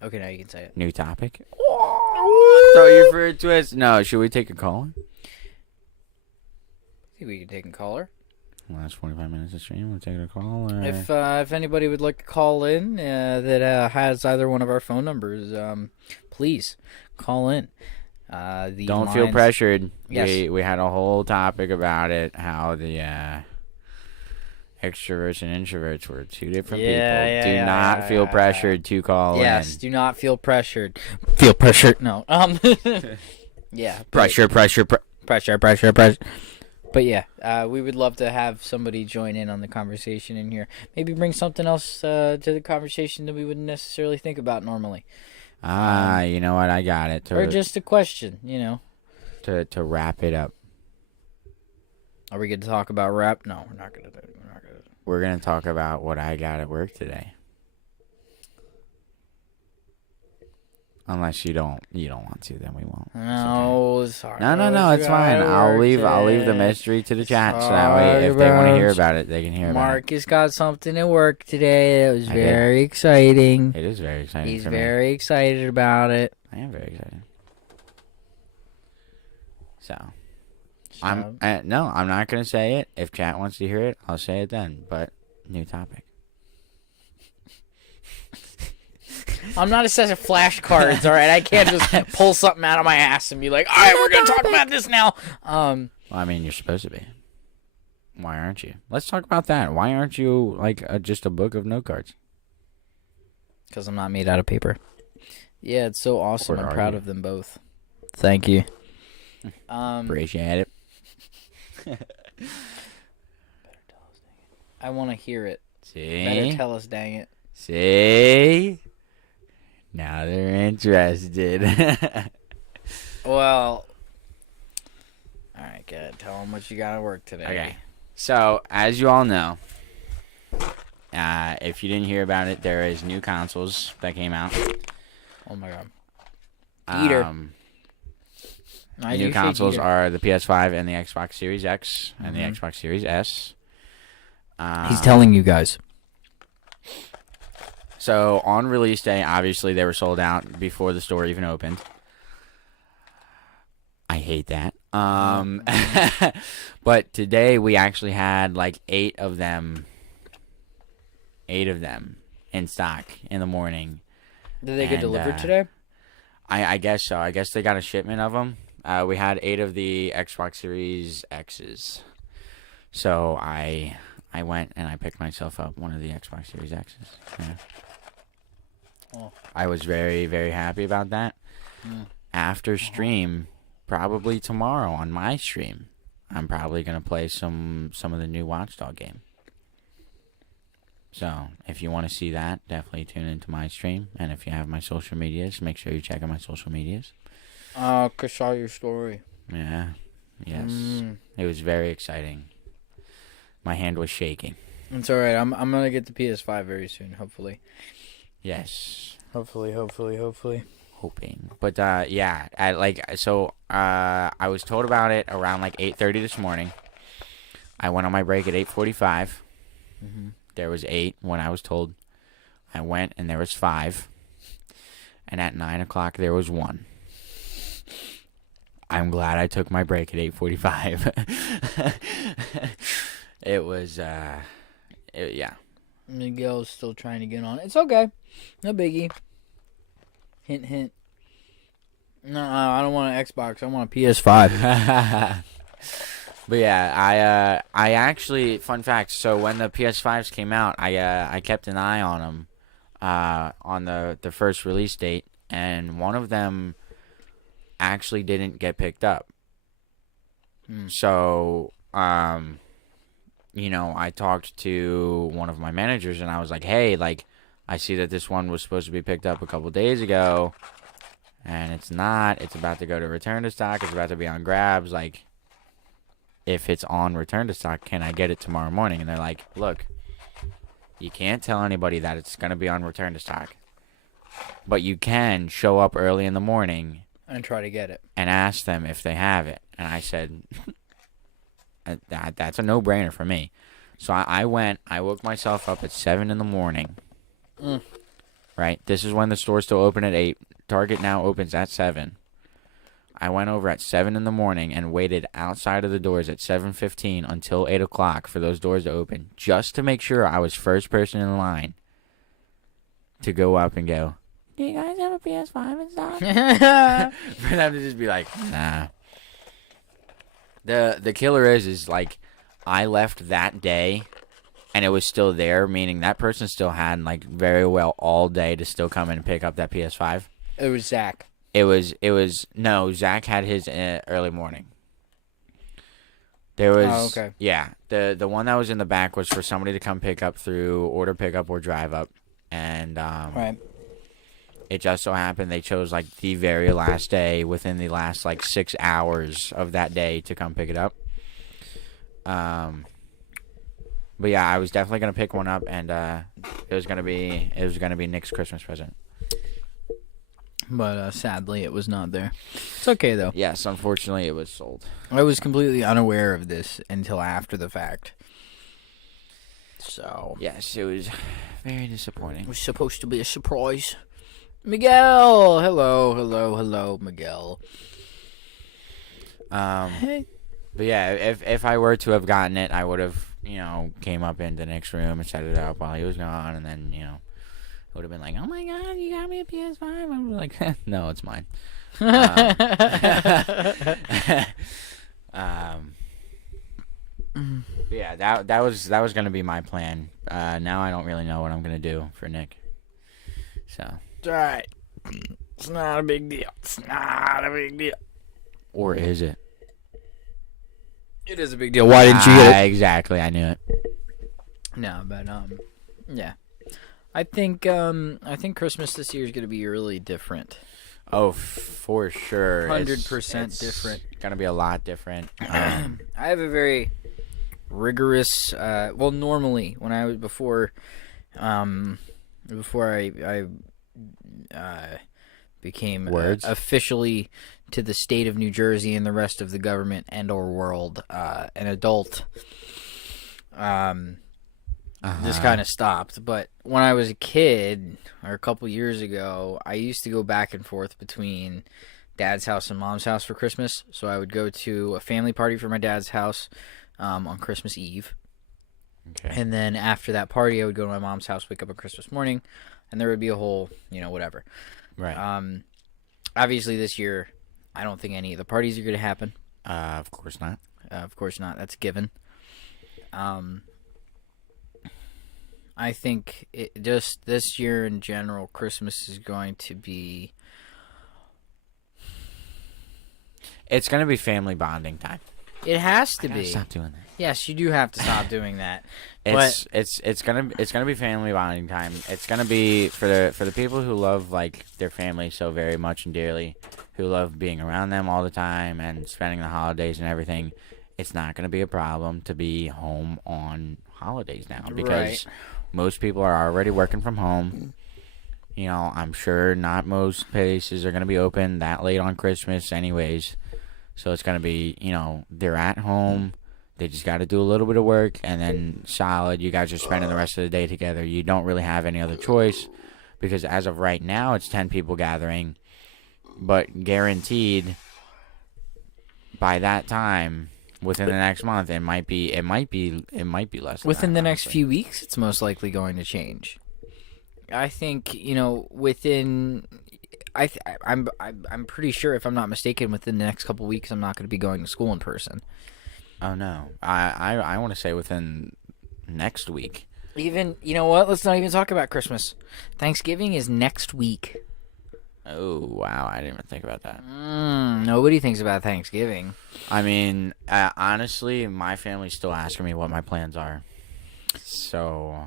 Okay, now you can say it. new topic? Throw you for a twist. No, should we take a call? I think we can take a caller. Last 45 minutes of stream. We'll take a call. Or... If anybody would like to call in that has either one of our phone numbers, please call in. Don't feel pressured. Yes. We had a whole topic about it, how the extroverts and introverts were two different people. Do not feel pressured to call in. Yes, do not feel pressured. Feel pressured? No. Yeah. Pressure. Pressure. But yeah, we would love to have somebody join in on the conversation in here. Maybe bring something else to the conversation that we wouldn't necessarily think about normally. You know what? I got it. Or just a question, To wrap it up. Are we going to talk about rap? No, we're not going to. We're going to talk about what I got at work today. Unless you don't want to, then we won't. No, sorry. No, it's fine. I'll leave the mystery to the chat, so that way if they want to hear about it, they can hear about it. Marcus got something at work today that was very exciting. It is very exciting. He's for me. very excited about it. I am very excited. So, So, I'm not gonna say it. If chat wants to hear it, I'll say it then. But new topic. I'm not a set of flashcards, all right? I can't just pull something out of my ass and be like, all right, we're going to talk about this now. Well, I mean, you're supposed to be. Why aren't you? Let's talk about that. Why aren't you like just a book of note cards? Because I'm not made out of paper. Yeah, it's so awesome. Or I'm are proud you? of them both. Thank you. Appreciate it. I want to hear it. See? Better tell us, dang it. See? Now they're interested. Well, all right, good. Tell them what you got to work today. Okay. So, as you all know, if you didn't hear about it, there is new consoles that came out. Oh, my God. Eater. I New do say consoles eater. are the PS5 and the Xbox Series X and the Mhm. Xbox Series S. He's telling you guys. So on release day, obviously they were sold out before the store even opened. I hate that. But today we actually had like 8 of them in stock in the morning. Did they get And, delivered today? I guess so. I guess they got a shipment of them. We had 8 of the Xbox Series X's. So I went and I picked myself up one of the Xbox Series X's. Yeah. Oh. I was very, very happy about that. Yeah. After stream, probably tomorrow on my stream, I'm probably going to play some of the new Watch Dogs game. So, if you want to see that, definitely tune into my stream. And if you have my social medias, make sure you check out my social medias. I saw your story. Yeah. Yes. It was very exciting. My hand was shaking. It's alright. I'm gonna get the PS5 very soon, hopefully. Yes. Hopefully. Hoping. But yeah, I was told about it around like 8:30 this morning. I went on my break at 8:45. Mm-hmm. There was 8 when I was told. I went and there was 5. And at 9 o'clock there was 1. I'm glad I took my break at 8:45. It was yeah. Miguel's still trying to get on. It's okay. No biggie. Hint, hint. No, I don't want an Xbox. I want a PS5. But yeah, I actually, fun fact, so when the PS5s came out, I kept an eye on them on the first release date, and one of them actually didn't get picked up. So, you know, I talked to one of my managers, and I was like, hey, like, I see that this one was supposed to be picked up a couple days ago, and it's not. It's about to go to return to stock. It's about to be on grabs. Like, if it's on return to stock, can I get it tomorrow morning? And they're like, look, you can't tell anybody that it's going to be on return to stock, but you can show up early in the morning and try to get it and ask them if they have it. And I said, that's a no-brainer for me. So I went, I woke myself up at 7 in the morning. Right? This is when the store's still open at 8. Target now opens at 7. I went over at 7 in the morning and waited outside of the doors at 7:15 until 8 o'clock for those doors to open, just to make sure I was first person in line to go up and go, do you guys have a PS5 in stock? For them to just be like, nah. The killer is like, I left that day and it was still there, meaning that person still had like very well all day to still come in and pick up that PS5. It was Zach. No, Zach had his early morning. There was, okay. Yeah, the one that was in the back was for somebody to come pick up through order pickup or drive up, and right. It just so happened they chose like the very last day within the last like 6 hours of that day to come pick it up. But yeah, I was definitely gonna pick one up, and it was gonna be Nick's Christmas present. But sadly, it was not there. It's okay, though. Yes, unfortunately, it was sold. I was completely unaware of this until after the fact. So. Yes, it was very disappointing. It was supposed to be a surprise. Miguel! Hello, Miguel. Hey. But yeah, if I were to have gotten it, I would have, came up into Nick's room and set it up while he was gone, and then, would have been like, oh my god, you got me a PS5? I was like, no, it's mine. Yeah, that was gonna be my plan. Now I don't really know what I'm gonna do for Nick. So it's alright. It's not a big deal. Or is it? It is a big deal. Why didn't you get it? Exactly, I knew it. No, but yeah. I think Christmas this year is going to be really different. Oh, for sure. 100% different. Gonna be a lot different. I have a very rigorous. Normally when I was before I became officially to the state of New Jersey and the rest of the government and or world an adult. just kind of stopped. But when I was a kid, or a couple years ago, I used to go back and forth between dad's house and mom's house for Christmas. So I would go to a family party for my dad's house on Christmas Eve. Okay. And then after that party, I would go to my mom's house, wake up on Christmas morning, and there would be a whole, whatever. Right. Obviously, this year, I don't think any of the parties are going to happen. Of course not. Of course not. That's a given. I think just this year in general, Christmas is going to be... It's going to be family bonding time. It has to I gotta be. stop doing that. Yes, you do have to stop doing that. It's gonna be family bonding time. It's gonna be for the people who love like their family so very much and dearly, who love being around them all the time and spending the holidays and everything. It's not gonna be a problem to be home on holidays now because most people are already working from home. I'm sure not most places are gonna be open that late on Christmas, anyways. So it's gonna be they're at home. They just got to do a little bit of work, and then solid. You guys are spending the rest of the day together. You don't really have any other choice, because as of right now, it's 10 people gathering, but guaranteed by that time, within the next month, it might be less. Within the next honestly. few weeks, it's most likely going to change. I think within. I'm pretty sure, if I'm not mistaken, within the next couple weeks, I'm not going to be going to school in person. Oh no, I want to say within next week. Even, you know what? Let's not even talk about Christmas. Thanksgiving is next week. Oh wow, I didn't even think about that. Nobody thinks about Thanksgiving. I mean, honestly, my family's still asking me what my plans are. So,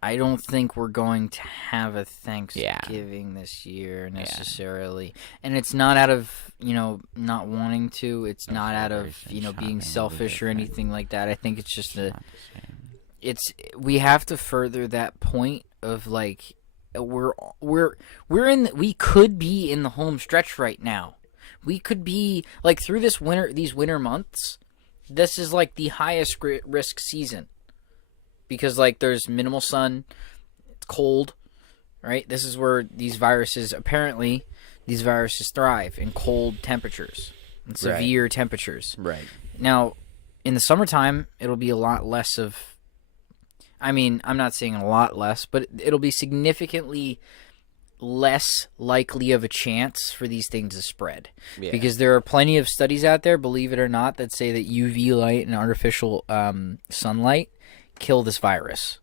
I don't think we're going to have a Thanksgiving this year necessarily. And it's not out of, not wanting to. It's not out of, being selfish or anything like that. I think it's just we have to further that point of like we could be in the home stretch right now. We could be like through these winter months. This is like the highest risk season. Because, like, there's minimal sun, it's cold, right? This is where these viruses thrive in cold temperatures and severe temperatures. right. Now, in the summertime, it'll be a lot less of... I'm not saying a lot less, but it'll be significantly less likely of a chance for these things to spread. Yeah. Because there are plenty of studies out there, believe it or not, that say that UV light and artificial sunlight kill this virus.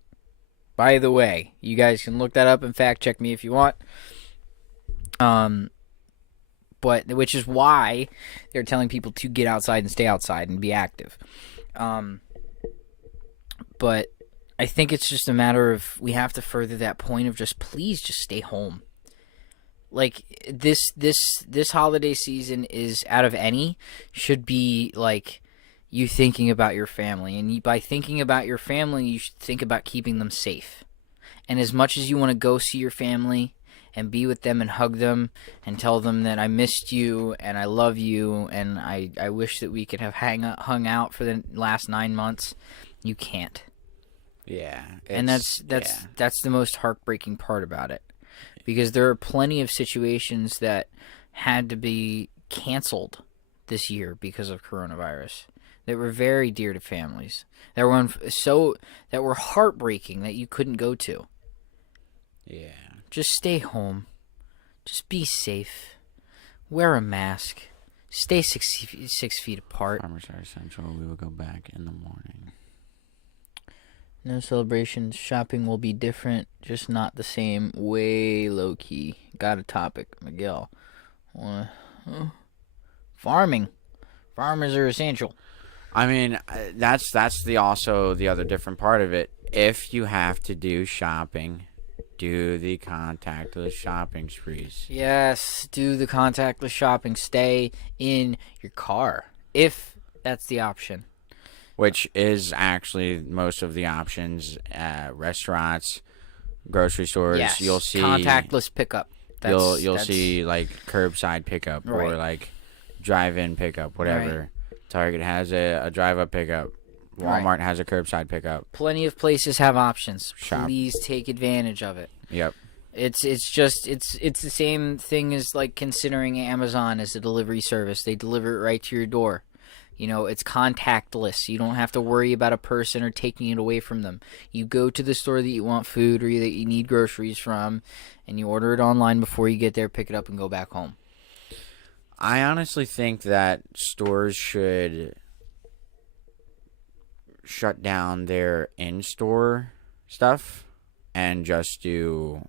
By the way, you guys can look that up and fact check me if you want. But which is why they're telling people to get outside and stay outside and be active. But I think it's just a matter of we have to further that point of please just stay home. Like this holiday season is out of any should be like you thinking about your family, and by thinking about your family, you should think about keeping them safe. And as much as you want to go see your family and be with them and hug them and tell them that I missed you and I love you and I wish that we could have hung out for the last 9 months, you can't. Yeah. And that's the most heartbreaking part about it. Because there are plenty of situations that had to be canceled this year because of coronavirus. That were very dear to families. That were heartbreaking that you couldn't go to. Yeah. Just stay home. Just be safe. Wear a mask. Stay 6 feet apart. Farmers are essential. We will go back in the morning. No celebrations. Shopping will be different. Just not the same. Way low key. Got a topic, Miguel. Farming. Farmers are essential. I mean, that's the other different part of it. If you have to do shopping, do the contactless shopping sprees. Yes, do the contactless shopping. Stay in your car, if that's the option. Which is actually most of the options. Restaurants, grocery stores. Yes, you'll see contactless pickup. You'll see like curbside pickup or like drive-in pickup, whatever. Right. Target has a drive-up pickup. Walmart has a curbside pickup. Plenty of places have options. Shop. Please take advantage of it. Yep. It's the same thing as like considering Amazon as a delivery service. They deliver it right to your door. You know, it's contactless. You don't have to worry about a person or taking it away from them. You go to the store that you want food or that you need groceries from, and you order it online before you get there, pick it up, and go back home. I honestly think that stores should shut down their in-store stuff and just do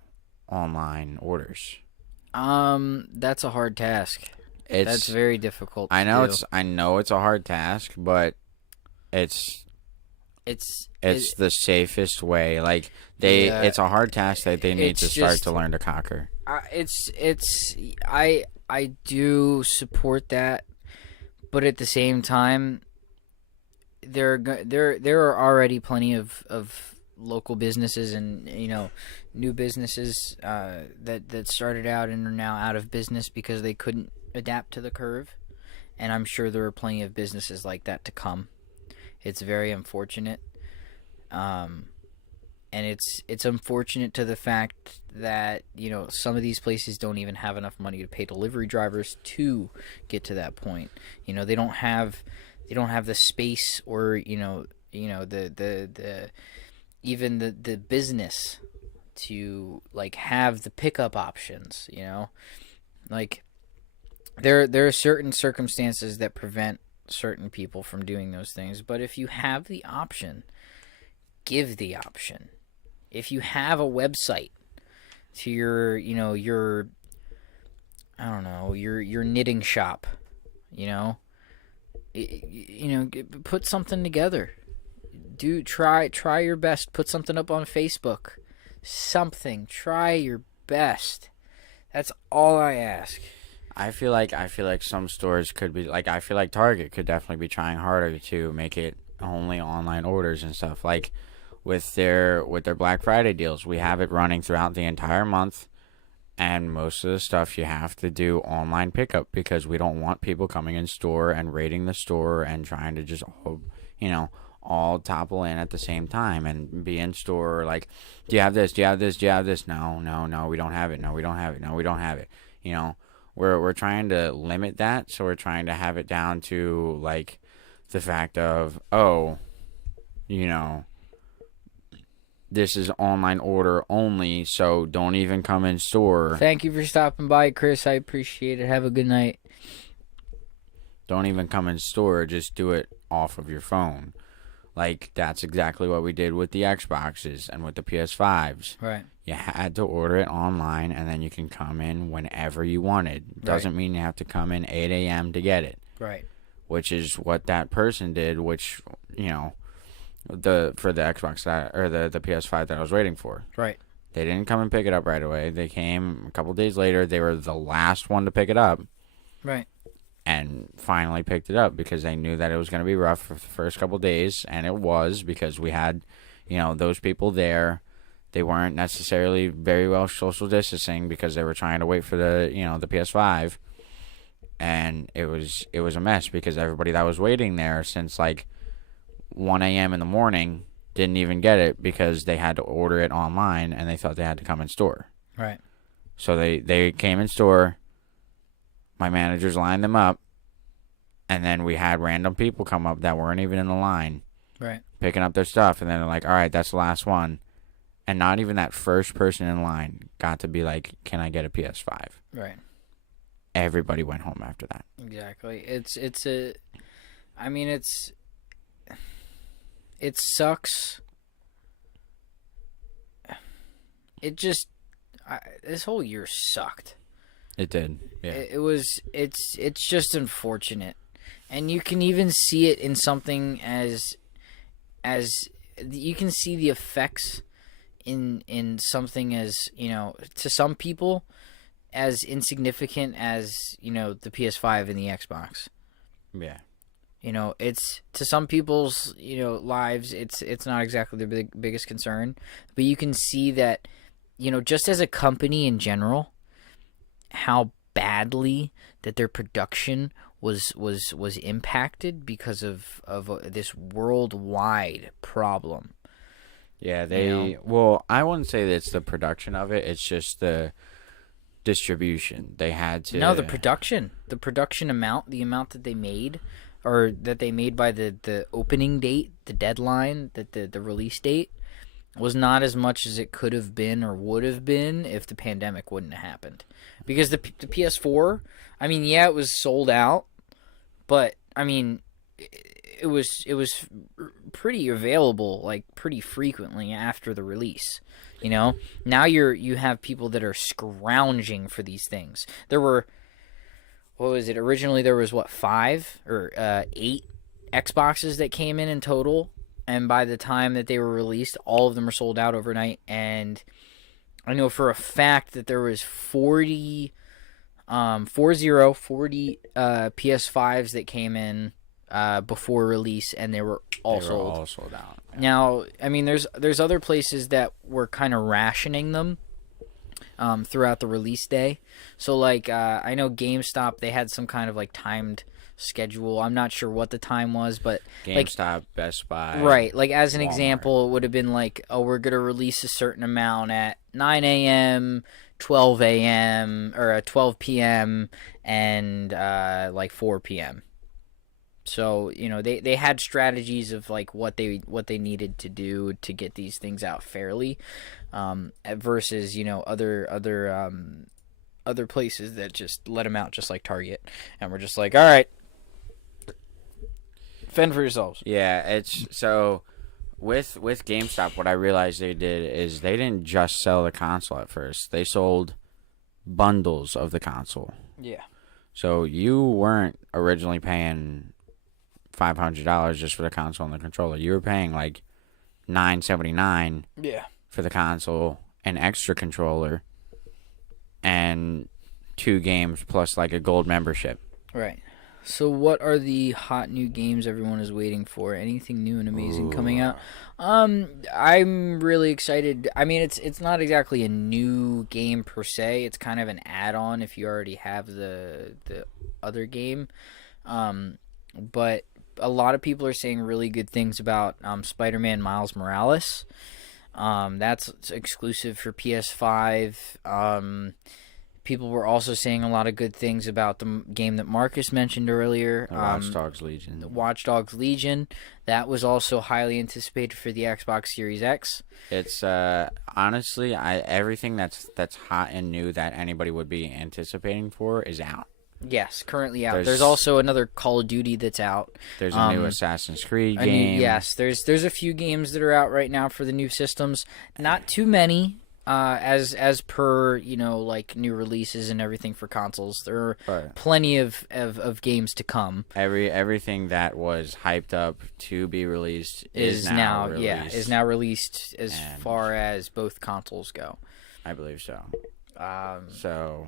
online orders. That's a hard task. That's very difficult. I know to do. I know it's a hard task, but it's the safest way. Like it's a hard task that they need to start to learn to conquer. I do support that, but at the same time, there are already plenty of local businesses and new businesses that started out and are now out of business because they couldn't adapt to the curve, and I'm sure there are plenty of businesses like that to come. It's very unfortunate, and it's unfortunate to the fact that some of these places don't even have enough money to pay delivery drivers to get to that point. They don't have the space or the even the business to like have the pickup options. Like there are certain circumstances that prevent certain people from doing those things, but if you have the option, give the option. If you have a website to your knitting shop, put something together. Try your best. Put something up on Facebook. Try your best. That's all I ask. I feel like some stores could be like, I feel like Target could definitely be trying harder to make it only online orders and stuff. Like with their Black Friday deals, we have it running throughout the entire month, and most of the stuff you have to do online pickup because we don't want people coming in store and raiding the store and trying to just all topple in at the same time and be in store like, do you have this? Do you have this? Do you have this? No, we don't have it. No, we don't have it. No, we don't have it. We're trying to limit that, so we're trying to have it down to like the fact of, this is online order only, so don't even come in store. Thank you for stopping by, Chris. I appreciate it. Have a good night. Don't even come in store, just do it off of your phone. Like, that's exactly what we did with the Xboxes and with the PS5s. Right. You had to order it online, and then you can come in whenever you wanted. Doesn't mean you have to come in 8 a.m. to get it. Right. Which is what that person did, which, for the Xbox or the PS5 that I was waiting for. Right. They didn't come and pick it up right away. They came a couple days later. They were the last one to pick it up. Right. And finally picked it up because they knew that it was going to be rough for the first couple days, and it was because we had, those people there. They weren't necessarily very well social distancing because they were trying to wait for the PS5, and it was a mess because everybody that was waiting there since like 1 a.m. in the morning didn't even get it because they had to order it online and they thought they had to come in store. Right. So they came in store. My managers lined them up, and then we had random people come up that weren't even in the line, right, picking up their stuff, and then they're like, all right, that's the last one. And not even that first person in line got to be like, can I get a PS5? Right. Everybody went home after that. Exactly. It sucks. This whole year sucked. It did. Yeah. It's just unfortunate. And you can even see it in something as you can see the effects in something as, to some people as insignificant as, the PS5 and the Xbox. Yeah. It's to some people's, lives, it's not exactly their biggest concern, but you can see that, just as a company in general, how badly that their production was impacted because of this worldwide problem. Yeah, You well, I wouldn't say that it's the production of it. It's just the distribution. They had to. No, the production amount, the amount that they made, or that they made by the opening date, the deadline, the release date, was not as much as it could have been or would have been if the pandemic wouldn't have happened. Because the PS4, I mean, yeah, it was sold out, but I mean, it was pretty available, like pretty frequently after the release. You know, now you have people that are scrounging for these things. There were, what was it? Originally there was 5 or 8 Xboxes that came in total, and by the time that they were released, all of them were sold out overnight. And I know for a fact that there was 40 PS5s that came in before release, and they were all sold out. Yeah. Now, I mean, there's other places that were kind of rationing them throughout the release day. So, like, I know GameStop, they had some kind of, like, timed schedule. I'm not sure what the time was, but GameStop, like, Best Buy. right, like, as an Walmart. example, it would have been like, oh, we're going to release a certain amount at 9 a.m., 12 a.m., or 12 p.m., and, like, 4 p.m. So, you know, they had strategies of like what they needed to do to get these things out fairly, versus, you know, other places that just let them out, just like Target, and we're just like, all right, fend for yourselves. Yeah, it's so with GameStop, what I realized they did is they didn't just sell the console at first. They sold bundles of the console. Yeah. So you weren't originally paying $500 just for the console and the controller. You were paying like $979 Yeah. for the console, an extra controller, and 2 games plus like a gold membership. Right. So what are the hot new games everyone is waiting for? Anything new and amazing coming out? I'm really excited. I mean, it's not exactly a new game per se. It's kind of an add-on if you already have the other game. But a lot of people are saying really good things about Spider-Man Miles Morales. That's exclusive for PS5. People were also saying a lot of good things about the game that Marcus mentioned earlier. Watch Dogs Legion. Watch Dogs Legion. That was also highly anticipated for the Xbox Series X. It's honestly, everything that's hot and new that anybody would be anticipating for is out. Yes, currently out. There's also another Call of Duty that's out. There's a new Assassin's Creed game. Yes, there's a few games that are out right now for the new systems. Not too many, as per, you know, like new releases and everything for consoles. There are plenty of games to come. Everything that was hyped up to be released is now released. Yeah, is now released as far as both consoles go. I believe so. So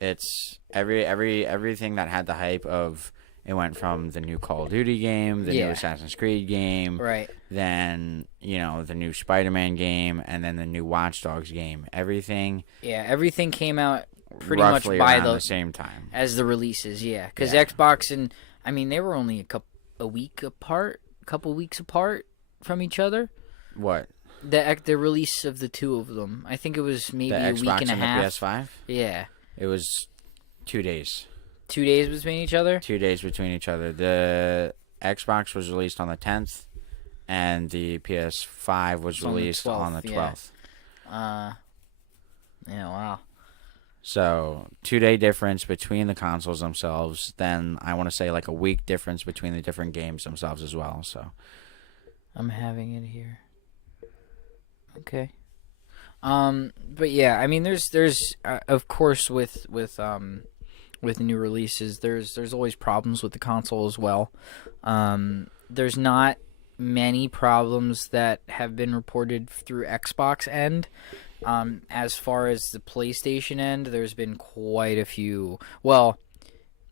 it's everything that had the hype of it went from the new Call of Duty game, the new Assassin's Creed game, right? Then, you know, the new Spider-Man game, and then the new Watch Dogs game. Everything came out pretty much by the same time as the releases. Yeah, because Xbox and I mean they were only a couple weeks apart from each other. What? The release of the two of them. I think it was maybe a Xbox week and a half. The PS5? Yeah. It was 2 days. 2 days between each other? 2 days between each other. The Xbox was released on the 10th, and the PS5 was released on the 12th. Yeah, wow. So, 2 day difference between the consoles themselves. Then I want to say like a week difference between the different games themselves as well. So, I'm having it here. Okay. But yeah, I mean, there's of course with new releases, there's always problems with the console as well. There's not many problems that have been reported through Xbox end. As far as the PlayStation end, there's been quite a few. Well,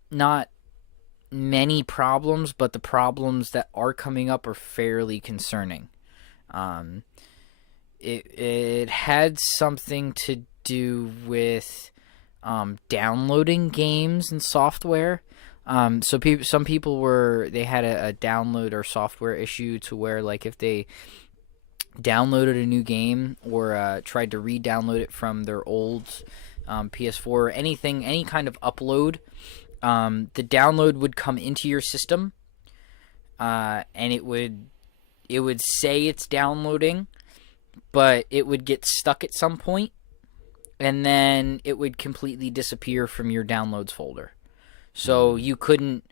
not many problems, but the problems that are coming up are fairly concerning. It had something to do with downloading games and software. Some people they had a download or software issue to where, like, if they downloaded a new game or tried to re-download it from their old PS4 or any kind of upload, the download would come into your system, and it would say it's downloading, but it would get stuck at some point, and then it would completely disappear from your downloads folder. So you couldn't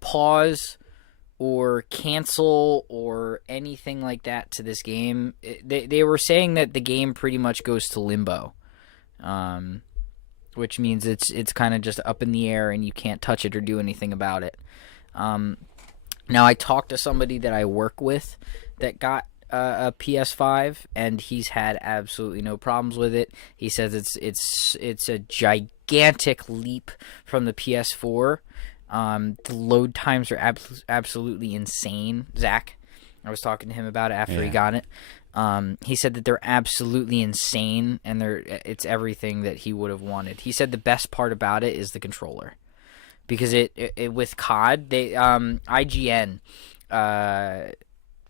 pause or cancel or anything like that to this game. They were saying that the game pretty much goes to limbo, which means it's kind of just up in the air and you can't touch it or do anything about it. Now, I talked to somebody that I work with that got a PS5, and he's had absolutely no problems with it. He says it's a gigantic leap from the PS4. The load times are absolutely insane. Zach, I was talking to him about it after he got it. He said that they're absolutely insane, and it's everything that he would have wanted. He said the best part about it is the controller, because it with COD, they IGN,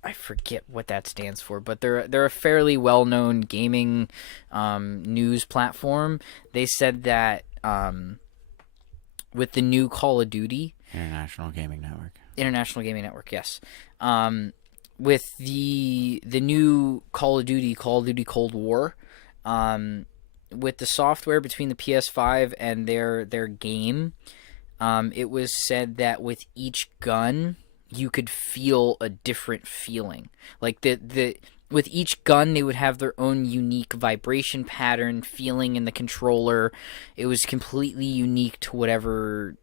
I forget what that stands for, but they're a fairly well-known gaming news platform. They said that with the new Call of Duty, International Gaming Network, yes. With the new Call of Duty Cold War, with the software between the PS5 and their game, it was said that with each gun you could feel a different feeling. Like with each gun, they would have their own unique vibration pattern, feeling in the controller. It was completely unique to whatever,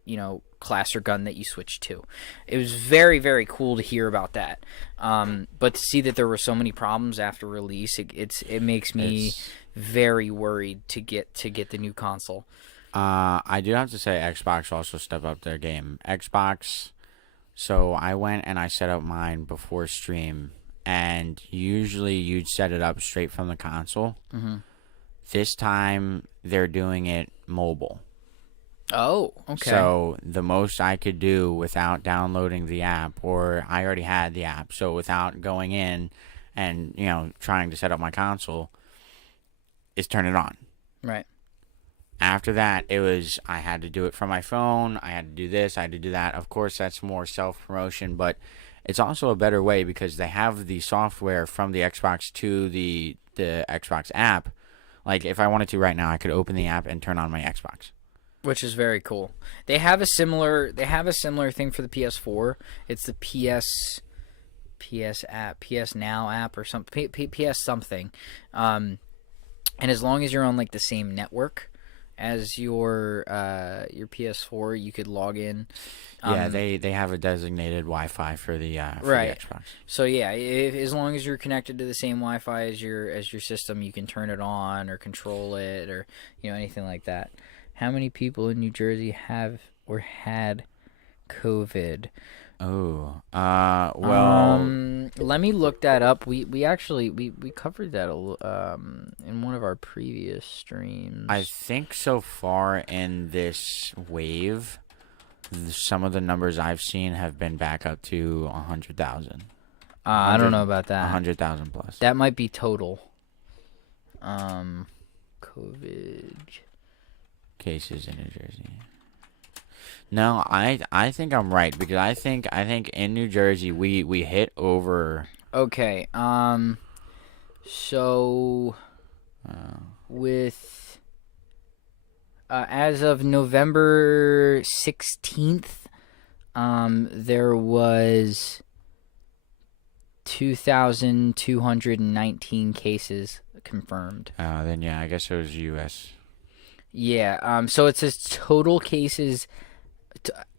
class or gun that you switched to. It was very, very cool to hear about that. But to see that there were so many problems after release, it makes me very worried to get the new console. I do have to say Xbox also stepped up their game. Xbox. So I went and I set up mine before stream, and usually you'd set it up straight from the console. Mm-hmm. This time they're doing it mobile. Oh, okay. So the most I could do without downloading the app, or I already had the app, so without going in and, trying to set up my console, is turn it on. Right. After that, I had to do it from my phone. I had to do this. I had to do that. Of course, that's more self-promotion, but it's also a better way because they have the software from the Xbox to the Xbox app. Like, if I wanted to right now, I could open the app and turn on my Xbox. Which is very cool. They have a similar thing for the PS4. It's the PS app, PS Now app or something, PS something. And as long as you're on like the same network as your PS4, you could log in. Yeah, they have a designated Wi-Fi for the right. the Xbox. So yeah, as long as you're connected to the same Wi-Fi as your system, you can turn it on or control it or anything like that. How many people in New Jersey have or had COVID? Oh, well. Let me look that up. We actually covered that in one of our previous streams. I think so far in this wave, some of the numbers I've seen have been back up to 100,000. I don't know about that. 100,000 plus. That might be total. COVID cases in New Jersey. No, I think I'm right because I think in New Jersey we hit over. Okay. So with as of November 16th, there was 2,219 cases confirmed. Then yeah, I guess it was U.S. Yeah. So it says total cases.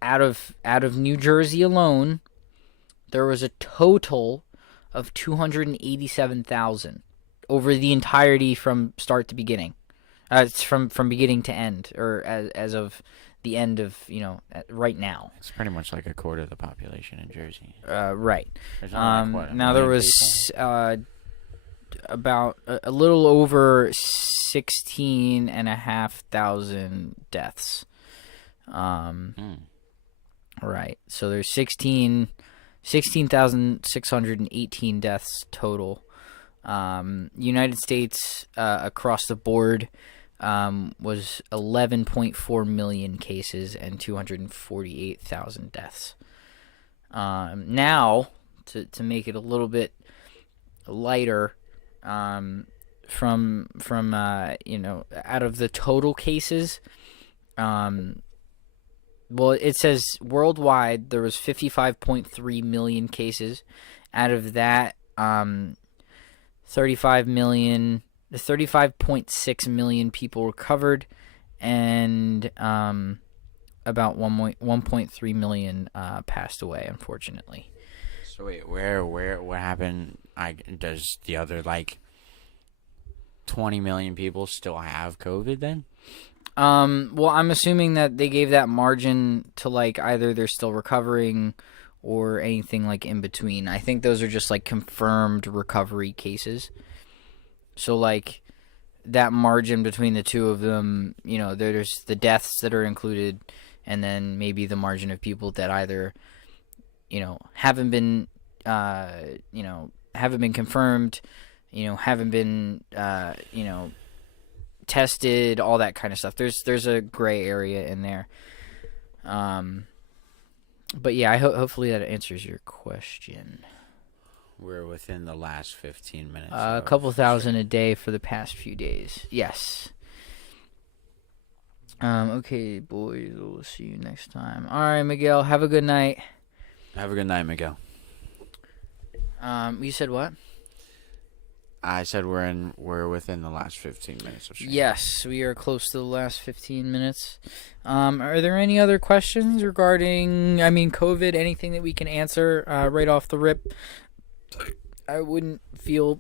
Out of New Jersey alone, there was a total of 287,000 over the entirety from start to beginning. It's from beginning to end, or as of the end of right now. It's pretty much like a quarter of the population in Jersey. Right. Now there was about a little over 16,500 deaths. Right. So there's 16,618 deaths total. United States across the board was 11.4 million cases and 248,000 deaths. Now, to make it a little bit lighter, from out of the total cases, well, it says worldwide there was 55.3 million cases. Out of that, 35.6 million people recovered, and about 1.3 million passed away, unfortunately. So wait, what happened? Does the other 20 million people still have COVID then? Well, I'm assuming that they gave that margin to either they're still recovering or anything in between. I think those are just confirmed recovery cases. So that margin between the two of them, there's the deaths that are included, and then maybe the margin of people that either, haven't been confirmed, haven't been, tested, all that kind of stuff. There's a gray area in there. But yeah, hopefully that answers your question. We're within the last 15 minutes. A couple thousand a day for the past few days. Yes. Okay, boys. We'll see you next time. All right, Miguel. Have a good night. Have a good night, Miguel. You said what? I said we're within the last 15 minutes of stream. Yes, we are close to the last 15 minutes. Are there any other questions regarding, COVID, anything that we can answer right off the rip? I wouldn't feel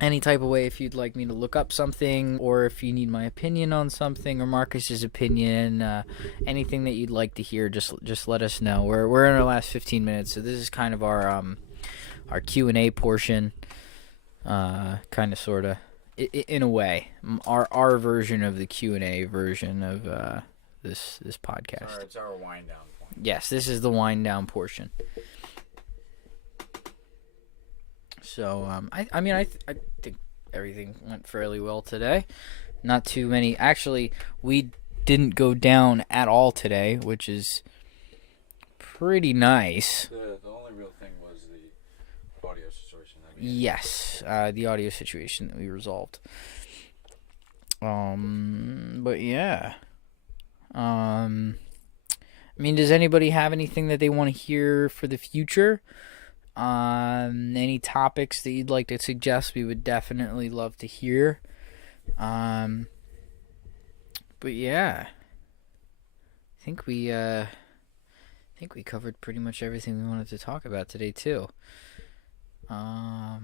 any type of way if you'd like me to look up something, or if you need my opinion on something, or Marcus's opinion, anything that you'd like to hear, just let us know. We're in our last 15 minutes, so this is kind of our Q&A portion. Kind of, sort of, in a way, our version of the Q&A version of this podcast. It's our wind down point. Yes, this is the wind down portion. So I think everything went fairly well today. Not too many. Actually, we didn't go down at all today, which is pretty nice. The only real thing was the audio situation. Yes, the audio situation that we resolved. But yeah. Does anybody have anything that they want to hear for the future? Any topics that you'd like to suggest? We would definitely love to hear. But yeah, I think we covered pretty much everything we wanted to talk about today too. Wow.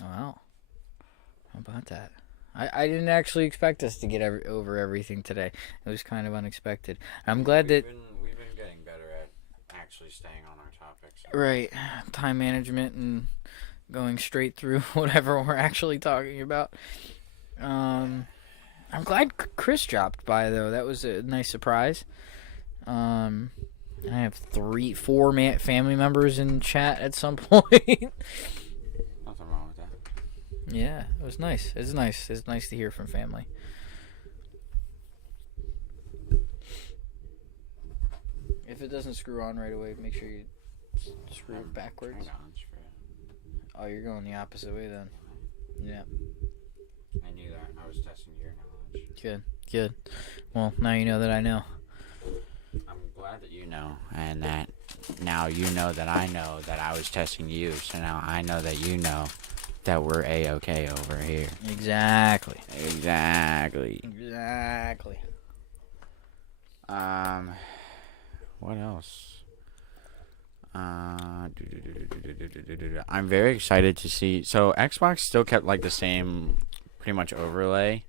How about that? I didn't actually expect us to get over everything today. It was kind of unexpected. I'm glad that we've been getting better at actually staying on our topics. Right, time management and going straight through whatever we're actually talking about. I'm glad Chris dropped by though. That was a nice surprise. I have 4 family members in chat at some point. Nothing wrong with that. Yeah, it was nice. It's nice. It's nice to hear from family. If it doesn't screw on right away, make sure you screw it backwards. Oh, you're going the opposite way then. Yeah. I knew that. I was testing your knowledge. Good. Well, now you know that I know. I'm glad that you know, and that now you know that I know that I was testing you, so now I know that you know that we're A-okay over here. Exactly. What else? I'm very excited to see. So Xbox still kept the same, pretty much overlay.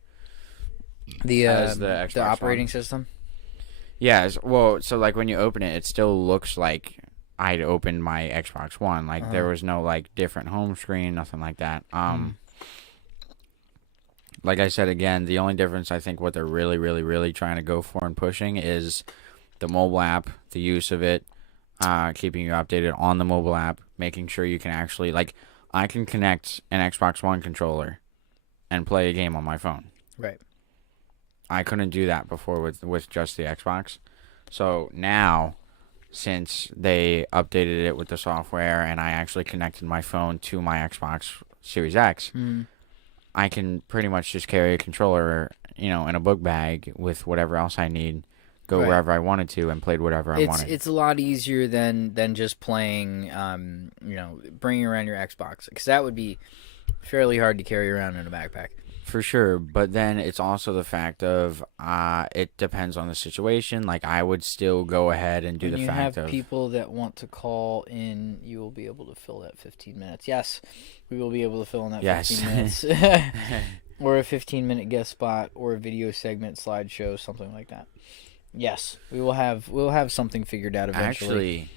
As the Xbox operating One. system. Yeah. Well, so when you open it, it still looks like I'd opened my Xbox One. There was no different home screen, nothing like that. Like I said again, the only difference I think what they're really, really, really trying to go for and pushing is the mobile app, the use of it, keeping you updated on the mobile app, making sure you can actually, like, I can connect an Xbox One controller and play a game on my phone. Right. I couldn't do that before with just the Xbox. So now, since they updated it with the software and I actually connected my phone to my Xbox Series X, I can pretty much just carry a controller, in a book bag with whatever else I need, go wherever I wanted to, and played whatever I wanted. It's a lot easier than just playing, bringing around your Xbox, because that would be fairly hard to carry around in a backpack. For sure, but then it's also the fact of it depends on the situation. Like, I would still go ahead and do when the you fact have of people that want to call in, you will be able to fill that 15 minutes. Yes, we will be able to fill in that 15 minutes. Or a 15-minute guest spot, or a video segment, slideshow, something like that. Yes, we'll have something figured out eventually.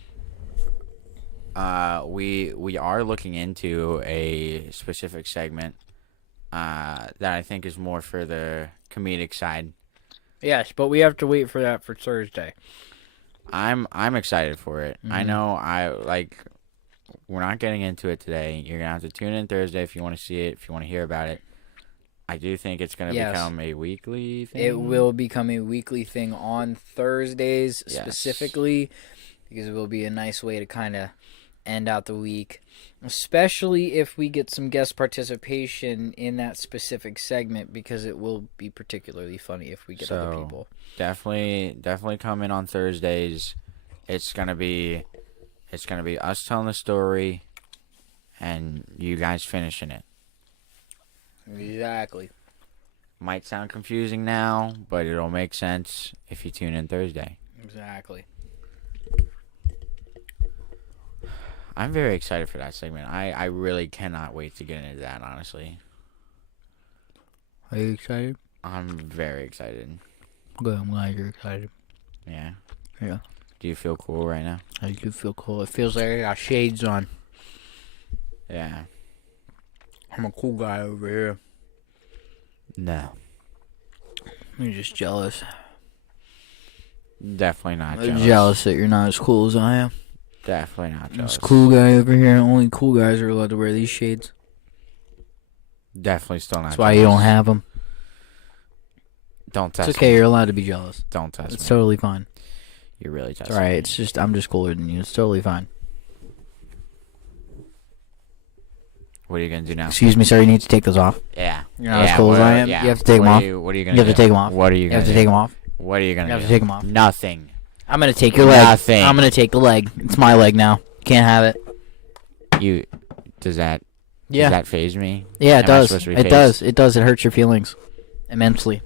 Actually, we are looking into a specific segment that I think is more for the comedic side. Yes, but we have to wait for that for Thursday. I'm excited for it. Mm-hmm. I know we're not getting into it today. You're gonna have to tune in Thursday if you want to see it, if you want to hear about it. I do think it's gonna become a weekly thing. It will become a weekly thing on Thursdays specifically, because it will be a nice way to kind of end out the week, especially if we get some guest participation in that specific segment, because it will be particularly funny if we get other people. Definitely come in on Thursdays. It's gonna be us telling the story and you guys finishing it. Exactly. Might sound confusing now, but it'll make sense if you tune in Thursday. Exactly. I'm very excited for that segment. I really cannot wait to get into that, honestly. Are you excited? I'm very excited. Good, I'm glad you're excited. Yeah. Yeah. Do you feel cool right now? I do feel cool. It feels like I got shades on. Yeah. I'm a cool guy over here. No. You're just jealous. Definitely not I'm jealous. jealous that you're not as cool as I am. Definitely not jealous. This cool guy over here, only cool guys are allowed to wear these shades. Definitely still not That's jealous. why you don't have them. Don't test It's okay, me. you're allowed to be jealous. Don't test me. It's totally fine. You're really It's testing alright, me. it's just, I'm just cooler than you. It's totally fine. What are you going to do now? Excuse me, sir, you need to take those off. Yeah. You're not as cool as I am. Yeah. You have to take them off. What are you going You to do? have to take them off. What are you You going have to to do? take them off. What are you going to do? You have to take them off. Nothing. I'm gonna take your leg. Nothing. I'm gonna take the leg. It's my leg now. Can't have it. Does that faze me? Yeah, it Am I does. supposed to be It phased? does. It does. It hurts your feelings immensely.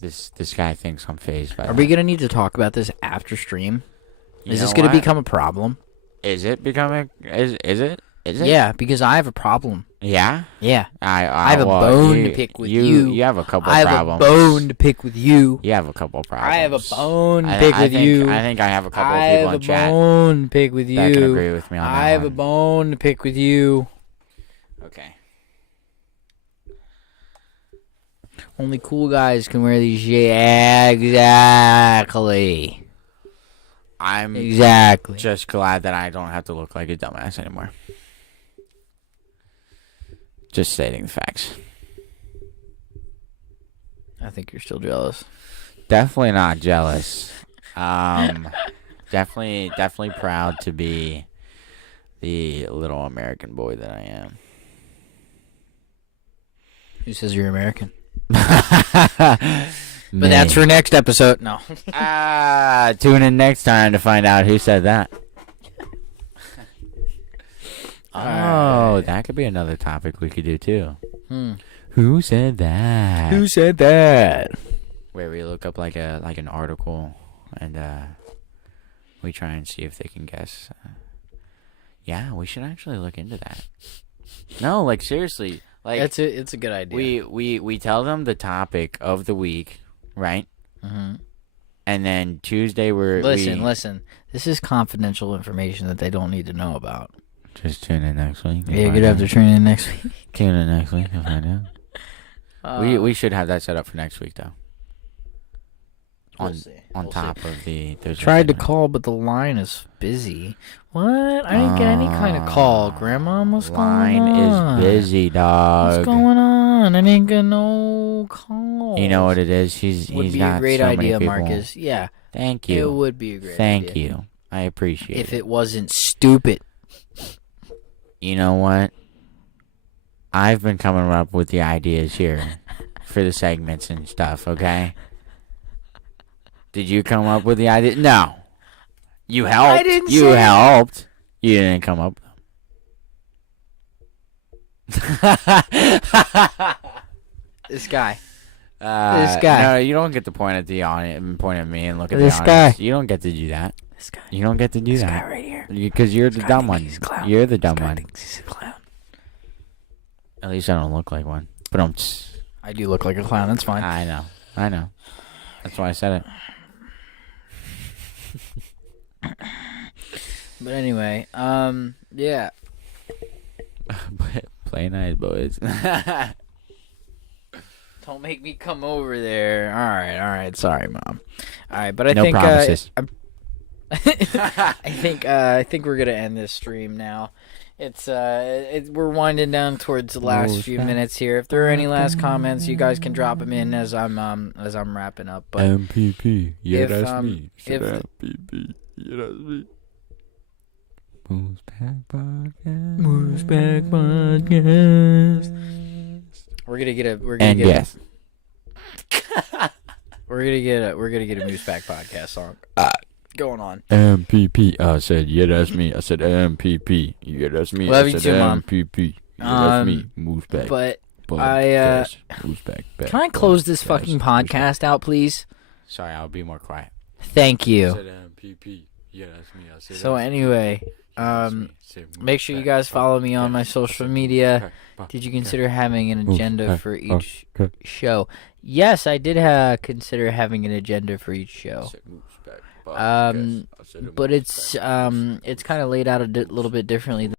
This guy thinks I'm phased by Are that. we gonna need to talk about this after stream? You Is know this gonna what? become a problem? Is it becoming? Is it? Is it? Yeah, because I have a problem. Yeah. Yeah, I have a bone to pick with you. You have a couple I have problems. a bone to pick with you. You have a couple problems. I have a bone to pick with you. I think I have a couple I of people have in a chat bone to pick with that can you. agree with me on that I have a one. bone to pick with you. Okay. Only cool guys can wear these shit. Exactly. I'm Exactly. just glad that I don't have to look like a dumbass anymore. Just stating the facts. I think you're still jealous. Definitely not jealous. Definitely proud to be the little American boy that I am. Who says you're American? But But that's for next episode. No. tune in next time to find out who said that. Oh, that could be another topic we could do too. Who said that? Who said that? Where we look up like an article and we try and see if they can guess. Yeah, we should actually look into that. No, like seriously, like It's a good idea. we tell them the topic of the week, right? Mm-hmm. And then Tuesday Listen. This is confidential information that they don't need to know about. Just tune in next week. Yeah, you're gonna have to tune in next week. Tune in next week and find out. We should have that set up for next week though. on We'll see. on We'll top of the Thursday Tried to segment. call, but the line is busy. What? I didn't get any kind of call, Grandma. What's going Line on? is busy, dog. What's going on? I didn't get no call. You know what it is? He's Would be got a great so idea, many people. Marcus. Yeah, Thank it you. would be a great idea. Thank you. I appreciate If it. it wasn't stupid. You know what? I've been coming up with the ideas here for the segments and stuff, okay? Did you come up with the idea? No. You helped. I didn't You say that. helped. You didn't come up with them. This guy. This guy. No, you don't get to point at the audience and point at me and look at This the guy. audience. You don't get to do that. This guy. You don't get to do This that. guy right here. Because you're the This guy dumb thinks one. he's a clown. You're the dumb This guy one. thinks he's a clown. At least I don't look like one. But I do look like a clown. That's fine. I know. That's why I said it. But anyway, yeah. Play nice, boys. Don't make me come over there. All right. Sorry, Mom. All right, but I No think promises. I think we're gonna end this stream now. We're winding down towards the last few minutes here. If there are any last comments, you guys can drop them in as I'm wrapping up. But MPP, yeah, if, that's um, me. if- MPP, yeah, that's me. Moves back podcast. we're gonna get a And yes, we're gonna get a Moose Pack podcast song going on. MPP. I said, yeah, that's me. I said MPP. Yeah, that's me. Love I you said too, Mom. MPP. Yeah, that's me. Moves back. But Podcast. Moves back. can I close this fucking podcast out, please? Sorry, I'll be more quiet. Thank you. I said MPP. Yeah, that's me. I said So anyway, make sure you guys follow me on my social media. Did you consider having an agenda for each show? Yes, I did consider having an agenda for each show. But it's kind of laid out a little bit differently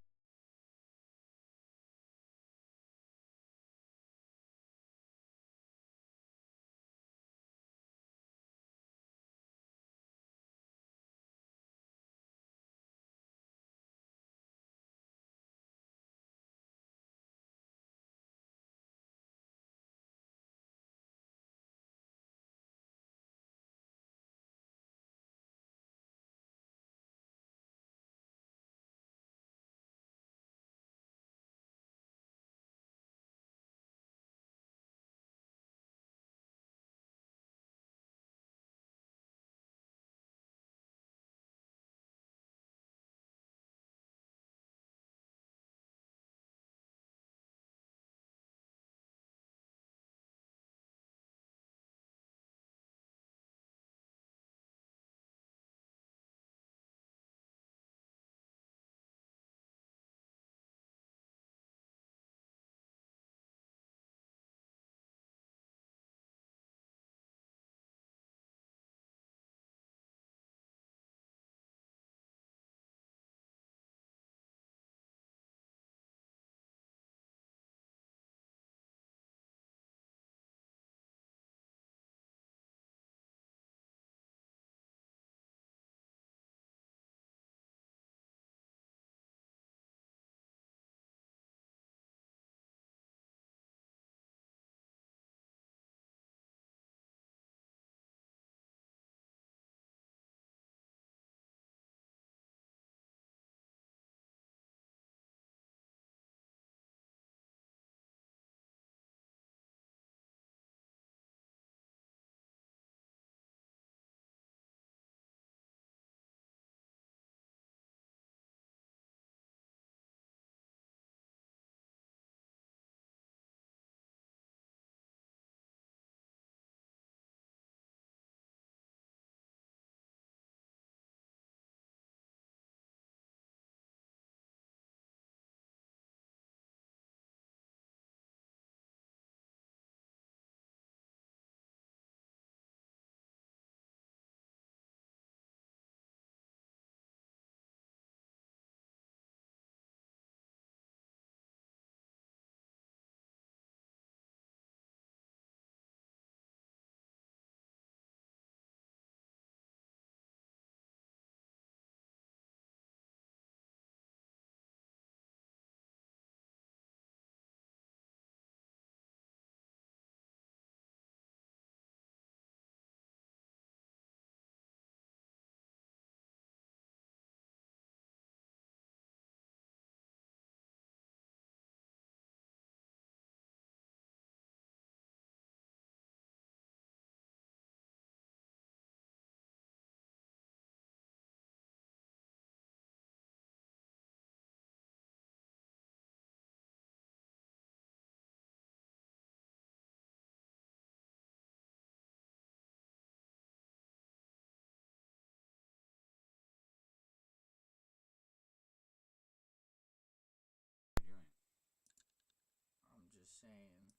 saying.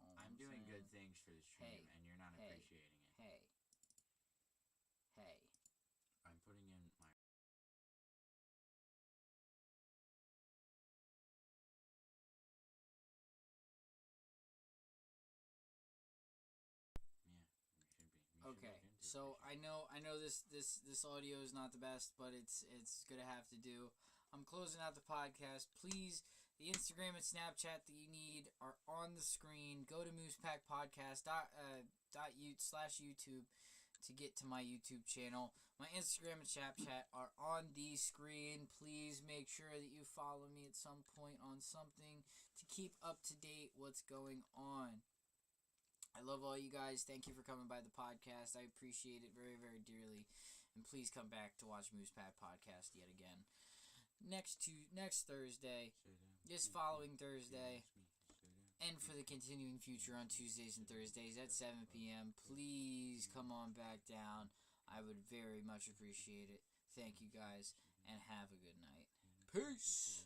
All I'm doing saying. good things for the stream, Hey, and you're not hey, appreciating it. Hey. Hey. I'm putting in my. Yeah, we should be. We should look Okay, into it so for sure. I know this audio is not the best, but it's gonna have to do. I'm closing out the podcast. Please, the Instagram and Snapchat that you need are on the screen. Go to moosepackpodcast.ut/YouTube to get to my YouTube channel. My Instagram and Snapchat are on the screen. Please make sure that you follow me at some point on something to keep up to date what's going on. I love all you guys. Thank you for coming by the podcast. I appreciate it very, very dearly. And please come back to watch Moose Pack Podcast yet again. Next Thursday, this following Thursday, and for the continuing future on Tuesdays and Thursdays at 7 p.m. Please come on back down. I would very much appreciate it. Thank you guys, and have a good night. Peace!